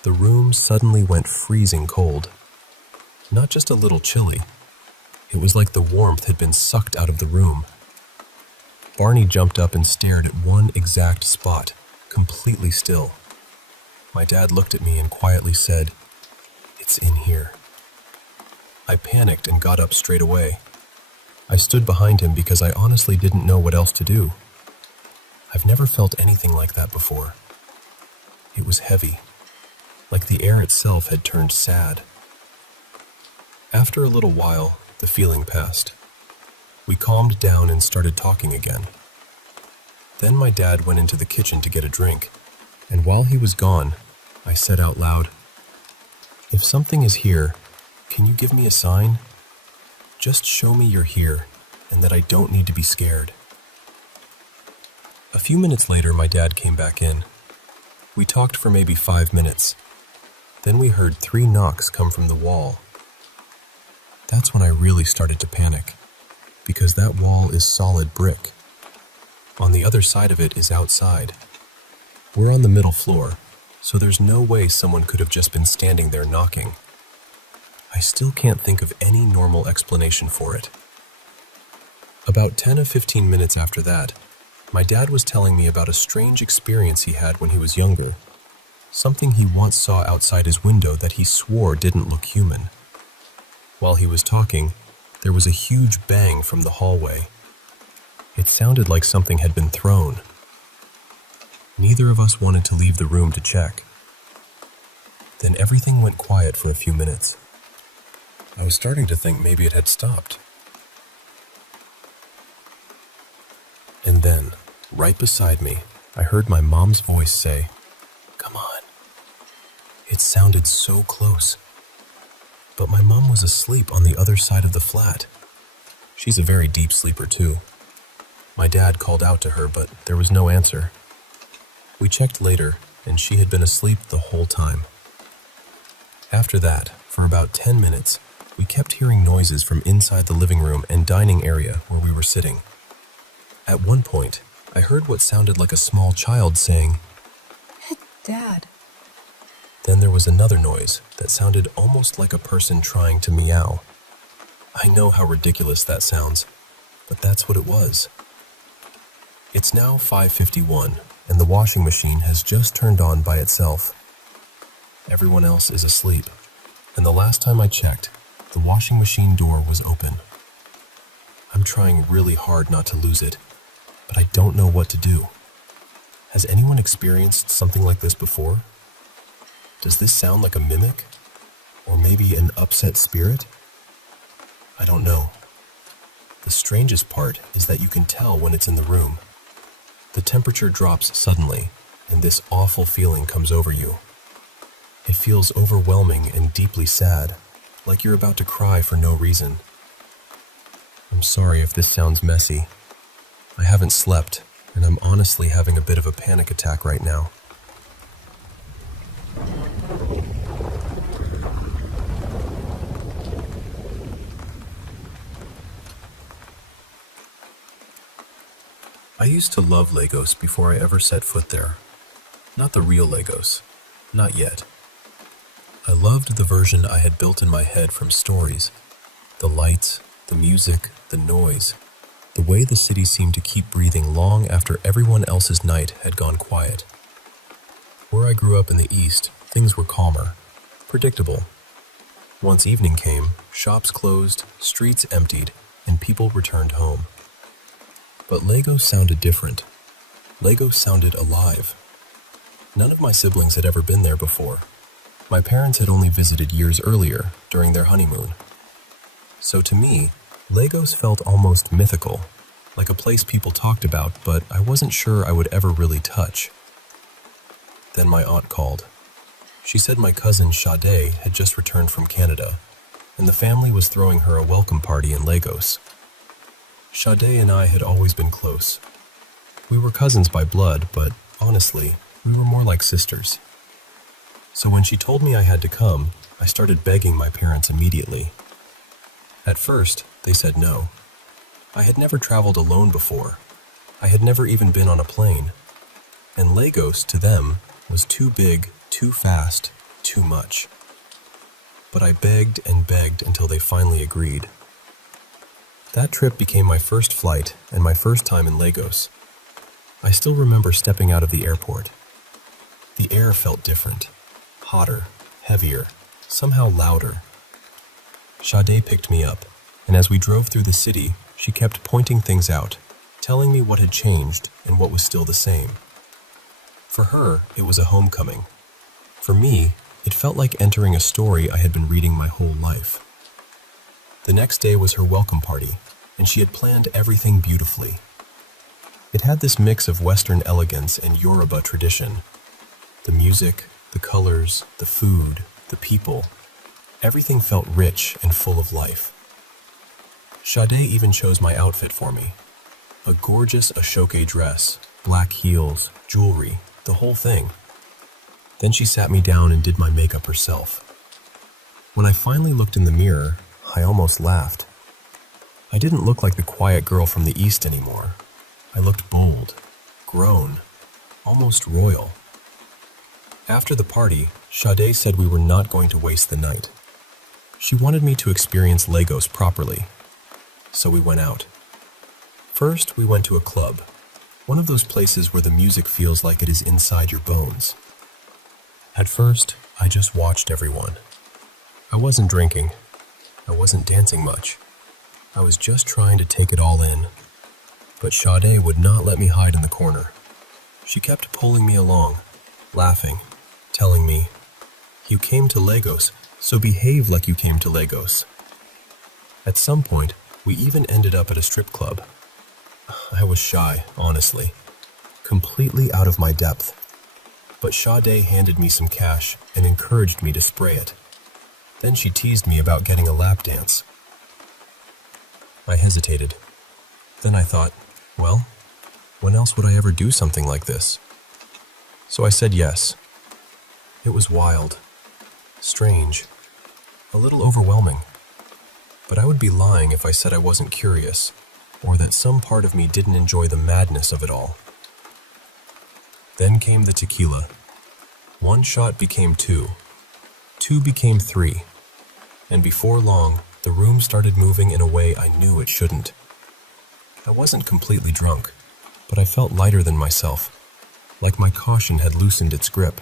the room suddenly went freezing cold. Not just a little chilly. It was like the warmth had been sucked out of the room. Barney jumped up and stared at one exact spot, completely still. My dad looked at me and quietly said, "It's in here." I panicked and got up straight away. I stood behind him because I honestly didn't know what else to do. I've never felt anything like that before. It was heavy, like the air itself had turned sad. After a little while, the feeling passed. We calmed down and started talking again. Then my dad went into the kitchen to get a drink, and while he was gone, I said out loud, "If something is here, can you give me a sign? Just show me you're here and that I don't need to be scared." A few minutes later, my dad came back in. We talked for maybe 5 minutes. Then we heard 3 knocks come from the wall. That's when I really started to panic, because that wall is solid brick. On the other side of it is outside. We're on the middle floor, so there's no way someone could have just been standing there knocking. I still can't think of any normal explanation for it. About 10 or 15 minutes after that, my dad was telling me about a strange experience he had when he was younger. Something he once saw outside his window that he swore didn't look human. While he was talking, there was a huge bang from the hallway. It sounded like something had been thrown. Neither of us wanted to leave the room to check. Then everything went quiet for a few minutes. I was starting to think maybe it had stopped. And then, right beside me, I heard my mom's voice say, "Come on." It sounded so close. But my mom was asleep on the other side of the flat. She's a very deep sleeper too. My dad called out to her, but there was no answer. We checked later, and she had been asleep the whole time. After that, for about 10 minutes, we kept hearing noises from inside the living room and dining area where we were sitting. At one point, I heard what sounded like a small child saying, "Dad." Then there was another noise that sounded almost like a person trying to meow. I know how ridiculous that sounds, but that's what it was. It's now 5:51, and the washing machine has just turned on by itself. Everyone else is asleep, and the last time I checked, the washing machine door was open. I'm trying really hard not to lose it, but I don't know what to do. Has anyone experienced something like this before? Does this sound like a mimic? Or maybe an upset spirit? I don't know. The strangest part is that you can tell when it's in the room. The temperature drops suddenly, and this awful feeling comes over you. It feels overwhelming and deeply sad, like you're about to cry for no reason. I'm sorry if this sounds messy. I haven't slept, and I'm honestly having a bit of a panic attack right now. I used to love Lagos before I ever set foot there. Not the real Lagos. Not yet. I loved the version I had built in my head from stories. The lights, the music, the noise. The way the city seemed to keep breathing long after everyone else's night had gone quiet. Where I grew up in the East, things were calmer, predictable. Once evening came, shops closed, streets emptied, and people returned home. But Lagos sounded different. Lagos sounded alive. None of my siblings had ever been there before. My parents had only visited years earlier, during their honeymoon. So to me, Lagos felt almost mythical, like a place people talked about, but I wasn't sure I would ever really touch. Then my aunt called. She said my cousin Sade had just returned from Canada, and the family was throwing her a welcome party in Lagos. Sade and I had always been close. We were cousins by blood, but honestly, we were more like sisters. So when she told me I had to come, I started begging my parents immediately. At first, they said no. I had never traveled alone before. I had never even been on a plane. And Lagos, to them, was too big, too fast, too much. But I begged and begged until they finally agreed. That trip became my first flight and my first time in Lagos. I still remember stepping out of the airport. The air felt different, hotter, heavier, somehow louder. Sade picked me up, and as we drove through the city, she kept pointing things out, telling me what had changed and what was still the same. For her, it was a homecoming. For me, it felt like entering a story I had been reading my whole life. The next day was her welcome party, and she had planned everything beautifully. It had this mix of Western elegance and Yoruba tradition. The music, the colors, the food, the people. Everything felt rich and full of life. Sade even chose my outfit for me. A gorgeous Ashoke dress, black heels, jewelry, the whole thing. Then she sat me down and did my makeup herself. When I finally looked in the mirror, I almost laughed. I didn't look like the quiet girl from the East anymore. I looked bold, grown, almost royal. After the party, Sade said we were not going to waste the night. She wanted me to experience Lagos properly, so we went out. First, we went to a club, one of those places where the music feels like it is inside your bones. At first, I just watched everyone. I wasn't drinking. I wasn't dancing much. I was just trying to take it all in. But Sade would not let me hide in the corner. She kept pulling me along, laughing, telling me, "You came to Lagos, so behave like you came to Lagos." At some point, we even ended up at a strip club. I was shy, honestly, completely out of my depth. But Sade handed me some cash and encouraged me to spray it. Then she teased me about getting a lap dance. I hesitated. Then I thought, well, when else would I ever do something like this? So I said yes. It was wild, strange, a little overwhelming. But I would be lying if I said I wasn't curious, or that some part of me didn't enjoy the madness of it all. Then came the tequila. 1 shot became 2. 2 became 3. And before long, the room started moving in a way I knew it shouldn't. I wasn't completely drunk, but I felt lighter than myself, like my caution had loosened its grip.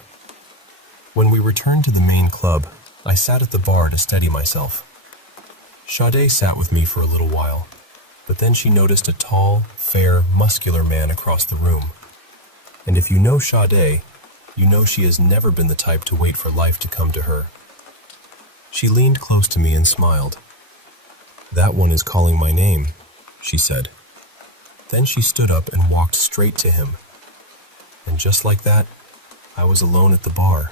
When we returned to the main club, I sat at the bar to steady myself. Sade sat with me for a little while, but then she noticed a tall, fair, muscular man across the room. And if you know Sade, you know she has never been the type to wait for life to come to her. She leaned close to me and smiled. "That one is calling my name," she said. Then she stood up and walked straight to him. And just like that, I was alone at the bar.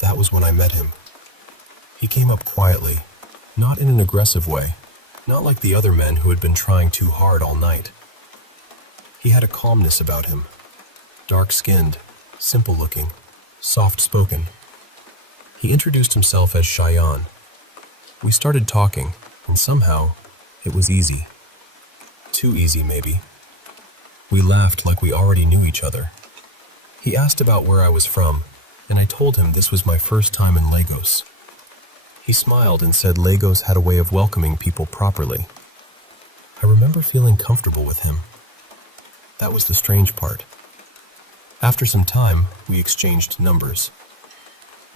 That was when I met him. He came up quietly, not in an aggressive way, not like the other men who had been trying too hard all night. He had a calmness about him, dark-skinned, simple-looking, soft-spoken. He introduced himself as Cheyenne. We started talking, and somehow, it was easy. Too easy, maybe. We laughed like we already knew each other. He asked about where I was from, and I told him this was my first time in Lagos. He smiled and said Lagos had a way of welcoming people properly. I remember feeling comfortable with him. That was the strange part. After some time, we exchanged numbers.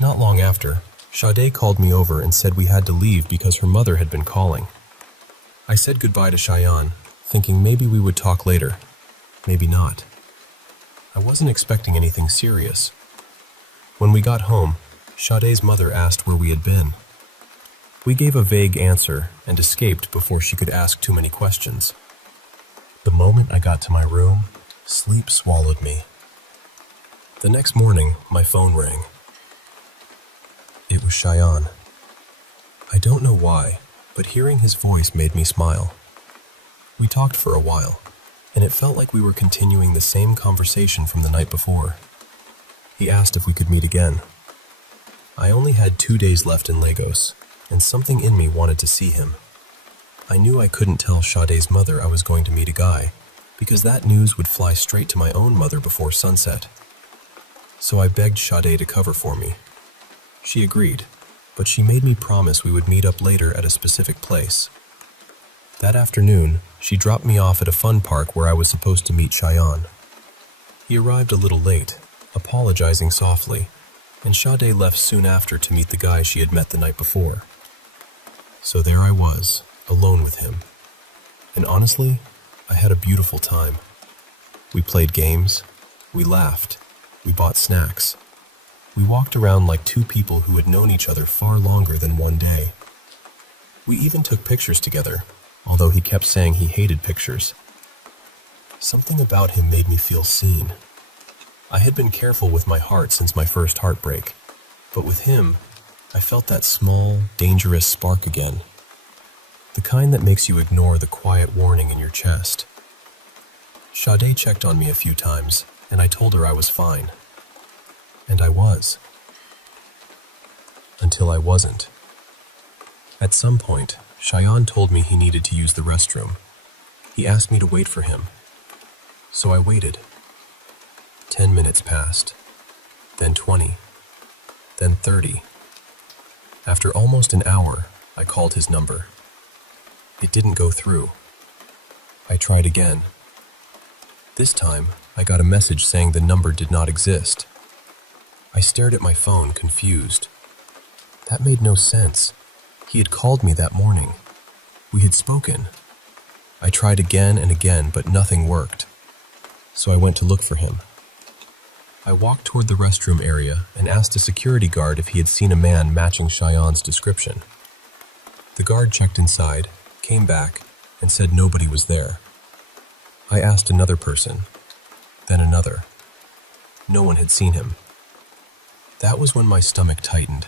Not long after, Sade called me over and said we had to leave because her mother had been calling. I said goodbye to Cheyenne, thinking maybe we would talk later. Maybe not. I wasn't expecting anything serious. When we got home, Sade's mother asked where we had been. We gave a vague answer and escaped before she could ask too many questions. The moment I got to my room, sleep swallowed me. The next morning, my phone rang. It was Cheyenne. I don't know why, but hearing his voice made me smile. We talked for a while, and it felt like we were continuing the same conversation from the night before. He asked if we could meet again. I only had 2 days left in Lagos, and something in me wanted to see him. I knew I couldn't tell Sade's mother I was going to meet a guy, because that news would fly straight to my own mother before sunset. So I begged Sade to cover for me. She agreed, but she made me promise we would meet up later at a specific place. That afternoon, she dropped me off at a fun park where I was supposed to meet Cheyenne. He arrived a little late, apologizing softly, and Sade left soon after to meet the guy she had met the night before. So there I was, alone with him. And honestly, I had a beautiful time. We played games, we laughed, we bought snacks. We walked around like two people who had known each other far longer than one day. We even took pictures together, although he kept saying he hated pictures. Something about him made me feel seen. I had been careful with my heart since my first heartbreak, but with him, I felt that small, dangerous spark again. The kind that makes you ignore the quiet warning in your chest. Sade checked on me a few times, and I told her I was fine. And I was. Until I wasn't. At some point, Cheyenne told me he needed to use the restroom. He asked me to wait for him. So I waited. 10 minutes passed, then 20, then 30. After almost an hour, I called his number. It didn't go through. I tried again. This time, I got a message saying the number did not exist. I stared at my phone, confused. That made no sense. He had called me that morning. We had spoken. I tried again and again, but nothing worked. So I went to look for him. I walked toward the restroom area and asked a security guard if he had seen a man matching Cheyenne's description. The guard checked inside, came back, and said nobody was there. I asked another person, then another. No one had seen him. That was when my stomach tightened.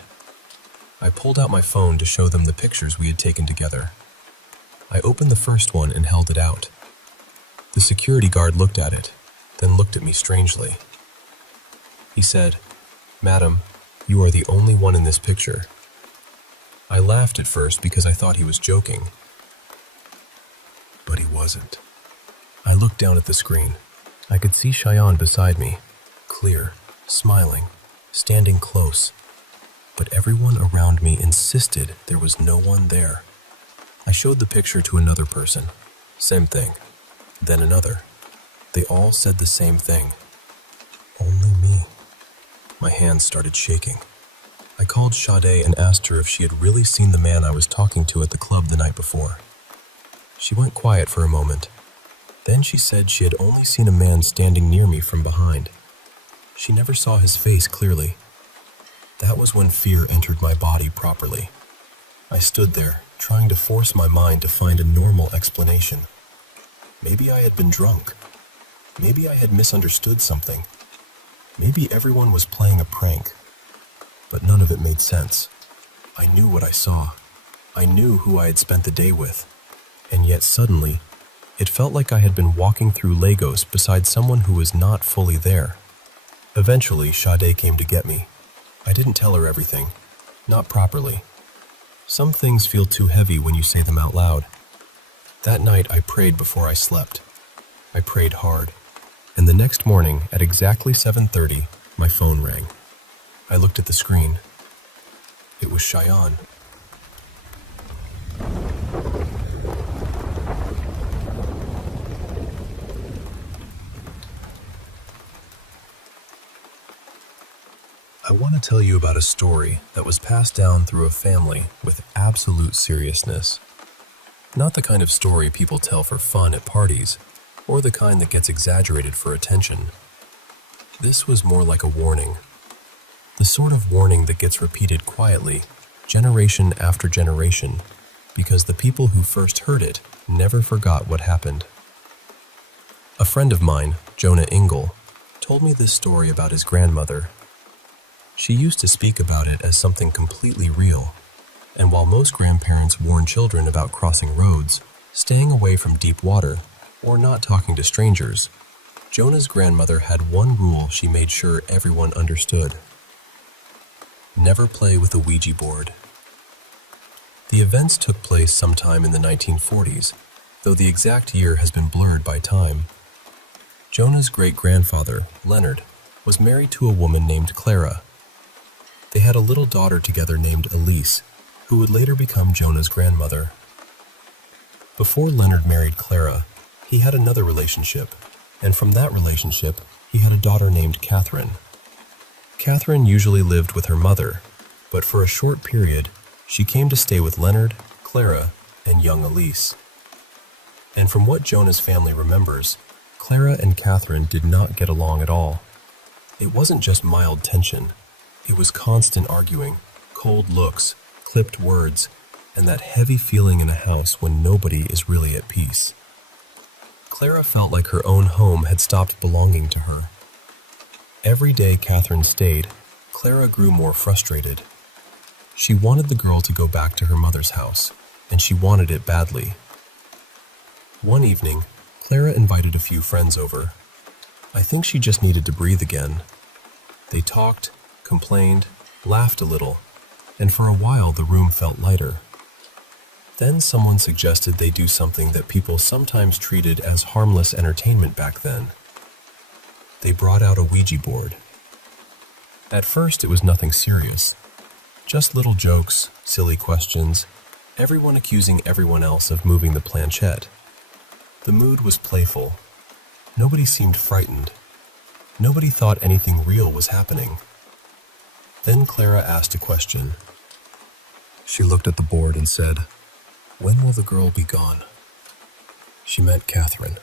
I pulled out my phone to show them the pictures we had taken together. I opened the first one and held it out. The security guard looked at it, then looked at me strangely. He said, "Madam, you are the only one in this picture." I laughed at first because I thought he was joking. But he wasn't. I looked down at the screen. I could see Cheyenne beside me, clear, smiling, standing close. But everyone around me insisted there was no one there. I showed the picture to another person. Same thing. Then another. They all said the same thing. Only me. My hands started shaking. I called Sade and asked her if she had really seen the man I was talking to at the club the night before. She went quiet for a moment. Then she said she had only seen a man standing near me from behind. She never saw his face clearly. That was when fear entered my body properly. I stood there, trying to force my mind to find a normal explanation. Maybe I had been drunk. Maybe I had misunderstood something. Maybe everyone was playing a prank. But none of it made sense. I knew what I saw. I knew who I had spent the day with. And yet suddenly, it felt like I had been walking through Lagos beside someone who was not fully there. Eventually, Sade came to get me. I didn't tell her everything. Not properly. Some things feel too heavy when you say them out loud. That night, I prayed before I slept. I prayed hard. And the next morning, at exactly 7:30, my phone rang. I looked at the screen. It was Cheyenne. I want to tell you about a story that was passed down through a family with absolute seriousness. Not the kind of story people tell for fun at parties, or the kind that gets exaggerated for attention. This was more like a warning. The sort of warning that gets repeated quietly, generation after generation, because the people who first heard it never forgot what happened. A friend of mine, Jonah Ingle, told me this story about his grandmother. She used to speak about it as something completely real, and while most grandparents warn children about crossing roads, staying away from deep water, or not talking to strangers, Jonah's grandmother had one rule she made sure everyone understood. Never play with a Ouija board. The events took place sometime in the 1940s, though the exact year has been blurred by time. Jonah's great-grandfather, Leonard, was married to a woman named Clara. They had a little daughter together named Elise, who would later become Jonah's grandmother. Before Leonard married Clara, he had another relationship, and from that relationship, he had a daughter named Catherine. Catherine usually lived with her mother, but for a short period, she came to stay with Leonard, Clara, and young Elise. And from what Jonah's family remembers, Clara and Catherine did not get along at all. It wasn't just mild tension. It was constant arguing, cold looks, clipped words, and that heavy feeling in a house when nobody is really at peace. Clara felt like her own home had stopped belonging to her. Every day Catherine stayed, Clara grew more frustrated. She wanted the girl to go back to her mother's house, and she wanted it badly. One evening, Clara invited a few friends over. I think she just needed to breathe again. They talked, complained, laughed a little, and for a while the room felt lighter. Then someone suggested they do something that people sometimes treated as harmless entertainment back then. They brought out a Ouija board. At first it was nothing serious. Just little jokes, silly questions, everyone accusing everyone else of moving the planchette. The mood was playful. Nobody seemed frightened. Nobody thought anything real was happening. Then Clara asked a question. She looked at the board and said, "When will the girl be gone?" She meant Catherine.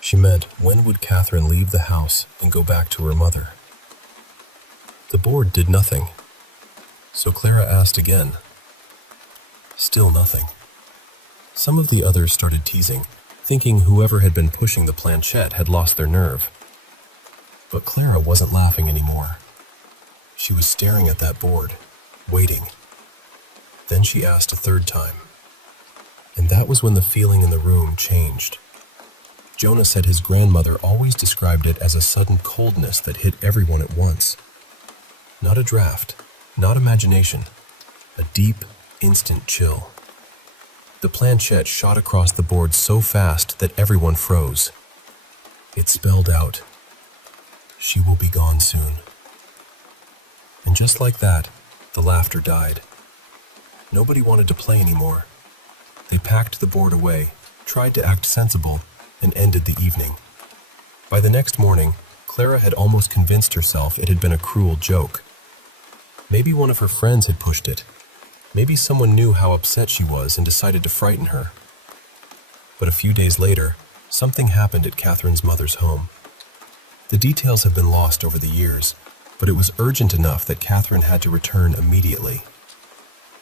She meant, when would Catherine leave the house and go back to her mother? The board did nothing. So Clara asked again. Still nothing. Some of the others started teasing, thinking whoever had been pushing the planchette had lost their nerve. But Clara wasn't laughing anymore. She was staring at that board, waiting. Then she asked a third time. And that was when the feeling in the room changed. Jonah said his grandmother always described it as a sudden coldness that hit everyone at once. Not a draft, not imagination, a deep, instant chill. The planchette shot across the board so fast that everyone froze. It spelled out, "She will be gone soon." And just like that, the laughter died. Nobody wanted to play anymore. They packed the board away, tried to act sensible, and ended the evening. By the next morning, Clara had almost convinced herself it had been a cruel joke. Maybe one of her friends had pushed it. Maybe someone knew how upset she was and decided to frighten her. But a few days later, something happened at Catherine's mother's home. The details have been lost over the years, but it was urgent enough that Catherine had to return immediately.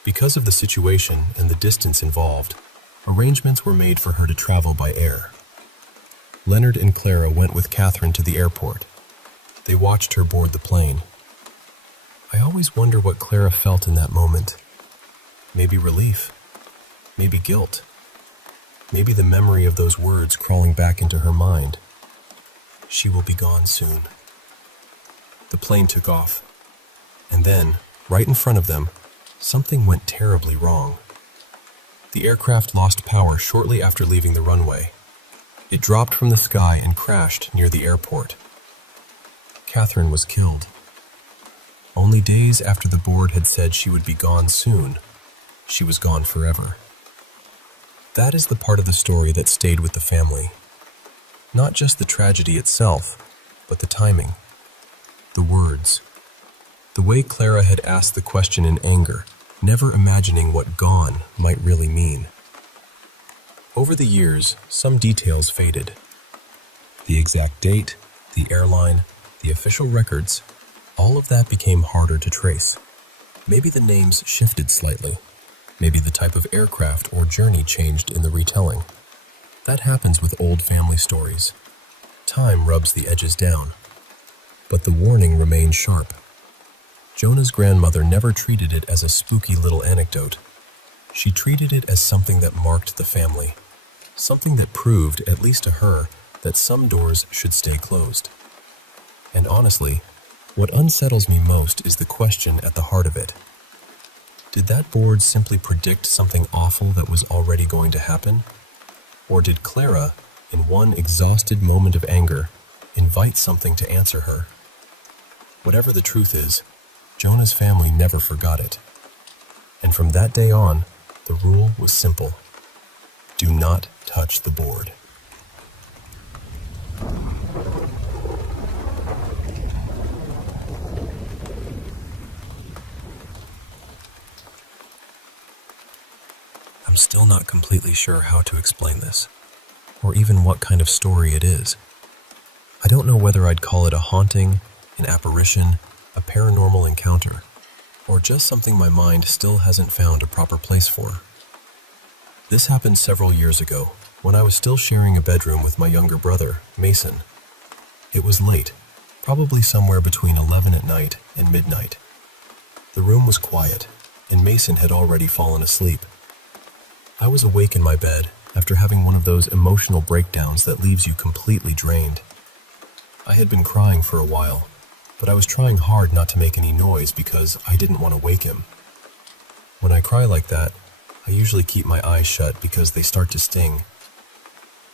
Because of the situation and the distance involved, arrangements were made for her to travel by air. Leonard and Clara went with Catherine to the airport. They watched her board the plane. I always wonder what Clara felt in that moment. Maybe relief, maybe guilt, maybe the memory of those words crawling back into her mind. She will be gone soon. The plane took off, and then, right in front of them, something went terribly wrong. The aircraft lost power shortly after leaving the runway. It dropped from the sky and crashed near the airport. Catherine was killed. Only days after the board had said she would be gone soon, she was gone forever. That is the part of the story that stayed with the family. Not just the tragedy itself, but the timing, the words, the way Clara had asked the question in anger, never imagining what gone might really mean. Over the years, some details faded. The exact date, the airline, the official records, all of that became harder to trace. Maybe the names shifted slightly. Maybe the type of aircraft or journey changed in the retelling. That happens with old family stories. Time rubs the edges down. But the warning remains sharp. Jonah's grandmother never treated it as a spooky little anecdote. She treated it as something that marked the family. Something that proved, at least to her, that some doors should stay closed. And honestly, what unsettles me most is the question at the heart of it. Did that board simply predict something awful that was already going to happen? Or did Clara, in one exhausted moment of anger, invite something to answer her? Whatever the truth is, Jonah's family never forgot it. And from that day on, the rule was simple. Do not touch the board. I'm still not completely sure how to explain this, or even what kind of story it is. I don't know whether I'd call it a haunting, an apparition, a paranormal encounter, or just something my mind still hasn't found a proper place for. This happened several years ago, when I was still sharing a bedroom with my younger brother, Mason. It was late, probably somewhere between 11 at night and midnight. The room was quiet, and Mason had already fallen asleep. I was awake in my bed after having one of those emotional breakdowns that leaves you completely drained. I had been crying for a while, but I was trying hard not to make any noise because I didn't want to wake him. When I cry like that, I usually keep my eyes shut because they start to sting.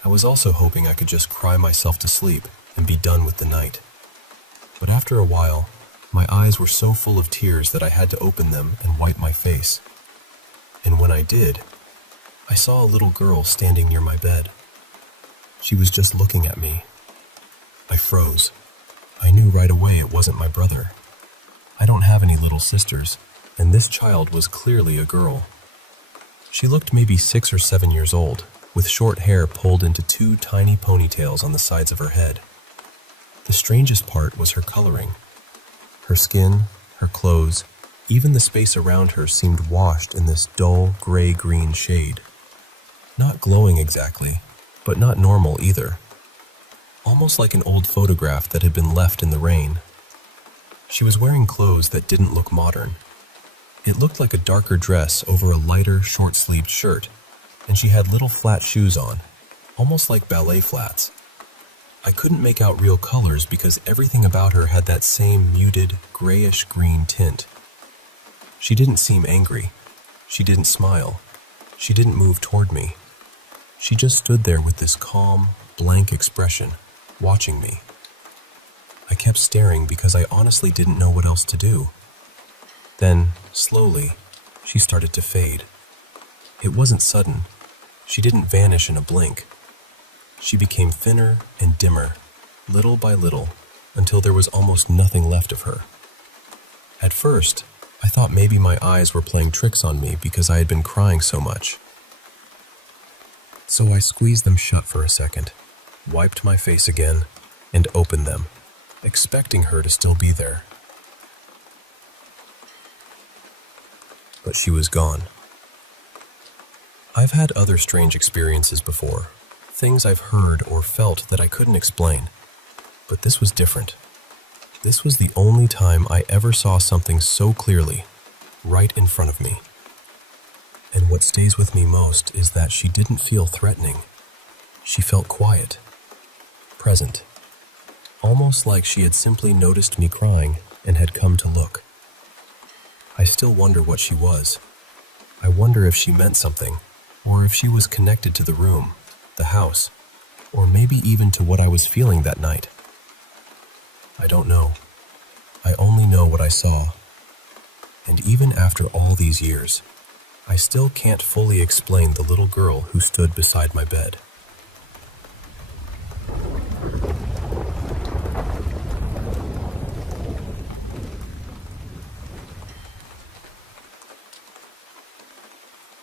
I was also hoping I could just cry myself to sleep and be done with the night. But after a while, my eyes were so full of tears that I had to open them and wipe my face. And when I did, I saw a little girl standing near my bed. She was just looking at me. I froze. I knew right away it wasn't my brother. I don't have any little sisters, and this child was clearly a girl. She looked maybe 6 or 7 years old, with short hair pulled into 2 tiny ponytails on the sides of her head. The strangest part was her coloring. Her skin, her clothes, even the space around her seemed washed in this dull gray-green shade. Not glowing exactly, but not normal either. Almost like an old photograph that had been left in the rain. She was wearing clothes that didn't look modern. It looked like a darker dress over a lighter, short-sleeved shirt, and she had little flat shoes on. almost like ballet flats. I couldn't make out real colors because everything about her had that same muted, grayish-green tint. She didn't seem angry. She didn't smile. She didn't move toward me. She just stood there with this calm, blank expression, watching me. I kept staring because I honestly didn't know what else to do. Then, slowly, she started to fade. It wasn't sudden. She didn't vanish in a blink. She became thinner and dimmer, little by little, until there was almost nothing left of her. At first, I thought maybe my eyes were playing tricks on me because I had been crying so much. So I squeezed them shut for a second, wiped my face again, and opened them, expecting her to still be there. But she was gone. I've had other strange experiences before, things I've heard or felt that I couldn't explain, but this was different. This was the only time I ever saw something so clearly, right in front of me. And what stays with me most is that she didn't feel threatening. She felt quiet, present, almost like she had simply noticed me crying and had come to look. I still wonder what she was. I wonder if she meant something, or if she was connected to the room, the house, or maybe even to what I was feeling that night. I don't know. I only know what I saw. And even after all these years, I still can't fully explain the little girl who stood beside my bed.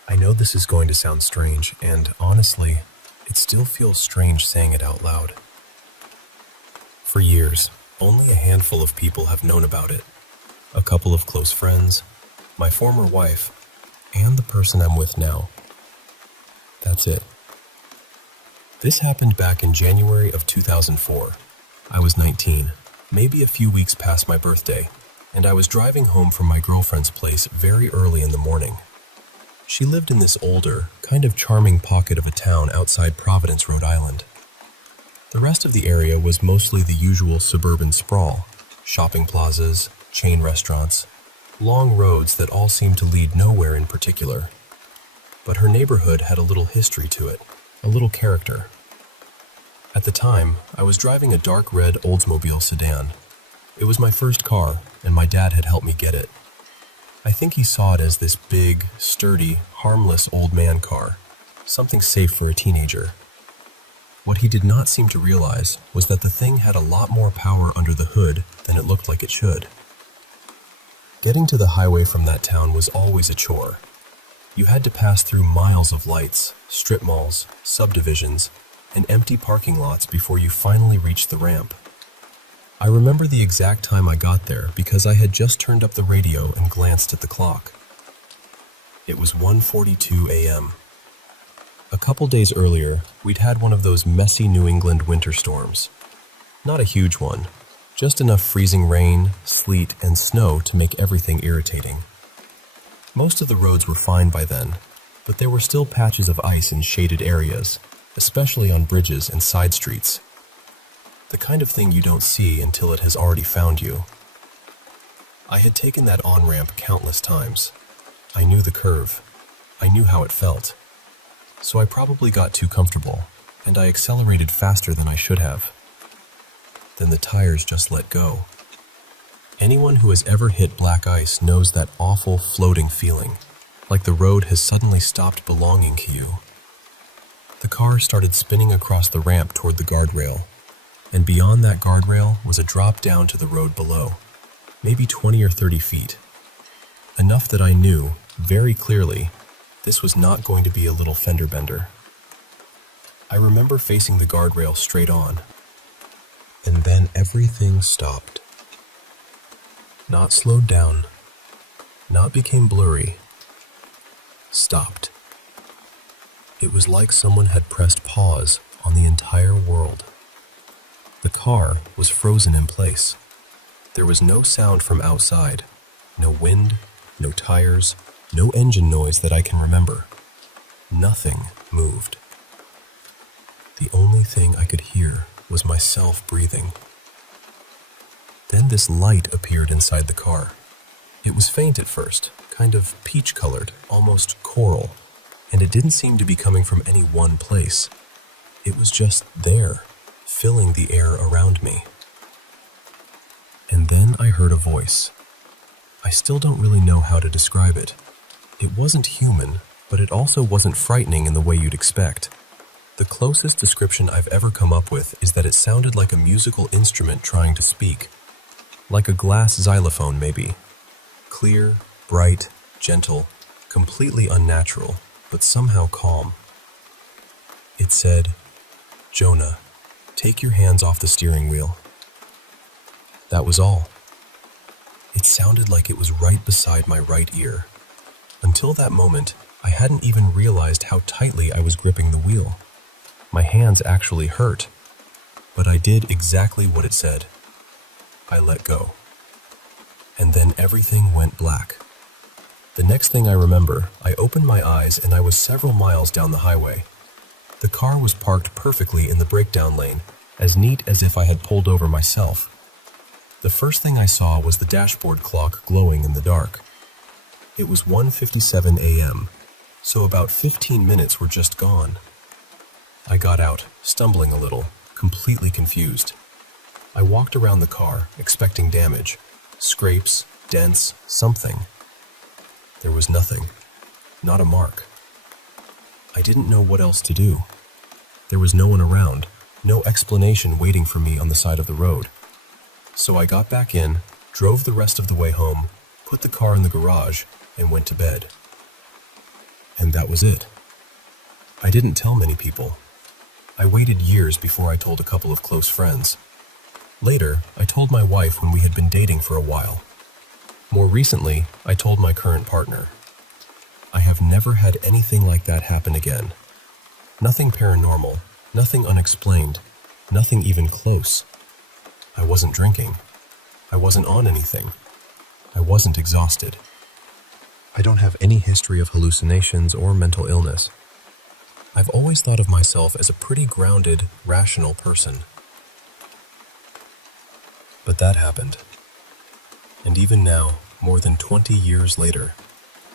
I know this is going to sound strange, and honestly, it still feels strange saying it out loud. For years, only a handful of people have known about it. A couple of close friends, my former wife, and the person I'm with now. That's it. This happened back in January of 2004. I was 19, maybe a few weeks past my birthday, and I was driving home from my girlfriend's place very early in the morning. She lived in this older, kind of charming pocket of a town outside Providence, Rhode Island. The rest of the area was mostly the usual suburban sprawl, shopping plazas, chain restaurants, long roads that all seemed to lead nowhere in particular. But her neighborhood had a little history to it, a little character. At the time, I was driving a dark red Oldsmobile sedan. It was my first car, and my dad had helped me get it. I think he saw it as this big, sturdy, harmless old man car, something safe for a teenager. What he did not seem to realize was that the thing had a lot more power under the hood than it looked like it should. Getting to the highway from that town was always a chore. You had to pass through miles of lights, strip malls, subdivisions, and empty parking lots before you finally reached the ramp. I remember the exact time I got there because I had just turned up the radio and glanced at the clock. It was 1:42 a.m. A couple days earlier, we'd had one of those messy New England winter storms. Not a huge one, just enough freezing rain, sleet, and snow to make everything irritating. Most of the roads were fine by then, but there were still patches of ice in shaded areas, especially on bridges and side streets. The kind of thing you don't see until it has already found you. I had taken that on-ramp countless times. I knew the curve. I knew how it felt. So I probably got too comfortable, and I accelerated faster than I should have. Then the tires just let go. Anyone who has ever hit black ice knows that awful floating feeling, like the road has suddenly stopped belonging to you. The car started spinning across the ramp toward the guardrail, and beyond that guardrail was a drop down to the road below, maybe 20 or 30 feet. Enough that I knew, very clearly, this was not going to be a little fender bender. I remember facing the guardrail straight on, and then everything stopped. Not slowed down, not became blurry, stopped. It was like someone had pressed pause on the entire world. The car was frozen in place. There was no sound from outside, no wind, no tires, no engine noise that I can remember. Nothing moved. The only thing I could hear was myself breathing. Then this light appeared inside the car. It was faint at first, kind of peach-colored, almost coral, and it didn't seem to be coming from any one place. It was just there, filling the air around me. And then I heard a voice. I still don't really know how to describe it. It wasn't human, but it also wasn't frightening in the way you'd expect. The closest description I've ever come up with is that it sounded like a musical instrument trying to speak. Like a glass xylophone, maybe. Clear, bright, gentle, completely unnatural, but somehow calm. It said, "Jonah, take your hands off the steering wheel." That was all. It sounded like it was right beside my right ear. Until that moment, I hadn't even realized how tightly I was gripping the wheel. My hands actually hurt, but I did exactly what it said. I let go. And then everything went black. The next thing I remember, I opened my eyes and I was several miles down the highway. The car was parked perfectly in the breakdown lane, as neat as if I had pulled over myself. The first thing I saw was the dashboard clock glowing in the dark. It was 1:57 a.m., so about 15 minutes were just gone. I got out, stumbling a little, completely confused. I walked around the car, expecting damage. Scrapes, dents, something. There was nothing. Not a mark. I didn't know what else to do. There was no one around, no explanation waiting for me on the side of the road. So I got back in, drove the rest of the way home, put the car in the garage, and went to bed. And that was it. I didn't tell many people. I waited years before I told a couple of close friends. Later, I told my wife when we had been dating for a while. More recently, I told my current partner. I have never had anything like that happen again. Nothing paranormal, nothing unexplained, nothing even close. I wasn't drinking. I wasn't on anything. I wasn't exhausted. I don't have any history of hallucinations or mental illness. I've always thought of myself as a pretty grounded, rational person. But that happened. And even now, more than 20 years later,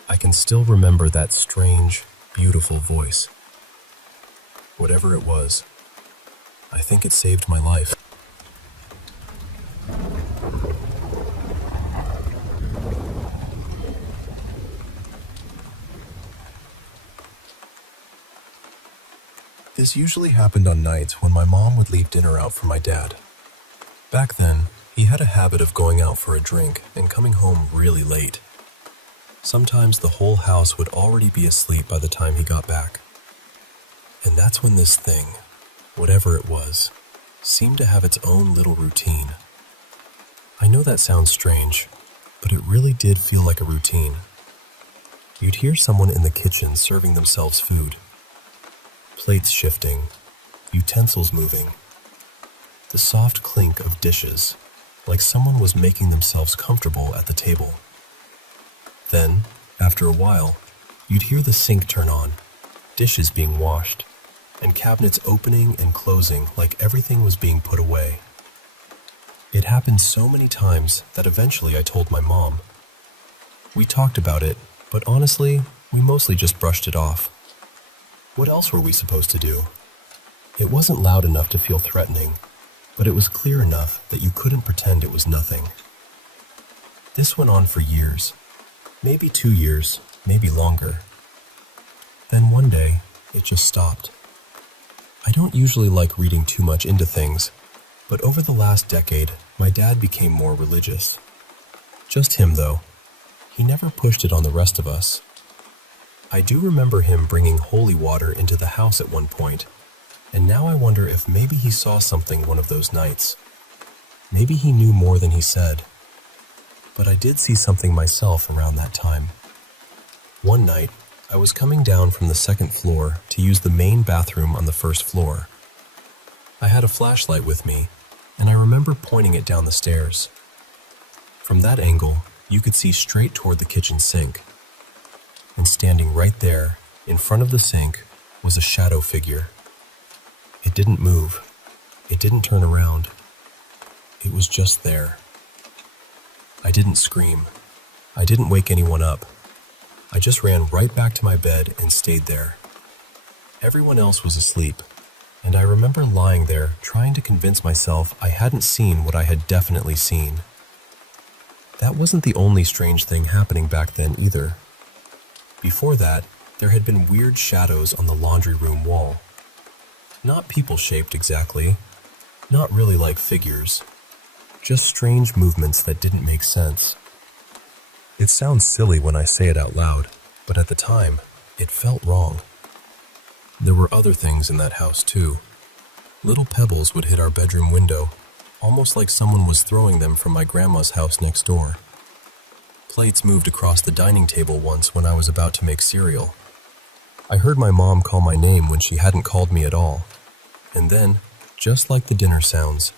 I can still remember that strange, beautiful voice. Whatever it was, I think it saved my life. This usually happened on nights when my mom would leave dinner out for my dad. Back then, he had a habit of going out for a drink and coming home really late. Sometimes the whole house would already be asleep by the time he got back. And that's when this thing, whatever it was, seemed to have its own little routine. I know that sounds strange, but it really did feel like a routine. You'd hear someone in the kitchen serving themselves food. Plates shifting, utensils moving. The soft clink of dishes, like someone was making themselves comfortable at the table. Then, after a while, you'd hear the sink turn on, dishes being washed, and cabinets opening and closing like everything was being put away. It happened so many times that eventually I told my mom. We talked about it, but honestly, we mostly just brushed it off. What else were we supposed to do? It wasn't loud enough to feel threatening, but it was clear enough that you couldn't pretend it was nothing. This went on for years, maybe 2 years, maybe longer. Then one day, it just stopped. I don't usually like reading too much into things, but over the last decade, my dad became more religious. Just him, though. He never pushed it on the rest of us. I do remember him bringing holy water into the house at one point, and now I wonder if maybe he saw something one of those nights. Maybe he knew more than he said. But I did see something myself around that time. One night, I was coming down from the second floor to use the main bathroom on the first floor. I had a flashlight with me, and I remember pointing it down the stairs. From that angle, you could see straight toward the kitchen sink. And standing right there, in front of the sink, was a shadow figure. It didn't move. It didn't turn around. It was just there. I didn't scream. I didn't wake anyone up. I just ran right back to my bed and stayed there. Everyone else was asleep, and I remember lying there trying to convince myself I hadn't seen what I had definitely seen. That wasn't the only strange thing happening back then either. Before that, there had been weird shadows on the laundry room wall. Not people-shaped exactly, not really like figures, just strange movements that didn't make sense. It sounds silly when I say it out loud, but at the time, it felt wrong. There were other things in that house too. Little pebbles would hit our bedroom window, almost like someone was throwing them from my grandma's house next door. Plates moved across the dining table once when I was about to make cereal. I heard my mom call my name when she hadn't called me at all. And then, just like the dinner sounds,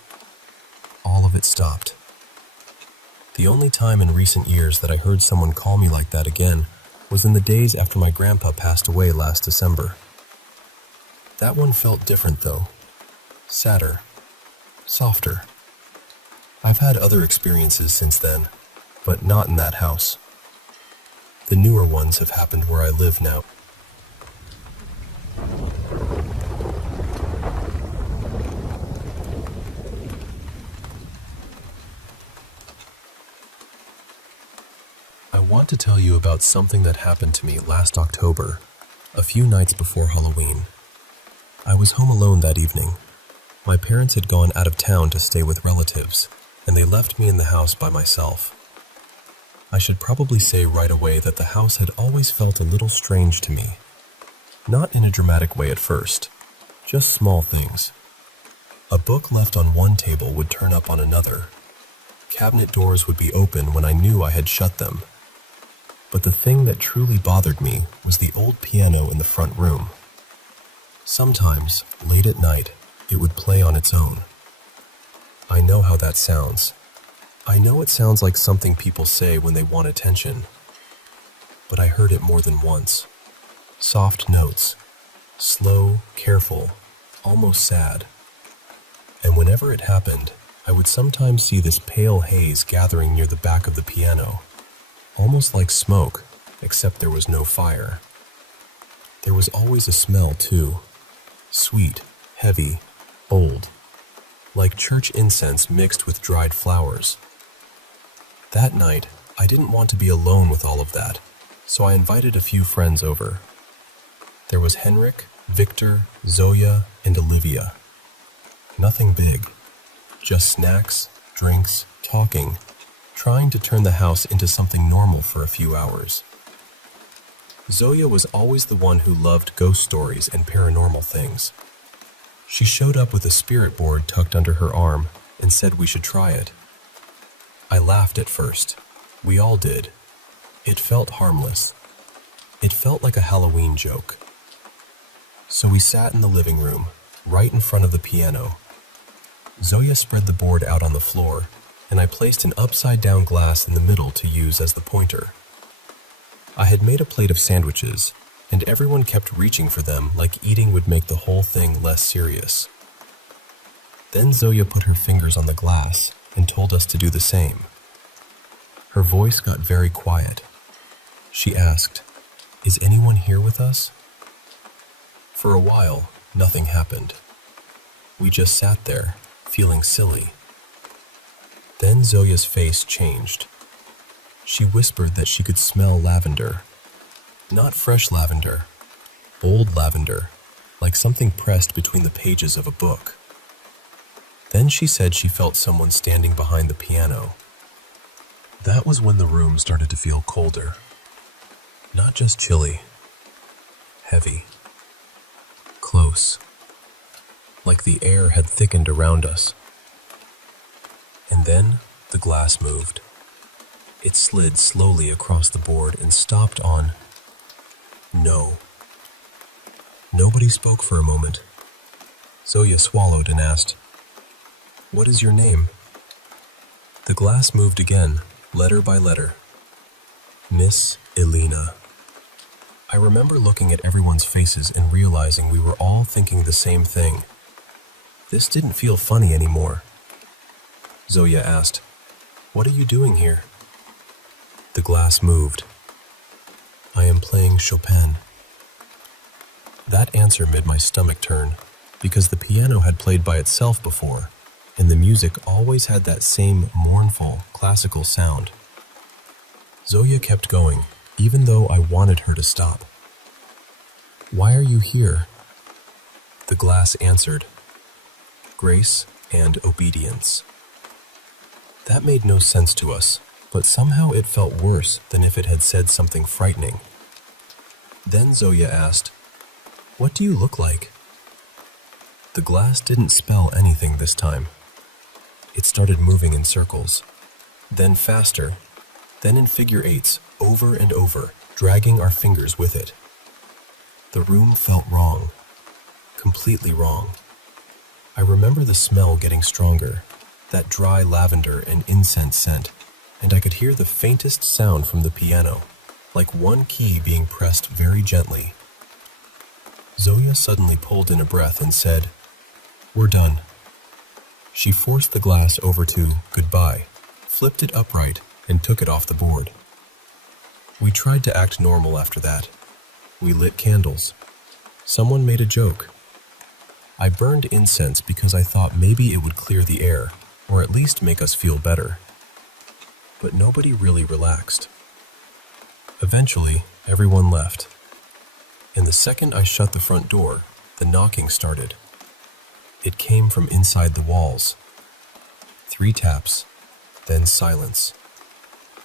all of it stopped. The only time in recent years that I heard someone call me like that again was in the days after my grandpa passed away last December. That one felt different though. Sadder. Softer. I've had other experiences since then, but not in that house. The newer ones have happened where I live now. I want to tell you about something that happened to me last October, a few nights before Halloween. I was home alone that evening. My parents had gone out of town to stay with relatives, and they left me in the house by myself. I should probably say right away that the house had always felt a little strange to me. Not in a dramatic way at first, just small things. A book left on one table would turn up on another. Cabinet doors would be open when I knew I had shut them. But the thing that truly bothered me was the old piano in the front room. Sometimes, late at night, it would play on its own. I know how that sounds. I know it sounds like something people say when they want attention. But I heard it more than once. Soft notes. Slow, careful, almost sad. And whenever it happened, I would sometimes see this pale haze gathering near the back of the piano. Almost like smoke, except there was no fire. There was always a smell too. Sweet, heavy, old. Like church incense mixed with dried flowers. That night, I didn't want to be alone with all of that, so I invited a few friends over. There was Henrik, Victor, Zoya, and Olivia. Nothing big. Just snacks, drinks, talking, trying to turn the house into something normal for a few hours. Zoya was always the one who loved ghost stories and paranormal things. She showed up with a spirit board tucked under her arm and said we should try it. I laughed at first. We all did. It felt harmless. It felt like a Halloween joke. So we sat in the living room, right in front of the piano. Zoya spread the board out on the floor, and I placed an upside-down glass in the middle to use as the pointer. I had made a plate of sandwiches, and everyone kept reaching for them like eating would make the whole thing less serious. Then Zoya put her fingers on the glass and told us to do the same. Her voice got very quiet. She asked, "Is anyone here with us?" For a while, nothing happened. We just sat there, feeling silly. Then Zoya's face changed. She whispered that she could smell lavender. Not fresh lavender, old lavender, like something pressed between the pages of a book. Then she said she felt someone standing behind the piano. That was when the room started to feel colder. Not just chilly, heavy, close, like the air had thickened around us. And then the glass moved. It slid slowly across the board and stopped on no. Nobody spoke for a moment. Zoya swallowed and asked, "What is your name?" The glass moved again, letter by letter. Miss Elena. I remember looking at everyone's faces and realizing we were all thinking the same thing. This didn't feel funny anymore. Zoya asked, "What are you doing here?" The glass moved. "I am playing Chopin." That answer made my stomach turn, because the piano had played by itself before, and the music always had that same mournful, classical sound. Zoya kept going, even though I wanted her to stop. "Why are you here?" The glass answered, "Grace and obedience." That made no sense to us, but somehow it felt worse than if it had said something frightening. Then Zoya asked, "What do you look like?" The glass didn't spell anything this time. It started moving in circles, then faster, then in figure eights, over and over, dragging our fingers with it. The room felt wrong, completely wrong. I remember the smell getting stronger, that dry lavender and incense scent, and I could hear the faintest sound from the piano, like one key being pressed very gently. Zoya suddenly pulled in a breath and said, "We're done." She forced the glass over to "goodbye," flipped it upright, and took it off the board. We tried to act normal after that. We lit candles. Someone made a joke. I burned incense because I thought maybe it would clear the air, or at least make us feel better. But nobody really relaxed. Eventually, everyone left. And the second I shut the front door, the knocking started. It came from inside the walls. 3 taps, then silence,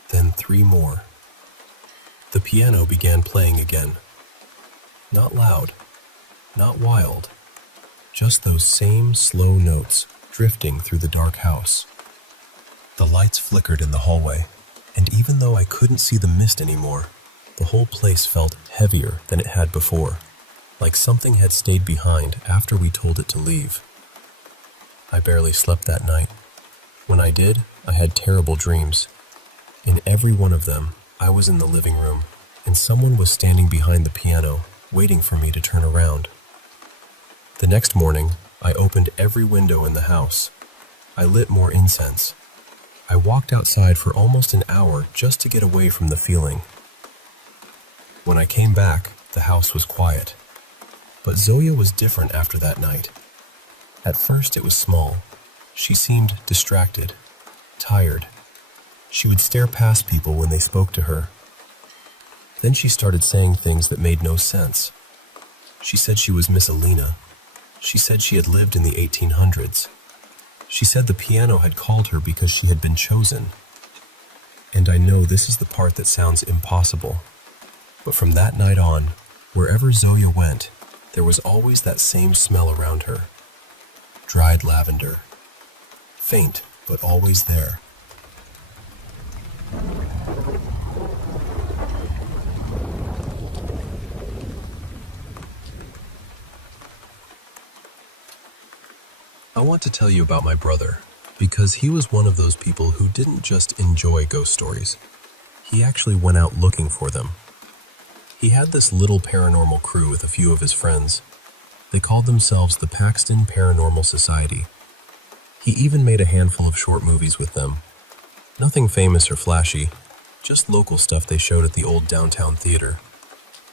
then 3 more. The piano began playing again. Not loud, not wild, just those same slow notes drifting through the dark house. The lights flickered in the hallway, and even though I couldn't see the mist anymore, the whole place felt heavier than it had before, like something had stayed behind after we told it to leave. I barely slept that night. When I did, I had terrible dreams. In every one of them, I was in the living room, and someone was standing behind the piano, waiting for me to turn around. The next morning, I opened every window in the house. I lit more incense. I walked outside for almost an hour just to get away from the feeling. When I came back, the house was quiet. But Zoya was different after that night. At first it was small. She seemed distracted, tired. She would stare past people when they spoke to her. Then she started saying things that made no sense. She said she was Miss Alina. She said she had lived in the 1800s. She said the piano had called her because she had been chosen. And I know this is the part that sounds impossible. But from that night on, wherever Zoya went, there was always that same smell around her. Dried lavender. Faint, but always there. I want to tell you about my brother, because he was one of those people who didn't just enjoy ghost stories. He actually went out looking for them. He had this little paranormal crew with a few of his friends. They called themselves the Paxton Paranormal Society. He even made a handful of short movies with them. Nothing famous or flashy, just local stuff they showed at the old downtown theater.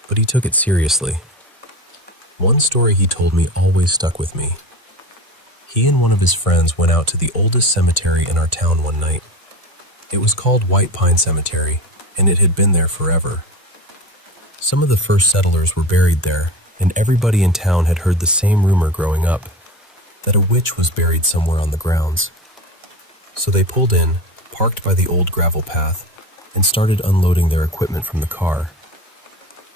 But he took it seriously. One story he told me always stuck with me. He and one of his friends went out to the oldest cemetery in our town one night. It was called White Pine Cemetery, and it had been there forever. Some of the first settlers were buried there, and everybody in town had heard the same rumor growing up, that a witch was buried somewhere on the grounds. So they pulled in, parked by the old gravel path, and started unloading their equipment from the car.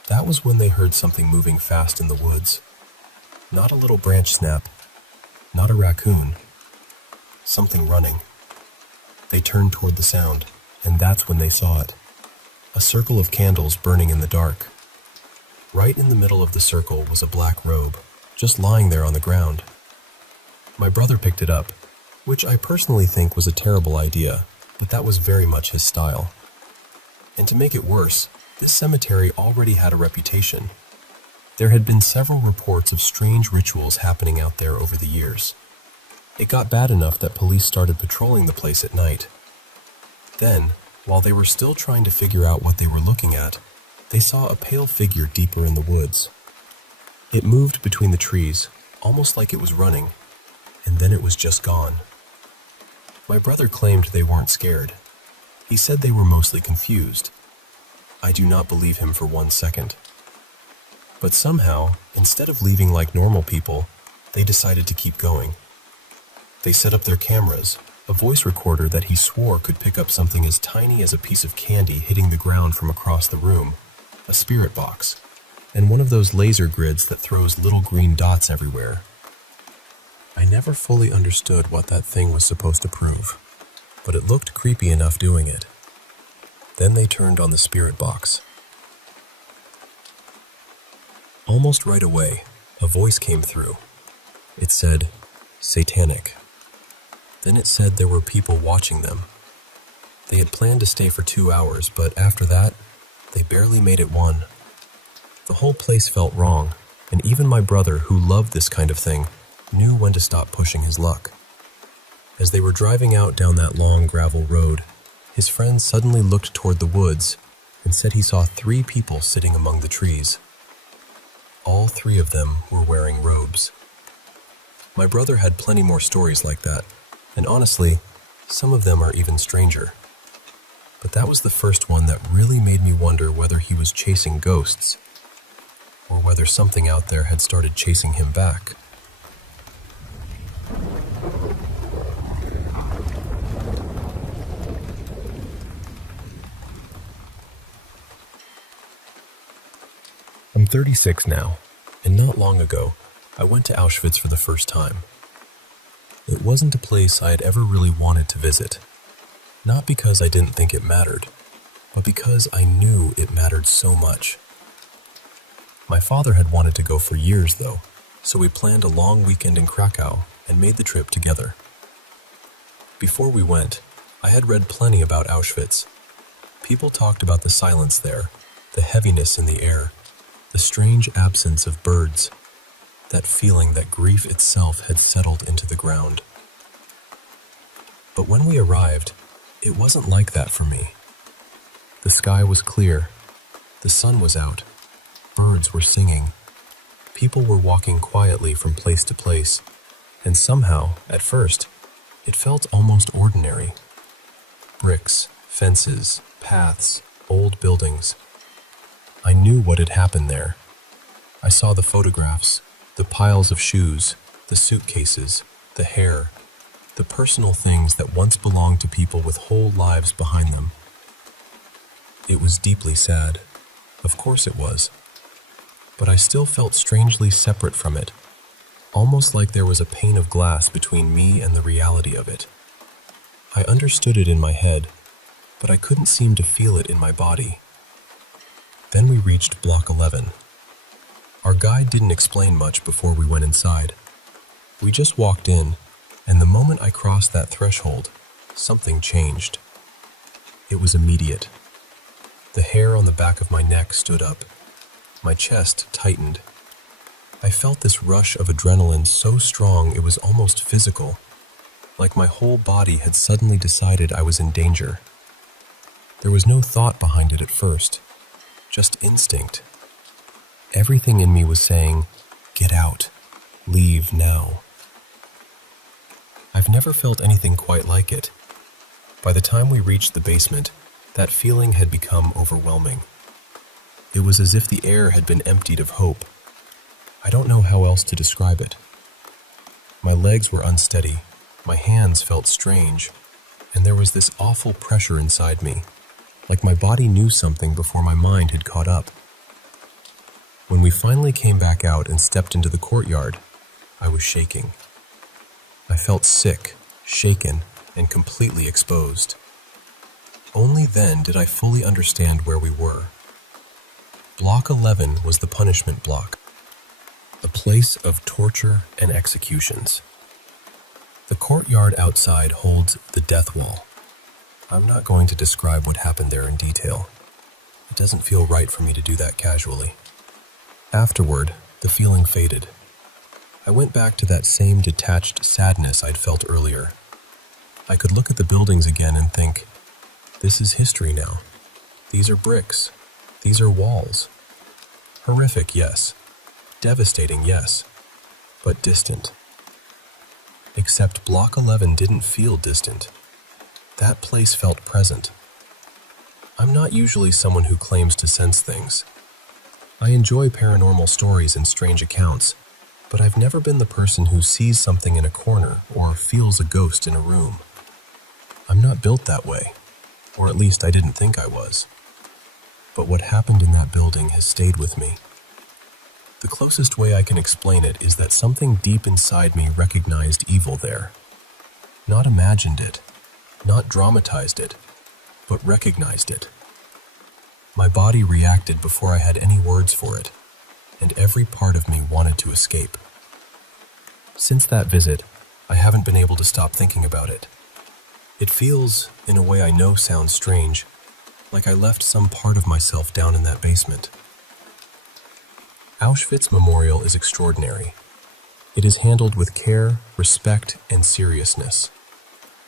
That was when they heard something moving fast in the woods. Not a little branch snap, not a raccoon, something running. They turned toward the sound, and that's when they saw it. A circle of candles burning in the dark. Right in the middle of the circle was a black robe, just lying there on the ground. My brother picked it up, which I personally think was a terrible idea, but that was very much his style. And to make it worse, this cemetery already had a reputation. There had been several reports of strange rituals happening out there over the years. It got bad enough that police started patrolling the place at night. Then, while they were still trying to figure out what they were looking at, they saw a pale figure deeper in the woods. It moved between the trees, almost like it was running, and then it was just gone. My brother claimed they weren't scared. He said they were mostly confused. I do not believe him for 1 second. But somehow, instead of leaving like normal people, they decided to keep going. They set up their cameras, a voice recorder that he swore could pick up something as tiny as a piece of candy hitting the ground from across the room, a spirit box, and one of those laser grids that throws little green dots everywhere. I never fully understood what that thing was supposed to prove, but it looked creepy enough doing it. Then they turned on the spirit box. Almost right away, a voice came through. It said, "Satanic." Then it said there were people watching them. They had planned to stay for 2 hours, but after that, they barely made it 1. The whole place felt wrong, and even my brother, who loved this kind of thing, knew when to stop pushing his luck. As they were driving out down that long gravel road, his friend suddenly looked toward the woods and said he saw 3 people sitting among the trees. All 3 of them were wearing robes. My brother had plenty more stories like that, and honestly, some of them are even stranger. But that was the first one that really made me wonder whether he was chasing ghosts, or whether something out there had started chasing him back. I'm 36 now, and not long ago, I went to Auschwitz for the first time. It wasn't a place I had ever really wanted to visit, not because I didn't think it mattered, but because I knew it mattered so much. My father had wanted to go for years, though, so we planned a long weekend in Krakow and made the trip together. Before we went, I had read plenty about Auschwitz. People talked about the silence there, the heaviness in the air, the strange absence of birds, that feeling that grief itself had settled into the ground. But when we arrived, it wasn't like that for me. The sky was clear, the sun was out, birds were singing, people were walking quietly from place to place, and somehow, at first, it felt almost ordinary. Bricks, fences, paths, old buildings. I knew what had happened there. I saw the photographs, the piles of shoes, the suitcases, the hair, the personal things that once belonged to people with whole lives behind them. It was deeply sad. Of course it was. But I still felt strangely separate from it, almost like there was a pane of glass between me and the reality of it. I understood it in my head, but I couldn't seem to feel it in my body. Then we reached Block 11. Our guide didn't explain much before we went inside. We just walked in, and the moment I crossed that threshold, something changed. It was immediate. The hair on the back of my neck stood up. My chest tightened. I felt this rush of adrenaline so strong it was almost physical, like my whole body had suddenly decided I was in danger. There was no thought behind it at first, just instinct. Everything in me was saying, "Get out. Leave now." I've never felt anything quite like it. By the time we reached the basement, that feeling had become overwhelming. It was as if the air had been emptied of hope. I don't know how else to describe it. My legs were unsteady, my hands felt strange, and there was this awful pressure inside me, like my body knew something before my mind had caught up. When we finally came back out and stepped into the courtyard, I was shaking. I felt sick, shaken, and completely exposed. Only then did I fully understand where we were. Block 11 was the punishment block, a place of torture and executions. The courtyard outside holds the death wall. I'm not going to describe what happened there in detail. It doesn't feel right for me to do that casually. Afterward, the feeling faded. I went back to that same detached sadness I'd felt earlier. I could look at the buildings again and think, this is history now. These are bricks. These are walls. Horrific, yes. Devastating, yes. But distant. Except Block 11 didn't feel distant. That place felt present. I'm not usually someone who claims to sense things. I enjoy paranormal stories and strange accounts, but I've never been the person who sees something in a corner or feels a ghost in a room. I'm not built that way, or at least I didn't think I was. But what happened in that building has stayed with me. The closest way I can explain it is that something deep inside me recognized evil there. Not imagined it, not dramatized it, but recognized it. My body reacted before I had any words for it, and every part of me wanted to escape. Since that visit, I haven't been able to stop thinking about it. It feels, in a way I know sounds strange, like I left some part of myself down in that basement. Auschwitz Memorial is extraordinary. It is handled with care, respect, and seriousness.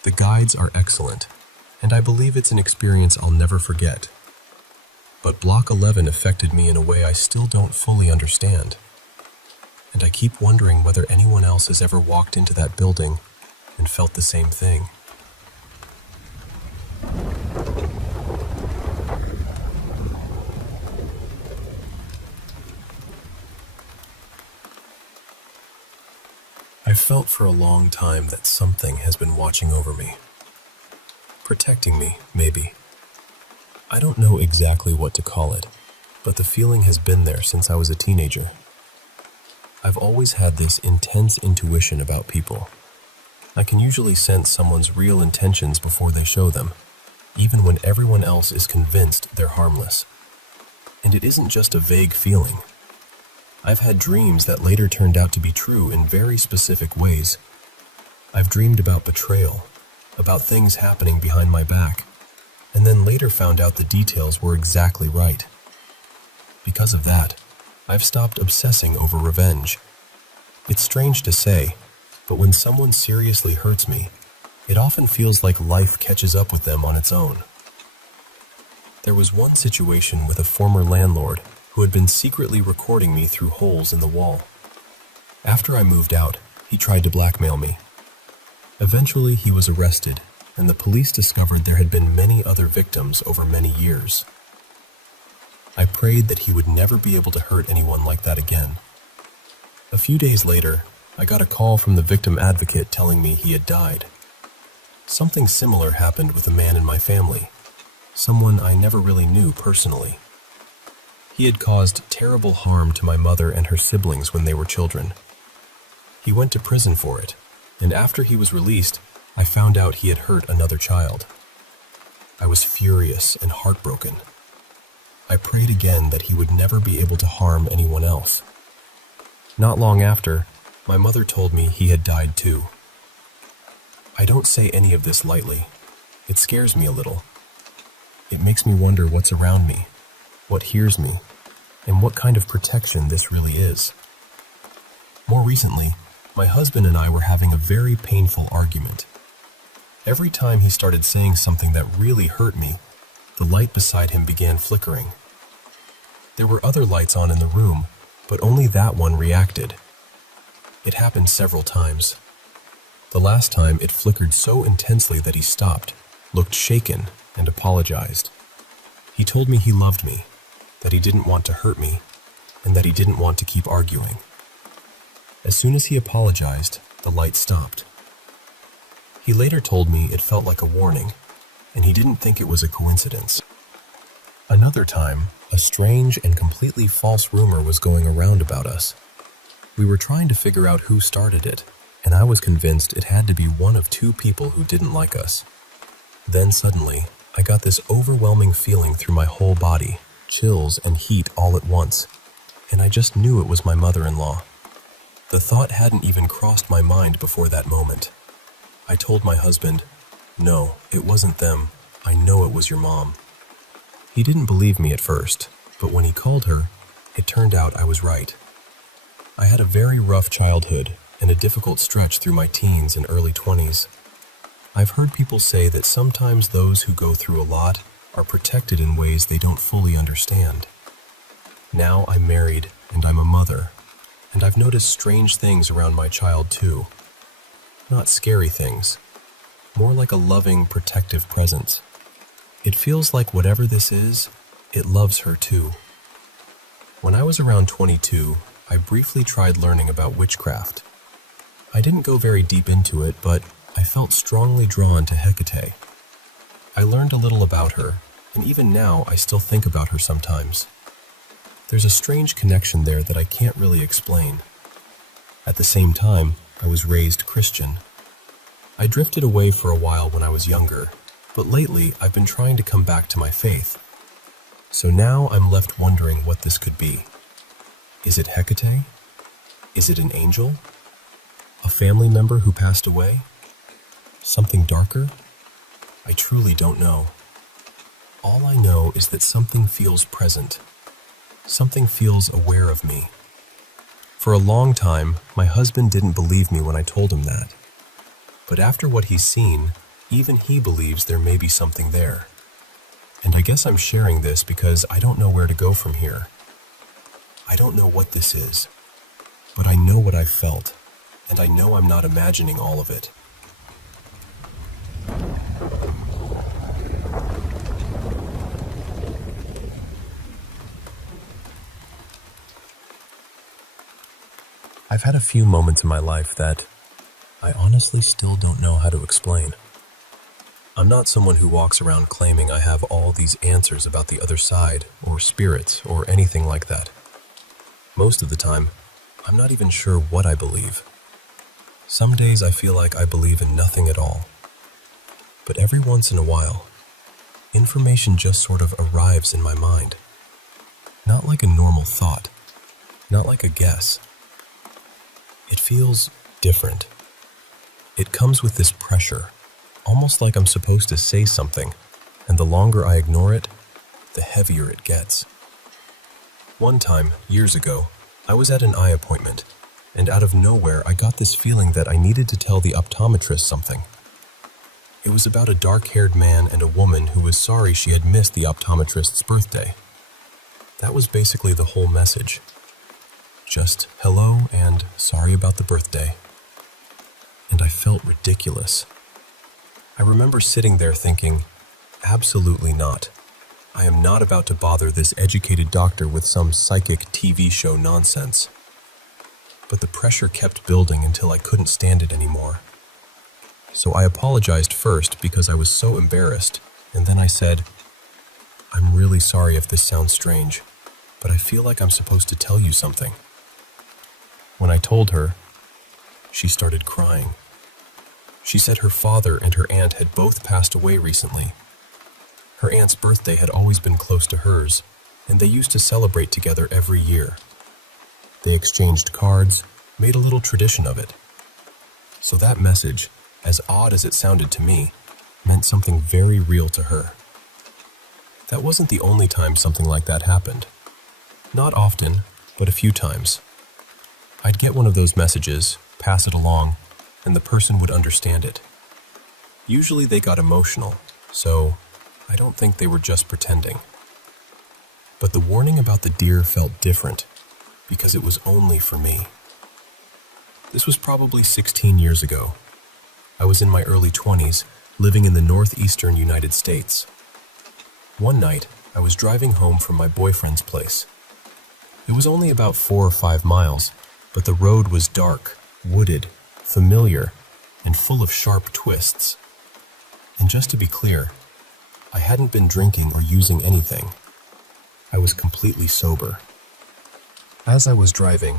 The guides are excellent, and I believe it's an experience I'll never forget. But Block 11 affected me in a way I still don't fully understand. And I keep wondering whether anyone else has ever walked into that building and felt the same thing. I've felt for a long time that something has been watching over me. Protecting me, maybe. I don't know exactly what to call it, but the feeling has been there since I was a teenager. I've always had this intense intuition about people. I can usually sense someone's real intentions before they show them, even when everyone else is convinced they're harmless. And it isn't just a vague feeling. I've had dreams that later turned out to be true in very specific ways. I've dreamed about betrayal, about things happening behind my back, and then later found out the details were exactly right. Because of that, I've stopped obsessing over revenge. It's strange to say, but when someone seriously hurts me, it often feels like life catches up with them on its own. There was one situation with a former landlord who had been secretly recording me through holes in the wall. After I moved out, he tried to blackmail me. Eventually, he was arrested, and the police discovered there had been many other victims over many years. I prayed that he would never be able to hurt anyone like that again. A few days later, I got a call from the victim advocate telling me he had died. Something similar happened with a man in my family, someone I never really knew personally. He had caused terrible harm to my mother and her siblings when they were children. He went to prison for it, and after he was released, I found out he had hurt another child. I was furious and heartbroken. I prayed again that he would never be able to harm anyone else. Not long after, my mother told me he had died too. I don't say any of this lightly. It scares me a little. It makes me wonder what's around me, what hears me, and what kind of protection this really is. More recently, my husband and I were having a very painful argument. Every time he started saying something that really hurt me, the light beside him began flickering. There were other lights on in the room, but only that one reacted. It happened several times. The last time it flickered so intensely that he stopped, looked shaken, and apologized. He told me he loved me, that he didn't want to hurt me, and that he didn't want to keep arguing. As soon as he apologized, the light stopped. He later told me it felt like a warning, and he didn't think it was a coincidence. Another time, a strange and completely false rumor was going around about us. We were trying to figure out who started it, and I was convinced it had to be one of two people who didn't like us. Then suddenly, I got this overwhelming feeling through my whole body, chills and heat all at once, and I just knew it was my mother-in-law. The thought hadn't even crossed my mind before that moment. I told my husband, "No, it wasn't them. I know it was your mom." He didn't believe me at first, but when he called her, it turned out I was right. I had a very rough childhood and a difficult stretch through my teens and early 20s. I've heard people say that sometimes those who go through a lot are protected in ways they don't fully understand. Now I'm married and I'm a mother, and I've noticed strange things around my child too. Not scary things, more like a loving, protective presence. It feels like whatever this is, it loves her too. When I was around 22, I briefly tried learning about witchcraft. I didn't go very deep into it, but I felt strongly drawn to Hecate. I learned a little about her, and even now I still think about her sometimes. There's a strange connection there that I can't really explain. At the same time, I was raised Christian. I drifted away for a while when I was younger, but lately I've been trying to come back to my faith. So now I'm left wondering what this could be. Is it Hecate? Is it an angel? A family member who passed away? Something darker? I truly don't know. All I know is that something feels present. Something feels aware of me. For a long time, my husband didn't believe me when I told him that. But after what he's seen, even he believes there may be something there. And I guess I'm sharing this because I don't know where to go from here. I don't know what this is, but I know what I've felt, and I know I'm not imagining all of it. I've had a few moments in my life that I honestly still don't know how to explain. I'm not someone who walks around claiming I have all these answers about the other side, or spirits, or anything like that. Most of the time, I'm not even sure what I believe. Some days I feel like I believe in nothing at all. But every once in a while, information just sort of arrives in my mind. Not like a normal thought, not like a guess. It feels different. It comes with this pressure, almost like I'm supposed to say something, and the longer I ignore it, the heavier it gets. One time, years ago, I was at an eye appointment, and out of nowhere I got this feeling that I needed to tell the optometrist something. It was about a dark-haired man and a woman who was sorry she had missed the optometrist's birthday. That was basically the whole message. Just hello and sorry about the birthday. And I felt ridiculous. I remember sitting there thinking, absolutely not. I am not about to bother this educated doctor with some psychic TV show nonsense. But the pressure kept building until I couldn't stand it anymore. So I apologized first because I was so embarrassed, and then I said, I'm really sorry if this sounds strange, but I feel like I'm supposed to tell you something. When I told her, she started crying. She said her father and her aunt had both passed away recently. Her aunt's birthday had always been close to hers, and they used to celebrate together every year. They exchanged cards, made a little tradition of it. So that message, as odd as it sounded to me, meant something very real to her. That wasn't the only time something like that happened. Not often, but a few times. I'd get one of those messages, pass it along, and the person would understand it. Usually they got emotional, so I don't think they were just pretending. But the warning about the deer felt different, because it was only for me. This was probably 16 years ago. I was in my early 20s, living in the northeastern United States. One night, I was driving home from my boyfriend's place. It was only about 4 or 5 miles, but the road was dark, wooded, familiar, and full of sharp twists. And just to be clear, I hadn't been drinking or using anything. I was completely sober. As I was driving,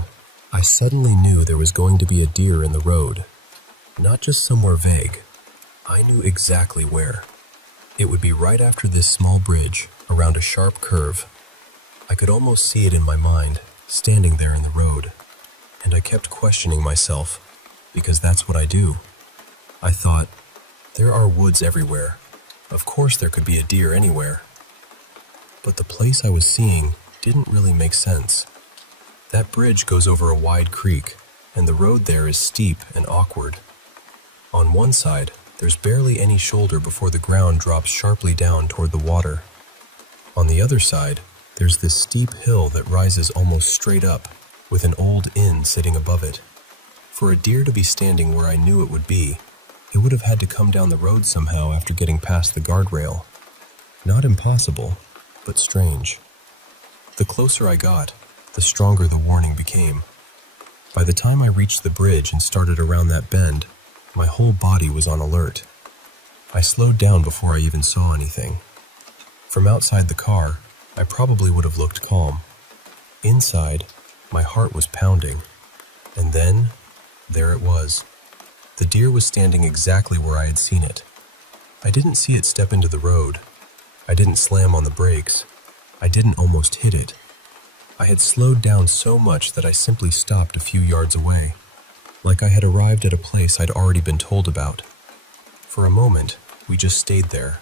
I suddenly knew there was going to be a deer in the road. Not just somewhere vague. I knew exactly where. It would be right after this small bridge, around a sharp curve. I could almost see it in my mind, standing there in the road. And I kept questioning myself, because that's what I do. I thought, there are woods everywhere. Of course there could be a deer anywhere. But the place I was seeing didn't really make sense. That bridge goes over a wide creek, and the road there is steep and awkward. On one side, there's barely any shoulder before the ground drops sharply down toward the water. On the other side, there's this steep hill that rises almost straight up, with an old inn sitting above it. For a deer to be standing where I knew it would be, it would have had to come down the road somehow after getting past the guardrail. Not impossible, but strange. The closer I got, the stronger the warning became. By the time I reached the bridge and started around that bend, my whole body was on alert. I slowed down before I even saw anything. From outside the car, I probably would have looked calm. Inside, my heart was pounding. And then, there it was. The deer was standing exactly where I had seen it. I didn't see it step into the road. I didn't slam on the brakes. I didn't almost hit it. I had slowed down so much that I simply stopped a few yards away, like I had arrived at a place I'd already been told about. For a moment, we just stayed there,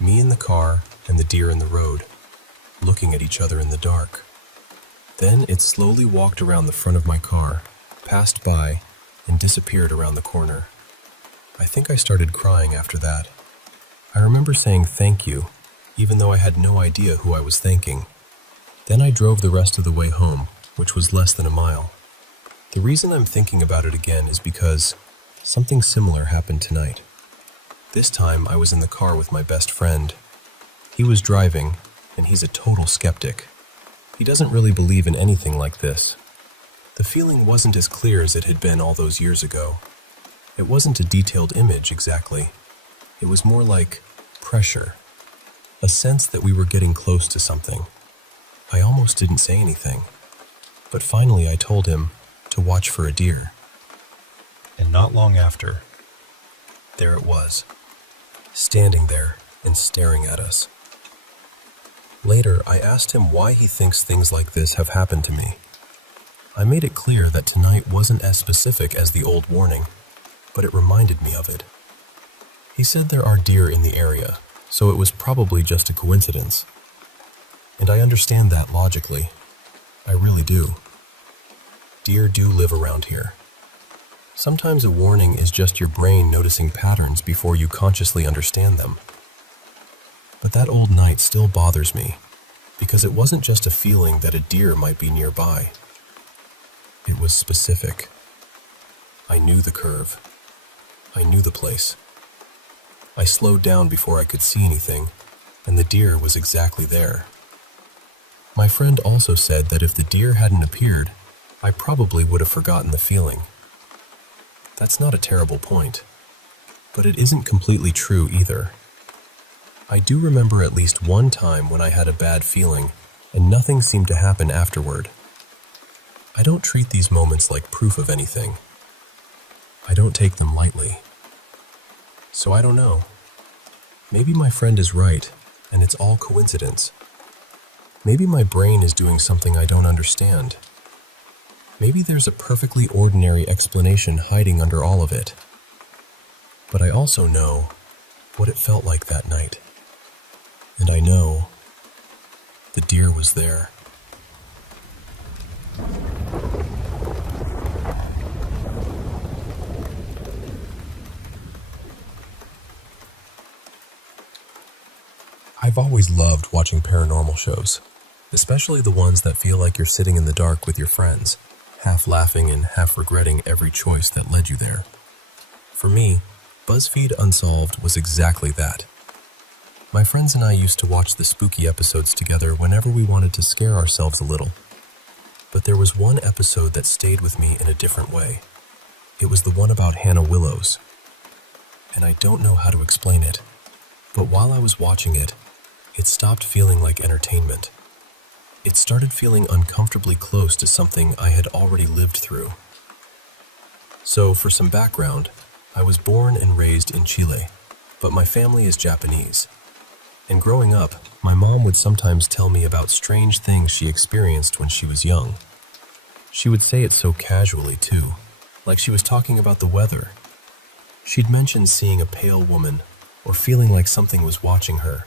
me in the car and the deer in the road, looking at each other in the dark. Then it slowly walked around the front of my car, passed by, and disappeared around the corner. I think I started crying after that. I remember saying thank you, even though I had no idea who I was thanking. Then I drove the rest of the way home, which was less than a mile. The reason I'm thinking about it again is because something similar happened tonight. This time I was in the car with my best friend. He was driving, and he's a total skeptic. He doesn't really believe in anything like this. The feeling wasn't as clear as it had been all those years ago. It wasn't a detailed image exactly. It was more like pressure, a sense that we were getting close to something. I almost didn't say anything, but finally I told him to watch for a deer. And not long after, there it was, standing there and staring at us. Later, I asked him why he thinks things like this have happened to me. I made it clear that tonight wasn't as specific as the old warning, but it reminded me of it. He said there are deer in the area, so it was probably just a coincidence. And I understand that logically. I really do. Deer do live around here. Sometimes a warning is just your brain noticing patterns before you consciously understand them. But that old night still bothers me, because it wasn't just a feeling that a deer might be nearby. It was specific. I knew the curve. I knew the place. I slowed down before I could see anything, and the deer was exactly there. My friend also said that if the deer hadn't appeared, I probably would have forgotten the feeling. That's not a terrible point, but it isn't completely true either. I do remember at least one time when I had a bad feeling and nothing seemed to happen afterward. I don't treat these moments like proof of anything. I don't take them lightly. So I don't know. Maybe my friend is right, and it's all coincidence. Maybe my brain is doing something I don't understand. Maybe there's a perfectly ordinary explanation hiding under all of it. But I also know what it felt like that night. And I know the deer was there. I've always loved watching paranormal shows, especially the ones that feel like you're sitting in the dark with your friends, half laughing and half regretting every choice that led you there. For me, BuzzFeed Unsolved was exactly that. My friends and I used to watch the spooky episodes together whenever we wanted to scare ourselves a little. But there was one episode that stayed with me in a different way. It was the one about Hannah Willows. And I don't know how to explain it, but while I was watching it, it stopped feeling like entertainment. It started feeling uncomfortably close to something I had already lived through. So, for some background, I was born and raised in Chile, but my family is Japanese. And growing up, my mom would sometimes tell me about strange things she experienced when she was young. She would say it so casually, too, like she was talking about the weather. She'd mention seeing a pale woman, or feeling like something was watching her.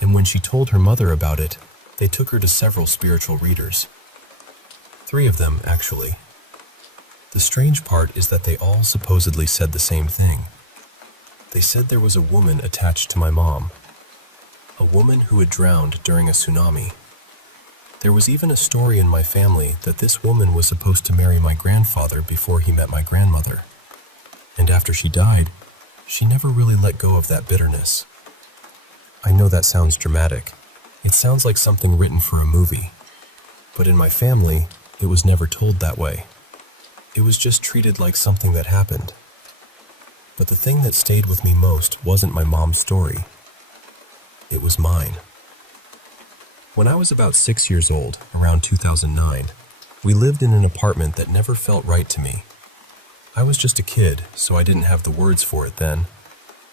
And when she told her mother about it, they took her to several spiritual readers. 3 of them, actually. The strange part is that they all supposedly said the same thing. They said there was a woman attached to my mom. A woman who had drowned during a tsunami. There was even a story in my family that this woman was supposed to marry my grandfather before he met my grandmother. And after she died, she never really let go of that bitterness. I know that sounds dramatic. It sounds like something written for a movie. But in my family, it was never told that way. It was just treated like something that happened. But the thing that stayed with me most wasn't my mom's story. It was mine. When I was about 6 years old, around 2009, we lived in an apartment that never felt right to me. I was just a kid, so I didn't have the words for it then,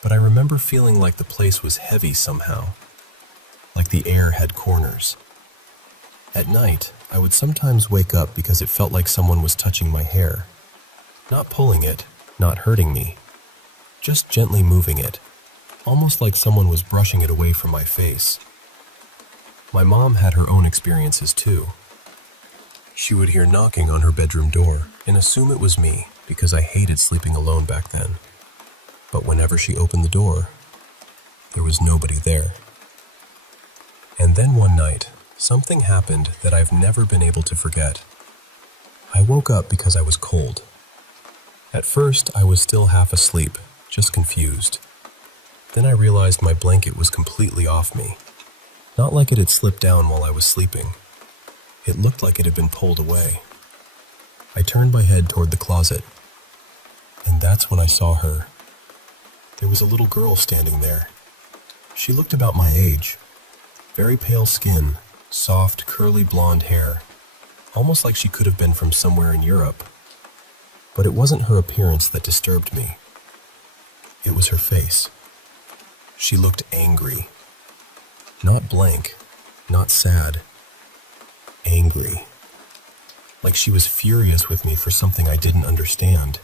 but I remember feeling like the place was heavy somehow, like the air had corners. At night, I would sometimes wake up because it felt like someone was touching my hair. Not pulling it, not hurting me, just gently moving it, almost like someone was brushing it away from my face. My mom had her own experiences too. She would hear knocking on her bedroom door and assume it was me because I hated sleeping alone back then. But whenever she opened the door, there was nobody there. And then one night, something happened that I've never been able to forget. I woke up because I was cold. At first, I was still half asleep, just confused. Then I realized my blanket was completely off me. Not like it had slipped down while I was sleeping. It looked like it had been pulled away. I turned my head toward the closet, and that's when I saw her. There was a little girl standing there. She looked about my age. Very pale skin, soft, curly blonde hair, almost like she could have been from somewhere in Europe. But it wasn't her appearance that disturbed me. It was her face. She looked angry. Not blank, not sad. Angry. Like she was furious with me for something I didn't understand.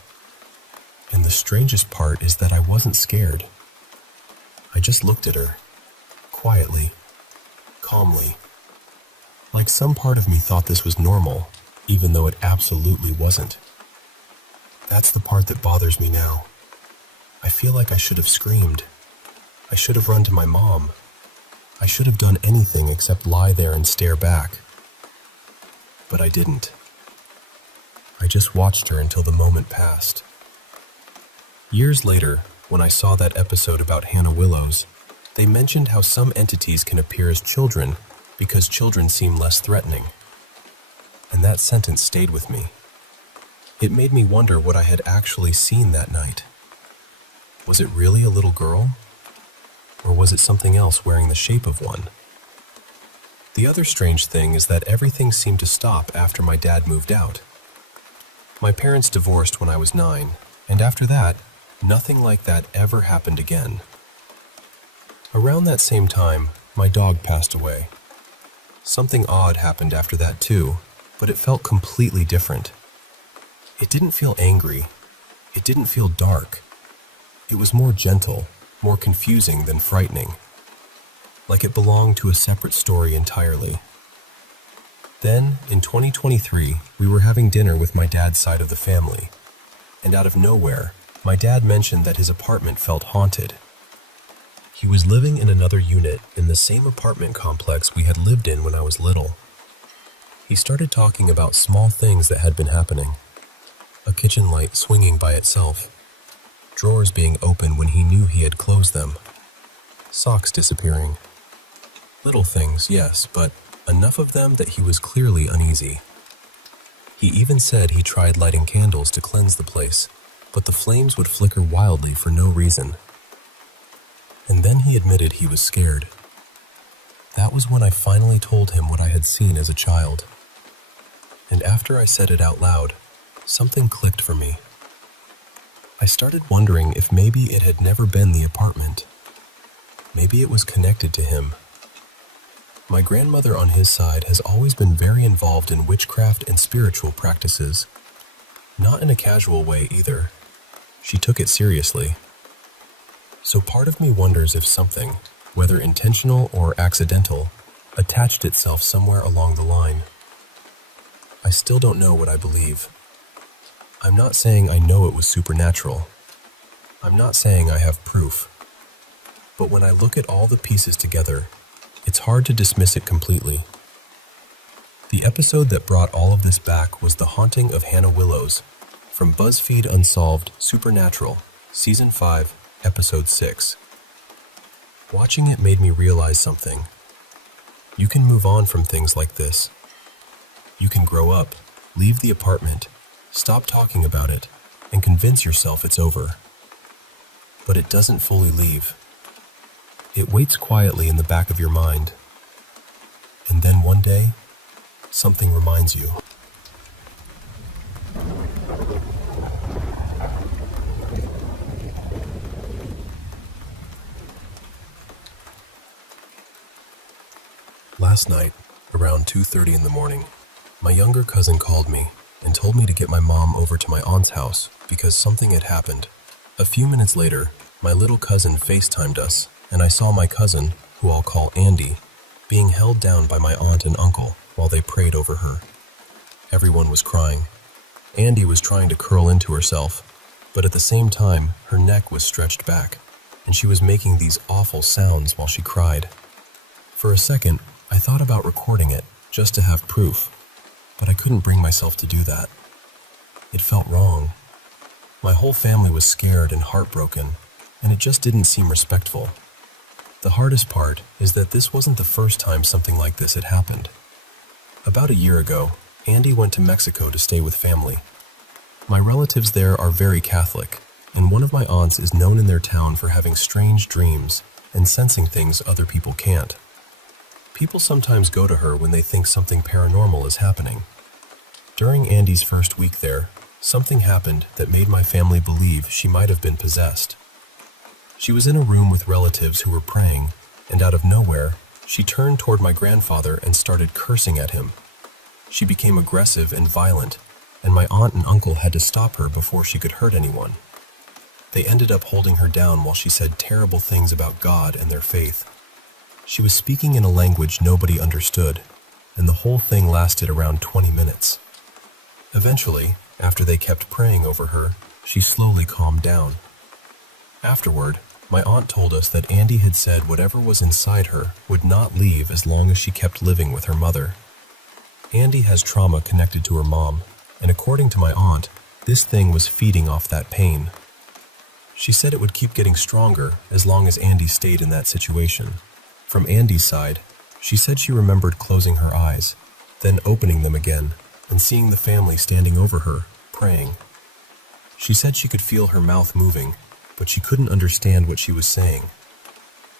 And the strangest part is that I wasn't scared. I just looked at her, quietly, calmly. Like some part of me thought this was normal, even though it absolutely wasn't. That's the part that bothers me now. I feel like I should have screamed. I should have run to my mom. I should have done anything except lie there and stare back. But I didn't. I just watched her until the moment passed. Years later, when I saw that episode about Hannah Willows, they mentioned how some entities can appear as children because children seem less threatening. And that sentence stayed with me. It made me wonder what I had actually seen that night. Was it really a little girl? Or was it something else wearing the shape of one? The other strange thing is that everything seemed to stop after my dad moved out. My parents divorced when I was 9, and after that, nothing like that ever happened again. Around that same time, my dog passed away. Something odd happened after that too, but it felt completely different. It didn't feel angry. It didn't feel dark. It was more gentle, more confusing than frightening. Like it belonged to a separate story entirely. Then, in 2023, we were having dinner with my dad's side of the family, and out of nowhere, my dad mentioned that his apartment felt haunted. He was living in another unit in the same apartment complex we had lived in when I was little. He started talking about small things that had been happening. A kitchen light swinging by itself. Drawers being open when he knew he had closed them. Socks disappearing. Little things, yes, but enough of them that he was clearly uneasy. He even said he tried lighting candles to cleanse the place, but the flames would flicker wildly for no reason. And then he admitted he was scared. That was when I finally told him what I had seen as a child. And after I said it out loud, something clicked for me. I started wondering if maybe it had never been the apartment. Maybe it was connected to him. My grandmother on his side has always been very involved in witchcraft and spiritual practices. Not in a casual way either. She took it seriously. So part of me wonders if something, whether intentional or accidental, attached itself somewhere along the line. I still don't know what I believe. I'm not saying I know it was supernatural. I'm not saying I have proof. But when I look at all the pieces together, it's hard to dismiss it completely. The episode that brought all of this back was The Haunting of Hannah Willows, from BuzzFeed Unsolved Supernatural, Season 5, Episode 6. Watching it made me realize something. You can move on from things like this. You can grow up, leave the apartment, stop talking about it, and convince yourself it's over. But it doesn't fully leave. It waits quietly in the back of your mind. And then one day, something reminds you. Last night, around 2:30 in the morning, my younger cousin called me and told me to get my mom over to my aunt's house because something had happened. A few minutes later, my little cousin FaceTimed us, and I saw my cousin, who I'll call Andy, being held down by my aunt and uncle while they prayed over her. Everyone was crying. Andy was trying to curl into herself, but at the same time, her neck was stretched back, and she was making these awful sounds while she cried. For a second, I thought about recording it, just to have proof, but I couldn't bring myself to do that. It felt wrong. My whole family was scared and heartbroken, and it just didn't seem respectful. The hardest part is that this wasn't the first time something like this had happened. About a year ago, Andy went to Mexico to stay with family. My relatives there are very Catholic, and one of my aunts is known in their town for having strange dreams and sensing things other people can't. People sometimes go to her when they think something paranormal is happening. During Andy's first week there, something happened that made my family believe she might have been possessed. She was in a room with relatives who were praying, and out of nowhere, she turned toward my grandfather and started cursing at him. She became aggressive and violent, and my aunt and uncle had to stop her before she could hurt anyone. They ended up holding her down while she said terrible things about God and their faith. She was speaking in a language nobody understood, and the whole thing lasted around 20 minutes. Eventually, after they kept praying over her, she slowly calmed down. Afterward, my aunt told us that Andy had said whatever was inside her would not leave as long as she kept living with her mother. Andy has trauma connected to her mom, and according to my aunt, this thing was feeding off that pain. She said it would keep getting stronger as long as Andy stayed in that situation. From Andy's side, she said she remembered closing her eyes, then opening them again, and seeing the family standing over her, praying. She said she could feel her mouth moving, but she couldn't understand what she was saying.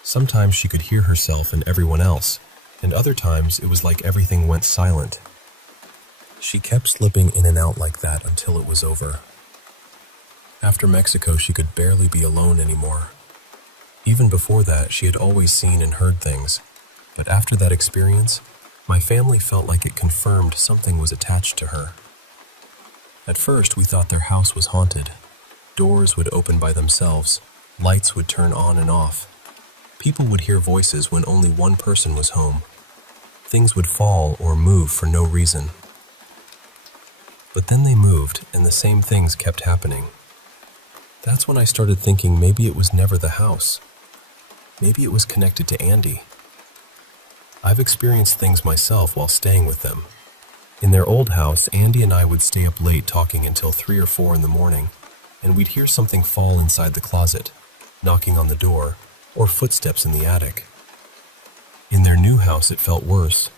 Sometimes she could hear herself and everyone else, and other times it was like everything went silent. She kept slipping in and out like that until it was over. After Mexico, she could barely be alone anymore. Even before that, she had always seen and heard things, but after that experience, my family felt like it confirmed something was attached to her. At first, we thought their house was haunted. Doors would open by themselves, lights would turn on and off. People would hear voices when only one person was home. Things would fall or move for no reason. But then they moved, and the same things kept happening. That's when I started thinking maybe it was never the house. Maybe it was connected to Andy. I've experienced things myself while staying with them. In their old house, Andy and I would stay up late talking until 3 or 4 in the morning, and we'd hear something fall inside the closet, knocking on the door, or footsteps in the attic. In their new house, it felt worse.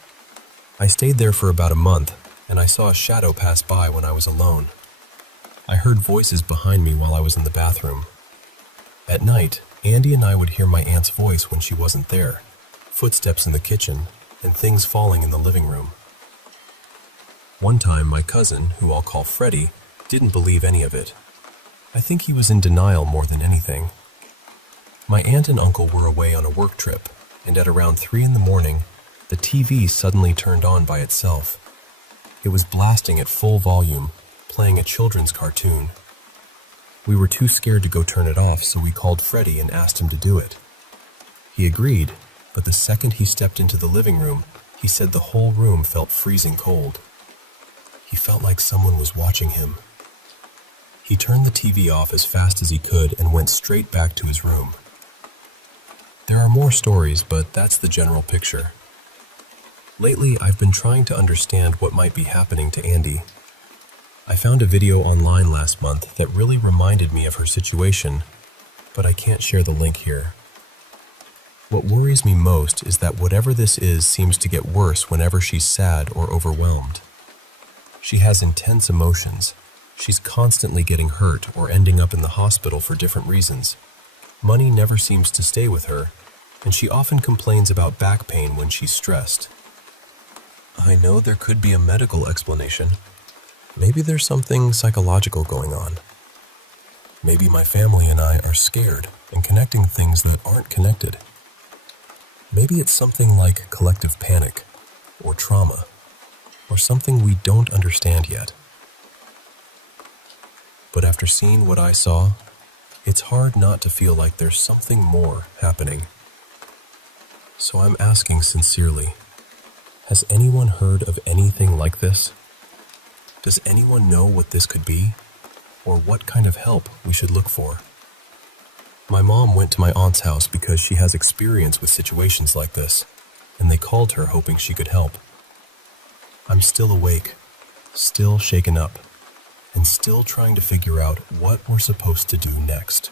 I stayed there for about a month, and I saw a shadow pass by when I was alone. I heard voices behind me while I was in the bathroom. At night, Andy and I would hear my aunt's voice when she wasn't there, footsteps in the kitchen, and things falling in the living room. One time, my cousin, who I'll call Freddie, didn't believe any of it. I think he was in denial more than anything. My aunt and uncle were away on a work trip, and at around 3 in the morning, the TV suddenly turned on by itself. It was blasting at full volume, playing a children's cartoon. We were too scared to go turn it off, so we called Freddie and asked him to do it. He agreed, but the second he stepped into the living room, he said the whole room felt freezing cold. He felt like someone was watching him. He turned the TV off as fast as he could and went straight back to his room. There are more stories, but that's the general picture. Lately, I've been trying to understand what might be happening to Andy. I found a video online last month that really reminded me of her situation, but I can't share the link here. What worries me most is that whatever this is seems to get worse whenever she's sad or overwhelmed. She has intense emotions. She's constantly getting hurt or ending up in the hospital for different reasons. Money never seems to stay with her, and she often complains about back pain when she's stressed. I know there could be a medical explanation. Maybe there's something psychological going on. Maybe my family and I are scared and connecting things that aren't connected. Maybe it's something like collective panic, or trauma, or something we don't understand yet. But after seeing what I saw, it's hard not to feel like there's something more happening. So I'm asking sincerely, has anyone heard of anything like this? Does anyone know what this could be, or what kind of help we should look for? My mom went to my aunt's house because she has experience with situations like this, and they called her hoping she could help. I'm still awake, still shaken up, and still trying to figure out what we're supposed to do next.